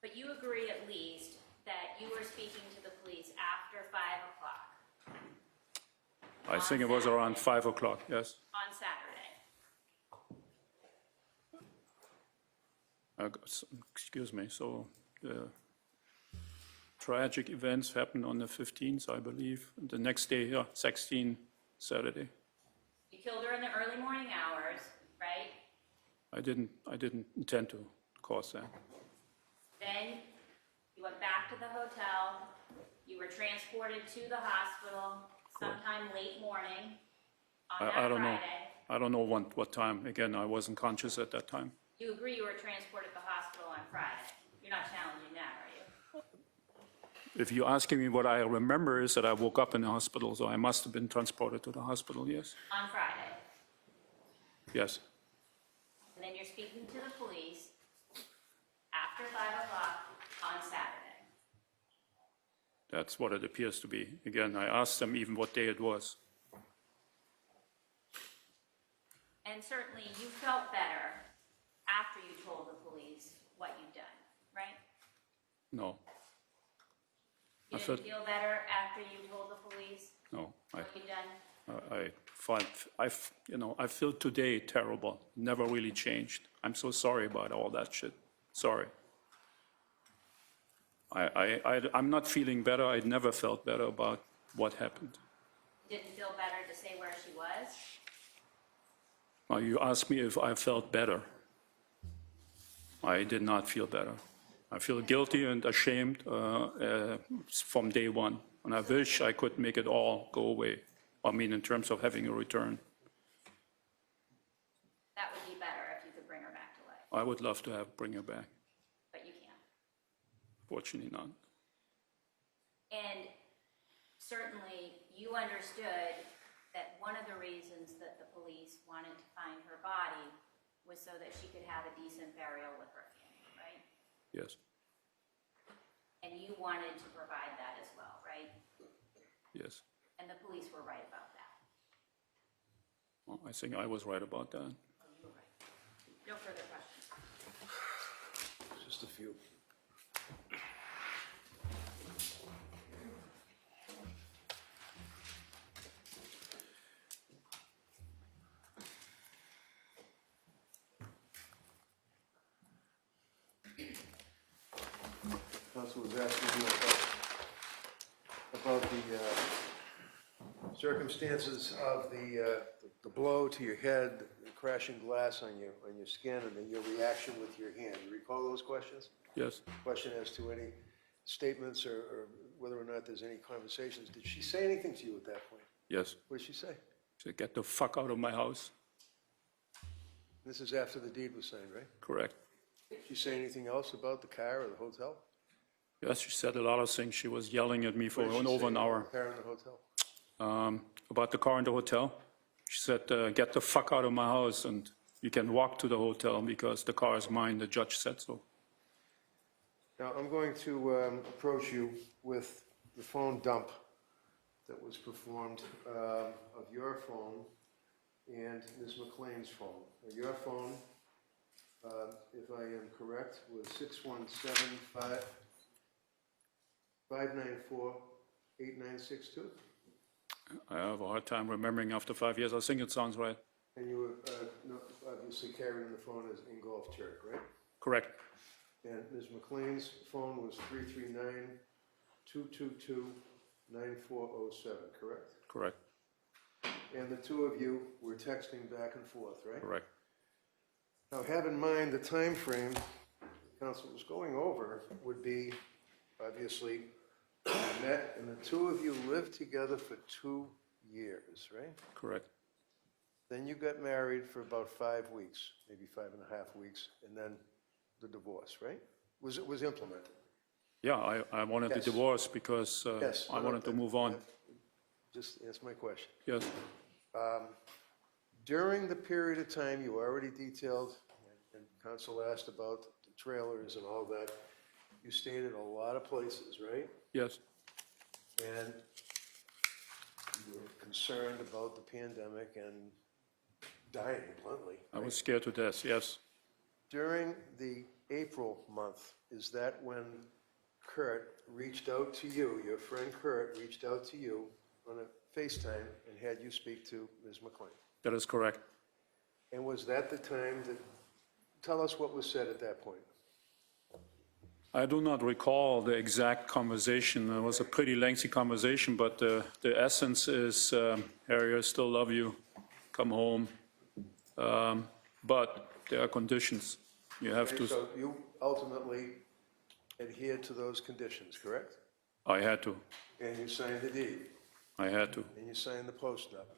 But you agree at least that you were speaking to the police after 5 o'clock I think it was around 5 o'clock, yes. on Saturday. Excuse me, so the tragic events happened on the 15th, I believe. The next day, yeah, 16, Saturday. You killed her in the early morning hours, right? I didn't intend to cause that. Then you went back to the hotel. You were transported to the hospital sometime late morning on that I don't know. Friday. I don't know what time. Again, I wasn't conscious at that time. You agree you were transported to the hospital on Friday? You're not challenging that, are you? If you're asking me what I remember is that I woke up in the hospital, so I must have been transported to the hospital, yes. On Friday. Yes. And then you're speaking to the police after 5 o'clock on Saturday. That's what it appears to be. Again, I asked them even what day it was. And certainly you felt better after you told the police what you'd done, right? No, You I felt- didn't feel better after you told the police no. what you'd done? I feel today terrible. Never really changed. I'm so sorry about all that shit. Sorry. I'm not feeling better. I'd never felt better about what happened. Didn't feel better to say where she was? You asked me if I felt better. I did not feel better. I feel guilty and ashamed from day one, and I wish I could make it all go away. I mean, in terms of having a return. That would be better if you could bring her back to life, I would love to bring her back. but you can't. Fortunately not. And certainly, you understood that one of the reasons that the police wanted to find her body was so that she could have a decent burial with her family, right? Yes. And you wanted to provide that as well, right? Yes. And the police were right about that. Well, I think I was right about that. Oh, you were right. No further questions. Just a few. Counsel was asking you about the circumstances of the blow to your head, the crashing glass on your skin, and then your reaction with your hand. You recall those questions? Yes. Question as to any statements or whether or not there's any conversations. Did she say anything to you at that point? Yes. What did she say? So get the fuck out of my house. This is after the deed was signed, right? Correct. Did she say anything else about the car or the hotel? Yes, she said a lot of things. She was yelling at me for What did she over say an about hour. the car in the hotel? About the car in the hotel. She said, get the fuck out of my house and you can walk to the hotel because the car is mine. The judge said so. Now, I'm going to approach you with the phone dump that was performed of your phone and Ms. McLean's phone. Now, your phone, if I am correct, was 617-594-8962. I have a hard time remembering after 5 years. I think it sounds right. And you were obviously carrying the phone as Ingolf Tuerk, right? Correct. And Ms. McLean's phone was 339-222-9407, correct? Correct. And the two of you were texting back and forth, right? Correct. Now, have in mind the time frame counsel was going over would be, obviously, you met and the two of you lived together for 2 years, right? Correct. Then you got married for about 5 weeks, maybe 5.5 weeks, and then the divorce, right? Was implemented? Yeah, I wanted the Yes. divorce because Yes. I wanted to move on. Just answer my question. Yes. During the period of time you already detailed, and counsel asked about the trailers and all that, you stayed in a lot of places, right? Yes. And you were concerned about the pandemic and dying, bluntly. I was scared to death, yes. During the April month, is that when Kurt reached out to you, your friend Kurt reached out to you on a FaceTime and had you speak to Ms. McLean? That is correct. And was that the time that, tell us what was said at that point? I do not recall the exact conversation. It was a pretty lengthy conversation, but the essence is, Harry, I still love you. Come home. But there are conditions. You have to. So you ultimately adhered to those conditions, correct? I had to. And you signed the deed, I had to. and you signed the post-nup.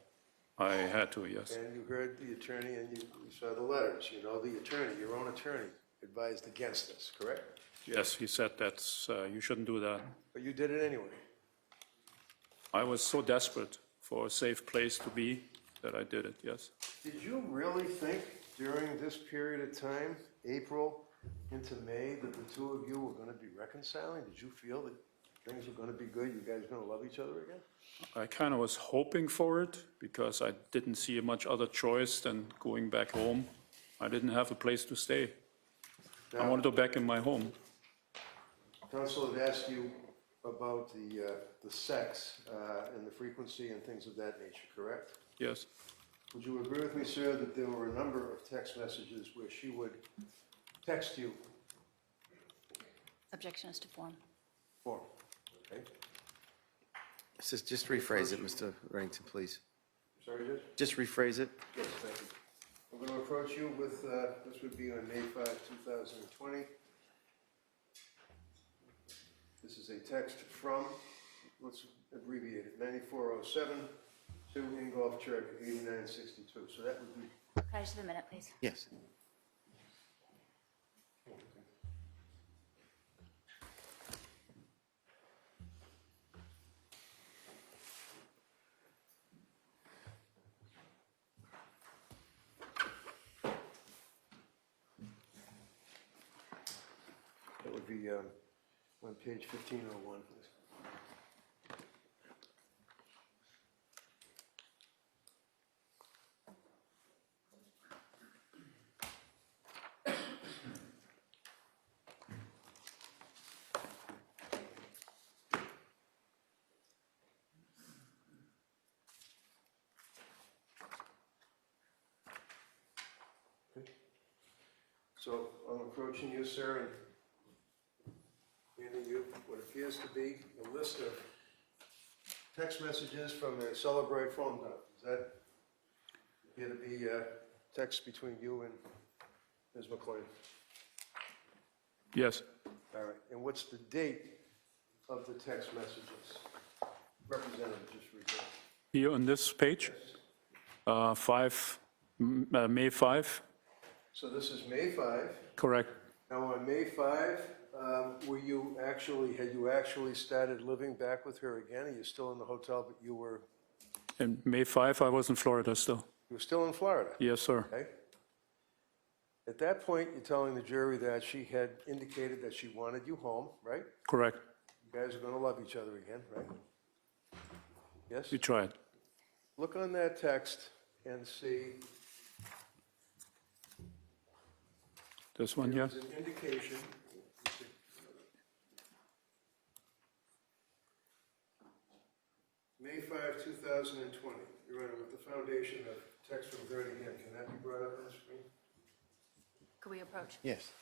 I had to, yes. And you heard the attorney and you saw the letters. You know the attorney, your own attorney, advised against this, correct? Yes, he said that you shouldn't do that. But you did it anyway. I was so desperate for a safe place to be that I did it, yes. Did you really think during this period of time, April into May, that the two of you were going to be reconciling? Did you feel that things were going to be good, you guys were going to love each other again? I kind of was hoping for it because I didn't see much other choice than going back home. I didn't have a place to stay. I wanted to go back in my home. Counsel had asked you about the sex and the frequency and things of that nature, correct? Yes, Would you agree with me, sir, that there were a number of text messages where she would text you? Objection is to form. 4, okay. Just rephrase it, Mr. Rankin, please. Sorry, Judge? Just rephrase it. Yes, thank you. I'm going to approach you with, this would be on May 5, 2020. This is a text from, let's abbreviate it, 9407 to Ingolf Tuerk, 8962. So that would be, Can I just have a minute, please? Yes. that would be on page 1501, please. So I'm approaching you, sir, and handing you what appears to be a list of text messages from a Celebrate phone dump. Does that appear to be text between you and Ms. McLean? Yes. All right. And what's the date of the text messages? Representative, just read that. Here on this page, 5, May 5, So this is May 5. correct. Now, on May 5, had you actually started living back with her again? Are you still in the hotel, but you were And May 5, I was in Florida still. still in Florida? Yes, sir. Okay. At that point, you're telling the jury that she had indicated that she wanted you home, right? Correct. You guys are going to love each other again, right? Yes? We tried. Look on that text and see. This one here? There's an indication. May 5, 2020. You're running with the foundation of text from Birmingham. Can that be brought up on the screen? Could we approach? Yes.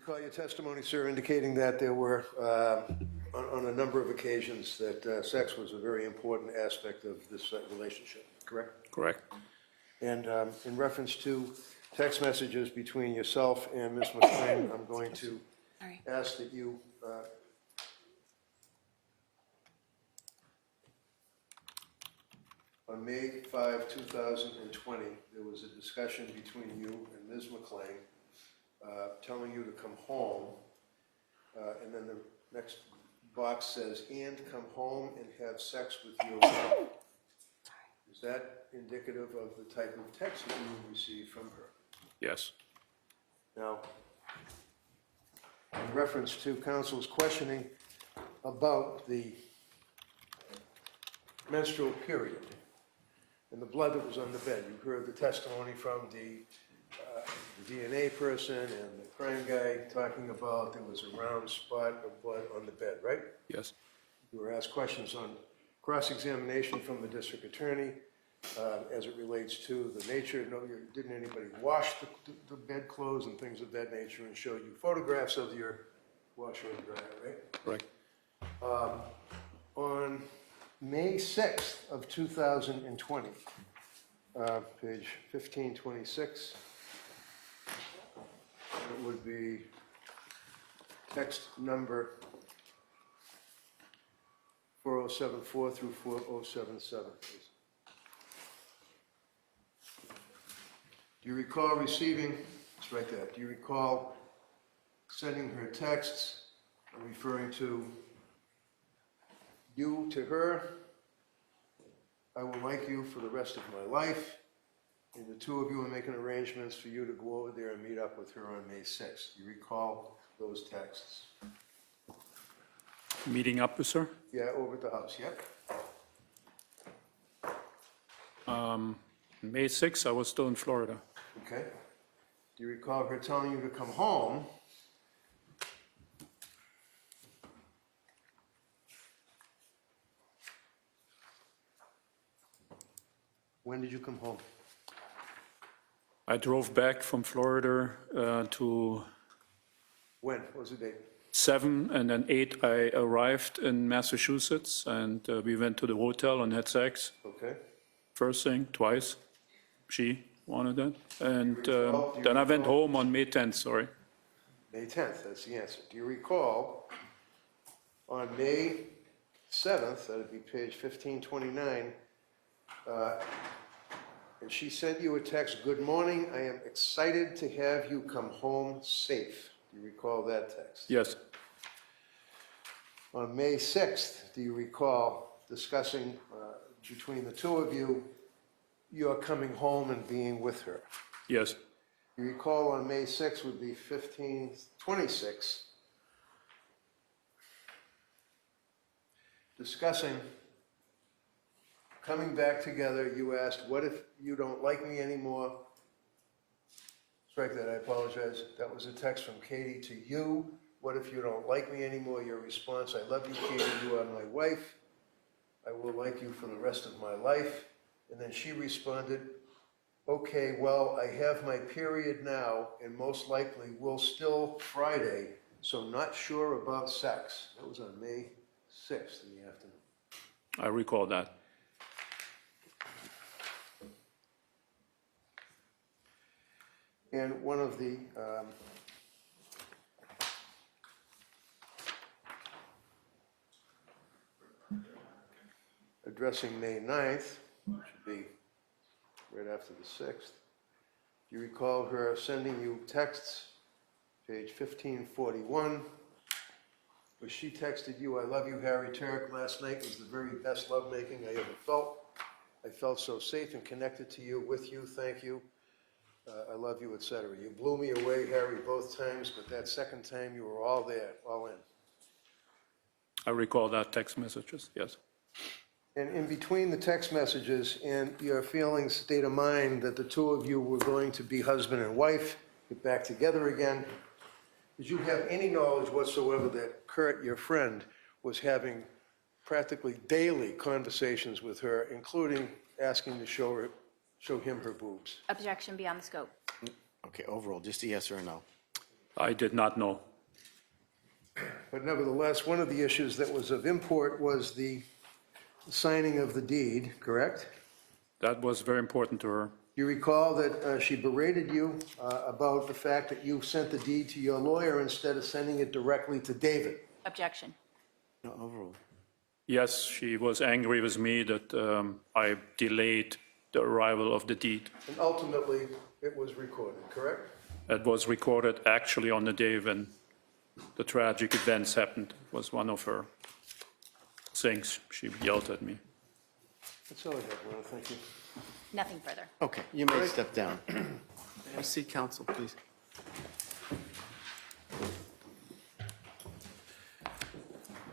recall your testimony, sir, indicating that there were, on a number of occasions, that sex was a very important aspect of this relationship, correct? Correct. And in reference to text messages between yourself and Ms. McLean, I'm going to Sorry. ask that you on May 5, 2020, there was a discussion between you and Ms. McLean telling you to come home, and then the next box says, and come home and have sex with your wife. Is that indicative of the type of text that you received from her? Yes. Now, in reference to counsel's questioning about the menstrual period and the blood that was on the bed, you heard the testimony from the DNA person and the crime guy talking about there was a round spot of blood on the bed, right? Yes. You were asked questions on cross-examination from the district attorney as it relates to the nature. No, didn't anybody wash the bedclothes and things of that nature, and show you photographs of your washer and dryer, right? Correct. On May 6th of 2020, page 1526, it would be text number 4074 through 4077, please. Do you recall receiving, it's right there, do you recall sending her texts referring to you to her? I will like you for the rest of my life. And the two of you are making arrangements for you to go over there and meet up with her on May 6th. Do you recall those texts? Meeting up with her? Yeah, over at the house, yep. May 6th, I was still in Florida. Okay. Do you recall her telling you to come home? When did you come home? I drove back from Florida to When? What was the date? 7, and then 8 I arrived in Massachusetts, and we went to the hotel and had sex. Okay. First thing, twice. She wanted that. And Do you then I went recall- home on May 10th, sorry. May 10th, that's the answer. Do you recall on May 7th, that would be page 1529, and she sent you a text, "Good morning, I am excited to have you come home safe." Do you recall that text? Yes, On May 6th, do you recall discussing between the two of you, your coming home and being with her? yes, You recall on May 6th would be 1526, discussing coming back together. You asked, what if you don't like me anymore? Strike that, I apologize. That was a text from Katie to you. What if you don't like me anymore? Your response, I love you, Katie, you are my wife. I will like you for the rest of my life. And then she responded, okay, well, I have my period now, and most likely will still Friday, so not sure about sex. That was on May 6th in the afternoon. I recall that. And one of the addressing May 9th, which should be right after the 6th. Do you recall her sending you texts, page 1541, where she texted you, I love you, Harry Tuerk. Last night was the very best lovemaking I ever felt. I felt so safe and connected to you, with you, thank you. I love you, etc. You blew me away, Harry, both times, but that second time you were all there, all in. I recall that text messages, yes. And in between the text messages and your feelings, state of mind that the two of you were going to be husband and wife, get back together again, did you have any knowledge whatsoever that Kurt, your friend, was having practically daily conversations with her, including asking to show him her boobs? Objection beyond the scope. Okay, overall, just a yes or a no. I did not know. But nevertheless, one of the issues that was of import was the signing of the deed, correct? That was very important to her. You recall that she berated you about the fact that you sent the deed to your lawyer instead of sending it directly to David. Objection. No, overruled. Yes, she was angry with me that I delayed the arrival of the deed. And ultimately, it was recorded, correct? It was recorded actually on the day when the tragic events happened. It was one of her things. She yelled at me. That's all I got, Ron, thank you. Nothing further. Okay, you may step down. May I see counsel, please?